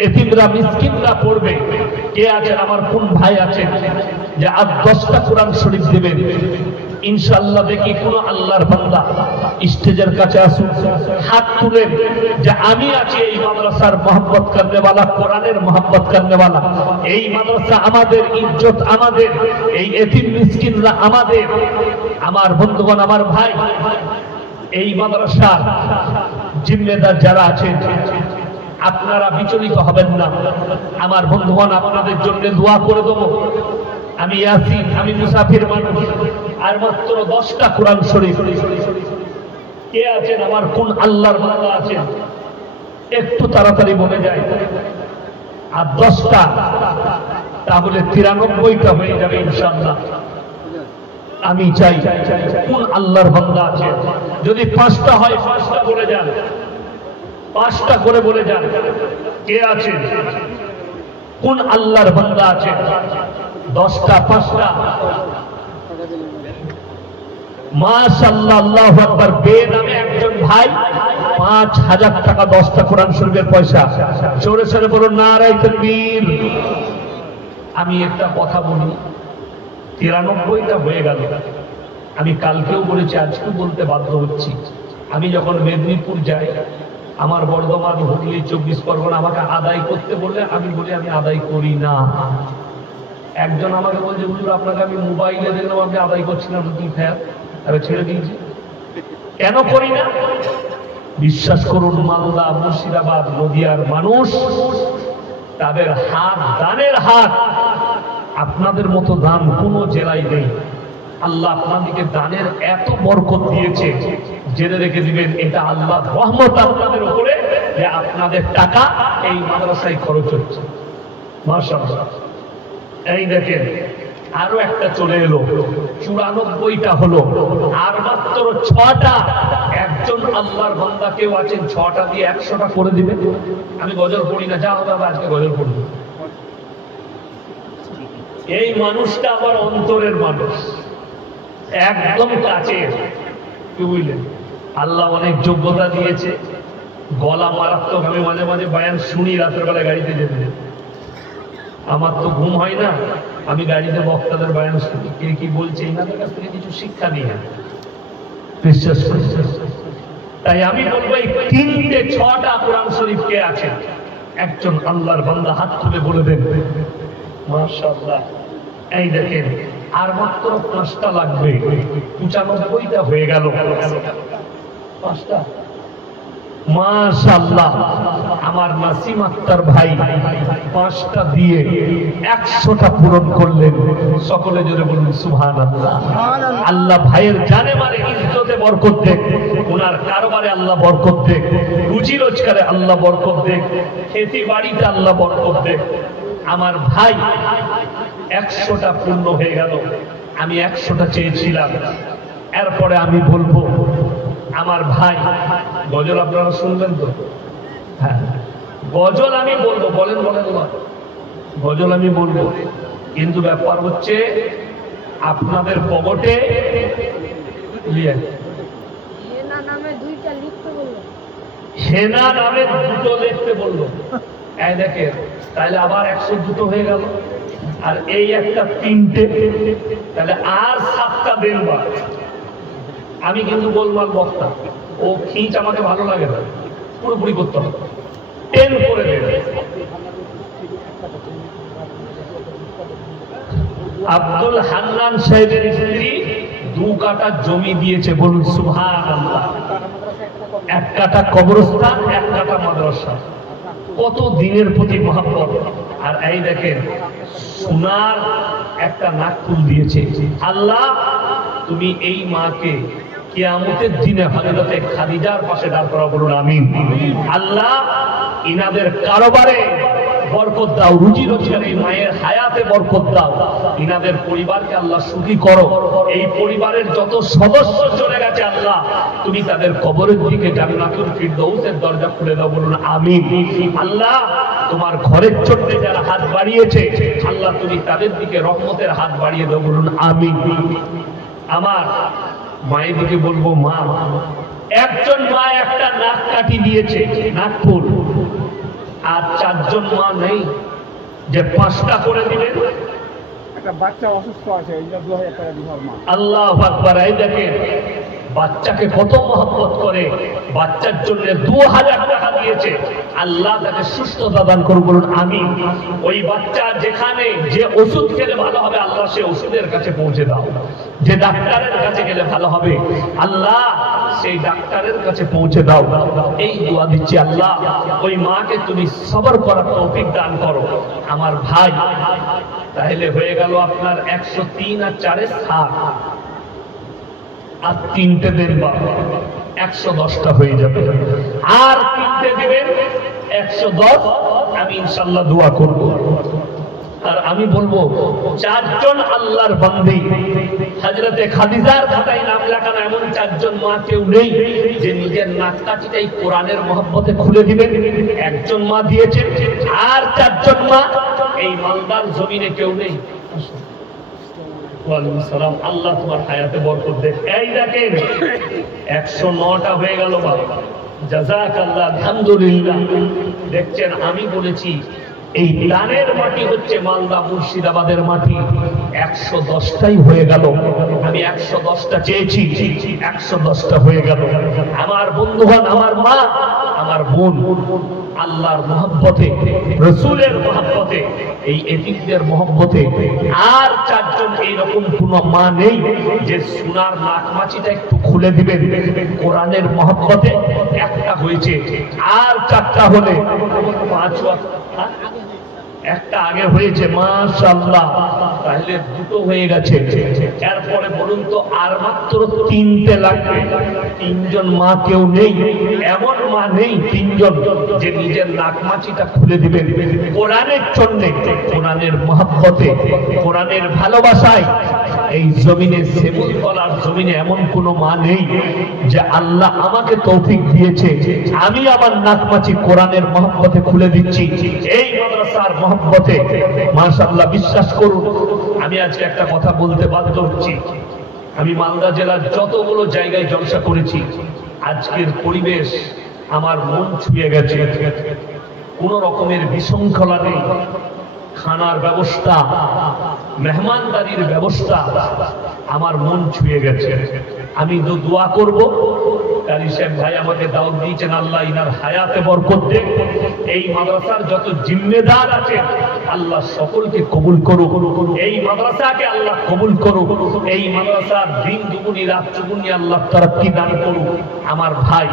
এতিমরা মিসকিনরা পড়বে। কে আছেন? আমার কোন ভাই আছেন যে আজ 10টা কোরআন শরীফ দিবেন? ইনশাআল্লাহ দেখি কোন আল্লাহর বান্দা স্টেজের কাছে আসুন, হাত তুলেন যে আমি আছি এই মাদ্রাসার মোহাম্মত করনেওয়ালা, কোরআনের মোহাম্মত করনেওয়ালা। এই মাদ্রাসা আমাদের, ইজ্জত আমাদের, এই এতিম মিসকিনরা আমাদের। আমার বন্ধুগণ, আমার ভাই, এই মাদ্রাসা জিম্মেদার যারা আছেন, আপনারা বিচলিত হবেন না। আমার বন্ধুগণ, আপনাদের জন্য দোয়া করে দেবো। আমি ইয়াসিন, আমি মুসাফির মানুষ, আর মাত্র 10টা কোরআন শরীফ। কে আছেন? আমার কোন আল্লাহর বান্দা আছেন? একটু তাড়াতাড়ি বলে যায়। আর 10টা, তাহলে 93টা হয়ে যাবে ইনশাআল্লাহ। আমি চাই কোন আল্লাহর বান্দা আছে? যদি 5টা হয় 5টা বলে যান, 5টা করে বলে যান। কে আছে? কোন আল্লাহর বান্দা আছে? 10টা, 5টা। মাশাআল্লাহ, আল্লাহু আকবার। বেনামে একজন ভাই 5000 টাকা, 10টা কোরআন শরীফের পয়সা। জোরে সরে বলুন নারায়ে তাকবীর। আমি একটা কথা বলি, 93টা হয়ে গেল। আমি কালকেও বলেছি, আজকেও বলতে বাধ্য হচ্ছি। আমি যখন মেদিনীপুর যাই, আমার বর্ধমান, হুগলি, 24 পরগনা আমাকে আদায় করতে বললে আমি বলি আমি আদায় করি না। একজন আমাকে বলছে, হুজুর আপনাকে আমি মোবাইলে দেখলাম আপনি আদায় করছিলাম, কি ফের আমি ছেড়ে দিয়েছি। কেন করি না? বিশ্বাস করুন, মালদা, মুর্শিদাবাদ, নদিয়ার মানুষ, তাদের হাত, দানের হাত আপনাদের মতো দান কোনো জেলায় নেই। আল্লাহ আপনাদেরকে দানের এত বরকত দিয়েছে, জেনে রেখে দিবেন, এটা আল্লাহর রহমত আপনাদের উপরে, যে আপনাদের টাকা এই মাদ্রাসায় খরচ হচ্ছে। মাশাআল্লাহ। এই দেখেন, আরো একটা চলে এলো, 94টা হলো, আর মাত্র 6টা। একজন আল্লাহর বান্দা কেউ আছেন 6টা দিয়ে 100টা করে দিবে? আমি গজল পড়ি না, যা হবে আজকে গজল পড়ব। এই মানুষটা আমার অন্তরের মানুষ, একদম কাছে। কি বুঝলেন? আল্লাহ অনেক যোগ্যতা দিয়েছে, গলা মারাত্মক। আমি মাঝে মাঝে বয়ান শুনি রাতের বেলা গাড়িতে যেতে। আমার তো ঘুম হয় না, আমি গাড়িতে বক্তাদের বয়ান শুনি, কে কি বলছে, এনাদের কাছ থেকে কিছু শিক্ষা নিয়ে বিশ্বাস করি। তাই আমি বলবো, এই 3টে 6টা কোরআন শরীফ কে আছে? একজন আল্লাহর বান্দা হাত তুলে বলে দেন। মাশাআল্লাহ। এই দেখেন, আর মাত্র 5টা লাগবে, 95টা হয়ে গেল। 5টা। মাশাআল্লাহ। আমার নাসিম আক্তার ভাই 5টা দিয়ে 100টা পূরণ করলেন। সকলে জোরে বলুন সুবহানাল্লাহ। আল্লাহ ভাইয়ের জানে মানে ইজ্জতে বরকত দেখ, ওনার কারবারে আল্লাহ বরকত দেখ, রুজি রোজগারে আল্লাহ বরকত দেখ, খেতি বাড়িতে আল্লাহ বরকত দেখ। আমার ভাই 100টা পূর্ণ হয়ে গেল। আমি 100টা চেয়েছিলাম। এরপরে আমি বলবো, আমার ভাই গজল আপনারা শুনবেন তো? হ্যাঁ, গজল আমি বলবো। বলেন বলেন, গজল আমি বলবো, কিন্তু ব্যাপার হচ্ছে আপনাদের পকেটে হেনা নামে 2টা লিখতে বললো। এই দেখেন, তাহলে আবার 102 হয়ে গেল, আর এই একটা 3টে, তাহলে আর 7টা দেন। আমি কিন্তু গোলমাল বক্তা, ও খিঁচ আমাকে ভালো লাগে না, পুরোপুরি করতে হবে। 10 করে দেন। আব্দুল হান্নান সাহেবের স্ত্রী 2 কাঠা জমি দিয়েছে, বলুন সুবহানাল্লাহ। 1 কাঠা কবরস্থান, 1 কাঠা মাদ্রাসা। কত দিনের প্রতি মহব্বত। আর এই দেখেন সোনার একটা নাকফুল দিয়েছে। আল্লাহ তুমি এই মাকে কিয়ামতের দিনে হযরতে খাদিজার পাশে দাঁড় করা, বলুন আমিন। আল্লাহ ইনাদের কারবারে বরকত দাও, রুজি রোজগারে মায়ের হায়াতে বরকত দাও, ইনাদের পরিবারকে আল্লাহ সুখী করো। এই পরিবারের যত সদস্য চলে গেছে আল্লাহ তুমি তাদের কবরের দিকে জান্নাতুল ফিরদৌসের দরজা খুলে দাও, বলুন আমিন। আল্লাহ তোমার ঘরের জন্য যারা হাত বাড়িয়েছে আল্লাহ তুমি তাদের দিকে রহমতের হাত বাড়িয়ে দাও, বলুন আমিন। আমার মায়ের দিকে বলবো, মা, একজন মা একটা নাক কাটি দিয়েছে, নাকফুল, আর 4 জন মা নেই যে 5টা করে দিবেন। একটা বাচ্চা অসুস্থ আছে, 2000 টাকা দিতে হবে। আল্লাহু আকবার। এই দেখেন বাচ্চাকে কত মহব্বত করে, বাচ্চার জন্য 2000 টাকা দিয়েছে। আল্লাহ তাকে সুস্থতা দান করুন, বলুন আমিন। ওই বাচ্চা যেখানে যে ওষুধ খেলে ভালো হবে আল্লাহ সে ওষুধের কাছে পৌঁছে দাও, যে ডাক্তারের কাছে গেলে ভালো হবে আল্লাহ সেই ডাক্তারের কাছে পৌঁছে দাও। এই দোয়া দিচ্ছি আল্লাহ ওই মাকে তুমি সবর করার তৌফিক দান করো। আমার ভাই তাহলে হয়ে গেল আপনার 103 আর 4 60, আর 3টে দেন বাবা, 110টা হয়ে যাবে। আর 3টে দিবেন 110। আমি ইনশাআল্লাহ দোয়া করব। আর আমি বলবো 4 জন আল্লাহর বান্দী হযরতে খাদিজার খাতায় নাম লেখানো এমন 4 জন মা কেউ নেই যে নিজের নাক কাঠিটাই কোরআনের মহব্বতে খুলে দিবেন। 1 জন মা দিয়েছেন, আর 4 জন মা এই মালদার জমিনে কেউ নেই। ওয়ালাইকুম সালাম। আল্লাহ তোমার হায়াতে বরকত দেখ। এই দেখেন 109টা হয়ে গেল বাবা, জাযাকাল্লাহ, আলহামদুলিল্লাহ। দেখছেন আমি বলেছি এই দানের মাটি হচ্ছে মালদা মুর্শিদাবাদের মাটি। 110টাই হয়ে গেল। আমি 110টা চেয়েছি, 110টা হয়ে গেল। আমার বন্ধুগণ, আমার মা, আমার বোন, আল্লাহর মহব্বতে, রসুলের মহব্বতে, এই এতিমদের মহব্বতে আর 4 জন এইরকম কোন মা নেই যে সোনার নাকমাচিটা একটু খুলে দিবেন। কোরআনের মহব্বতে 1টা হয়েছে, আর 4টা হলে 5 ওয়াক্ত। একটা আগে হয়েছে মাশাআল্লাহ, তাহলে 2টো হয়ে গেছে। এরপরে বলুন তো আর মাত্র 3টে লাগবে। 3 জন মা কেউ নেই, এমন মা নেই 3 জন যে নিজের নাকমাচিটা খুলে দিবেন কোরআনের জন্য, কোরআনের মহব্বতে, কোরআনের ভালোবাসায়। এই জমিনে সেবুল তলার জমিনে এমন কোন মা নেই যে আল্লাহ আমাকে তৌফিক দিয়েছে আমি আমার নাকমাচি কোরআনের মহব্বতে খুলে দিচ্ছি এই মাদ্রাসার মহব্বতে। মাশাআল্লাহ, বিশ্বাস করুন আমি আজকে একটা কথা বলতে বাধ্য হচ্ছি। আমি মালদা জেলার যতগুলো জায়গায় জলসা করেছি, আজকের পরিবেশ আমার মন ছুঁয়ে গেছে। কোন রকমের বিশৃঙ্খলা নেই, খানার ব্যবস্থা, মেহমানদারির ব্যবস্থা আমার মন ছুঁয়ে গেছে। আমি তো দোয়া করব, কারি সাহেব ভাই আমাকে দাওয়াত দিয়েছেন, আল্লাহ ইনার হায়াতে বরকত দেন। এই মাদ্রাসার যত জিম্মেদার আছে আল্লাহ সকলকে কবুল করুক, এই মাদ্রাসাকে আল্লাহ কবুল করুক, এই মাদ্রাসার দিন দুগুনি রাত চুগুনি আল্লাহ তারাক্কি দান করুক। আমার ভাই,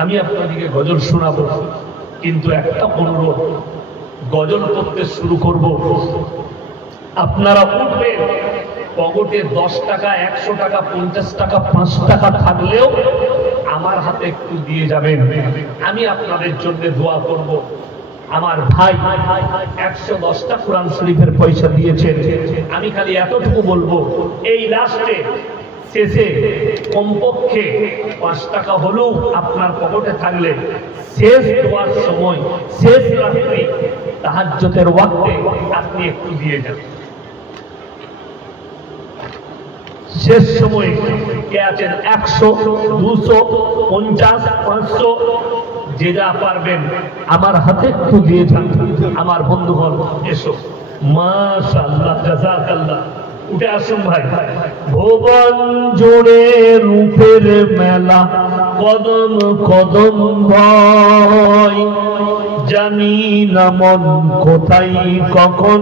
আমি আপনাদেরকে গজল শোনাবো, কিন্তু একটা অনুরোধ, গজল করতে শুরু করব, আপনারা উঠবেন, পকেটে 10 টাকা, 100 টাকা, 50 টাকা, 5 টাকা থাকলেও আমার হাতে একটু দিয়ে যাবেন, আমি আপনাদের জন্য দোয়া করব। আমার ভাই 110টা কোরআন শরীফের পয়সা দিয়েছেন। আমি খালি এতটুকু বলবো, এই লাস্টে শেষে কমপক্ষে 5 টাকা হলেও আপনার পকেটে থাকলে শেষ দোয়ার সময়, শেষ রাত্রি তাহাজ্জুদের ওয়াক্তে আপনি একটু দিয়ে যান। শেষ সময় কে আছেন 100, 200, 50, 500 যে যা পারবেন আমার হাতে একটু দিয়ে যান। আমার বন্ধুগণ এসো, মাশাআল্লাহ, জাযাকাল্লাহ। উঠে আসুন ভাই। ভুবন জুড়ে রূপের মেলা, কদম কদম ভয়, জানি না মন কোথায় কখন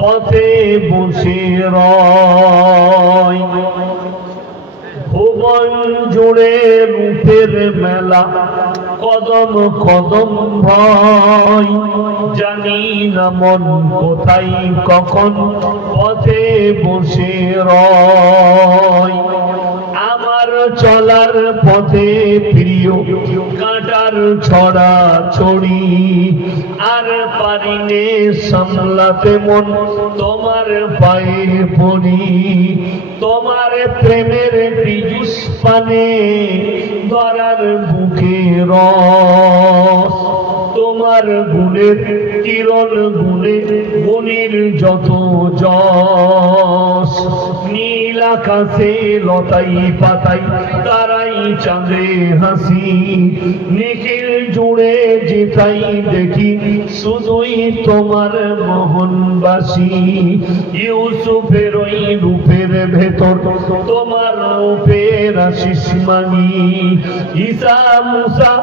পথে বসে রয়। জুড়ে রূপের মেলা, কদম কদম ভয়, জানি না মন কোথায় কখন পথে বসে রয়। আমার চলার পথে প্রিয় কাঁটার ছড়া ছড়ি, আর পারিনে সামলাতে মন তোমার পায়ে পড়ি। তোমার প্রেমের পীযুষ পানে ধরার বুকে রস, তোমার গুণের কিরণ গুণে মনির যত যশ। নীল আকাশে লতাই পাতাই তারাই চাঁদে হাসি, নিখিল জুড়ে যেথাই দেখি শুধুই তোমার মোহনবাসী। ইউসুফের ওই রূপের ভেতর তোমার রূপের আশিস মাগি। ঈসা মুসা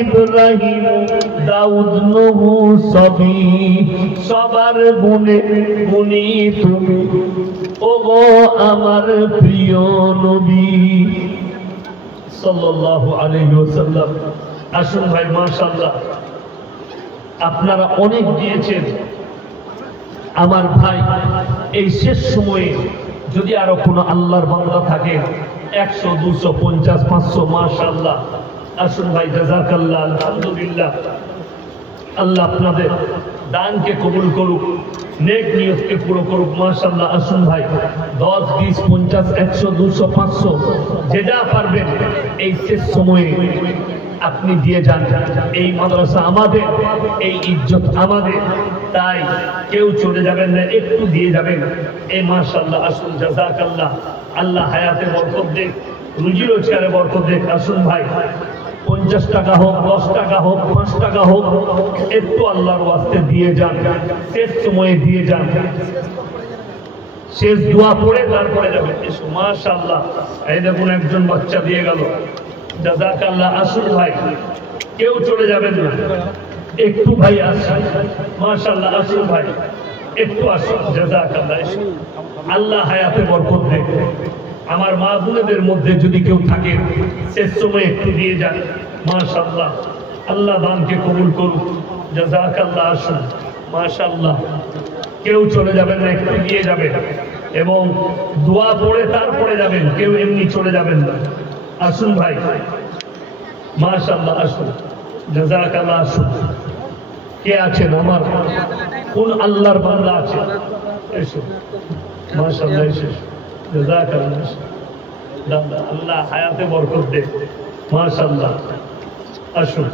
ইব্রাহিম দাউদ নূহ সবই, সবার গুণে গুণী তুমি ওগো আমার প্রিয় নবী সাল্লাল্লাহু আলাইহি ওয়াসাল্লাম। আসুন ভাই, মাশাআল্লাহ আপনারা অনেক দিয়েছেন। আমার ভাই, এই শেষ সময়ে যদি আরো কোনো আল্লাহর বান্দা থাকে 100, 200, 50, 500, মাশাআল্লাহ। আসুন ভাই, জাযাকাল্লাহ, আলহামদুলিল্লাহ। আল্লাহ আপনাদের দানকে কবুল করুক, নেক নিয়তকে পুরো করুক, মাশাআল্লাহ। আসুন ভাই, 10, 20, 50, 100, 200, 500 যে যা পারবেন এই শেষ সময়ে আপনি দিয়ে যান। এই মাদ্রাসা আমাদের, এই ইজ্জত আমাদের, তাই কেউ চলে যাবেন না, একটু দিয়ে যাবেন। এই মাশাআল্লাহ। আসুন, জাযাকাল্লাহ। আল্লাহ হায়াতে বরকত দেখ, রুজি রোজগারে বরকত দেখ। আসুন ভাই, 50 টাকা হোক, 10 টাকা হোক, 5 টাকা হোক, একটু আল্লাহর ওয়াস্তে দিয়ে যান, শেষ সময়ে দিয়ে যান। শেষ দোয়া পড়ে তারপরে যাবেন। মাশাআল্লাহ, এই দেখুন একজন বাচ্চা দিয়ে গেল, জাযাকাল্লাহ। আসুন ভাই, কেউ চলে যাবেন না, একটু ভাই আসুন, মাশাআল্লাহ। আসুন ভাই, একটু আসুন, জাযাকাল্লাহ। আল্লাহ হায়াতে বরকত দেখ। আমার মা বোনেদের মধ্যে যদি কেউ থাকে শেষ সময় একটু দিয়ে যান, মাশাআল্লাহ। আল্লাহ দানকে কবুল করুক, জাযাকাল্লাহ। আসুন, মাশাআল্লাহ। কেউ চলে যাবেন না, একটু দিয়ে যাবেন এবং দোয়া পড়ে তারপরে যাবেন, কেউ এমনি চলে যাবেন না। আসুন ভাই, মাশাআল্লাহ। আসুন, জাযাকাল্লাহ। আসুন, কে আছেন আমার কোন আল্লাহর বান্দা আছে? এসো, মাশাআল্লাহ, এসো, জাযাকাল্লাহ। দাদা, আল্লাহ হায়াতে বরকত দে, মাশাআল্লাহ। আসুন,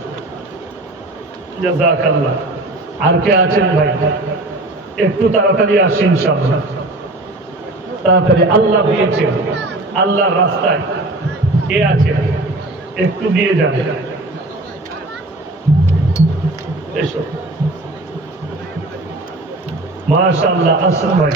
জাযাকাল্লাহ। আর কে আছেন ভাই? একটু তাড়াতাড়ি আসেন, ইনশাআল্লাহ, তাড়াতাড়ি। আল্লাহ দিয়েছেন, আল্লাহর রাস্তায় কে আছে একটু দিয়ে যান। এসো, মাশাআল্লাহ। আসুন ভাই।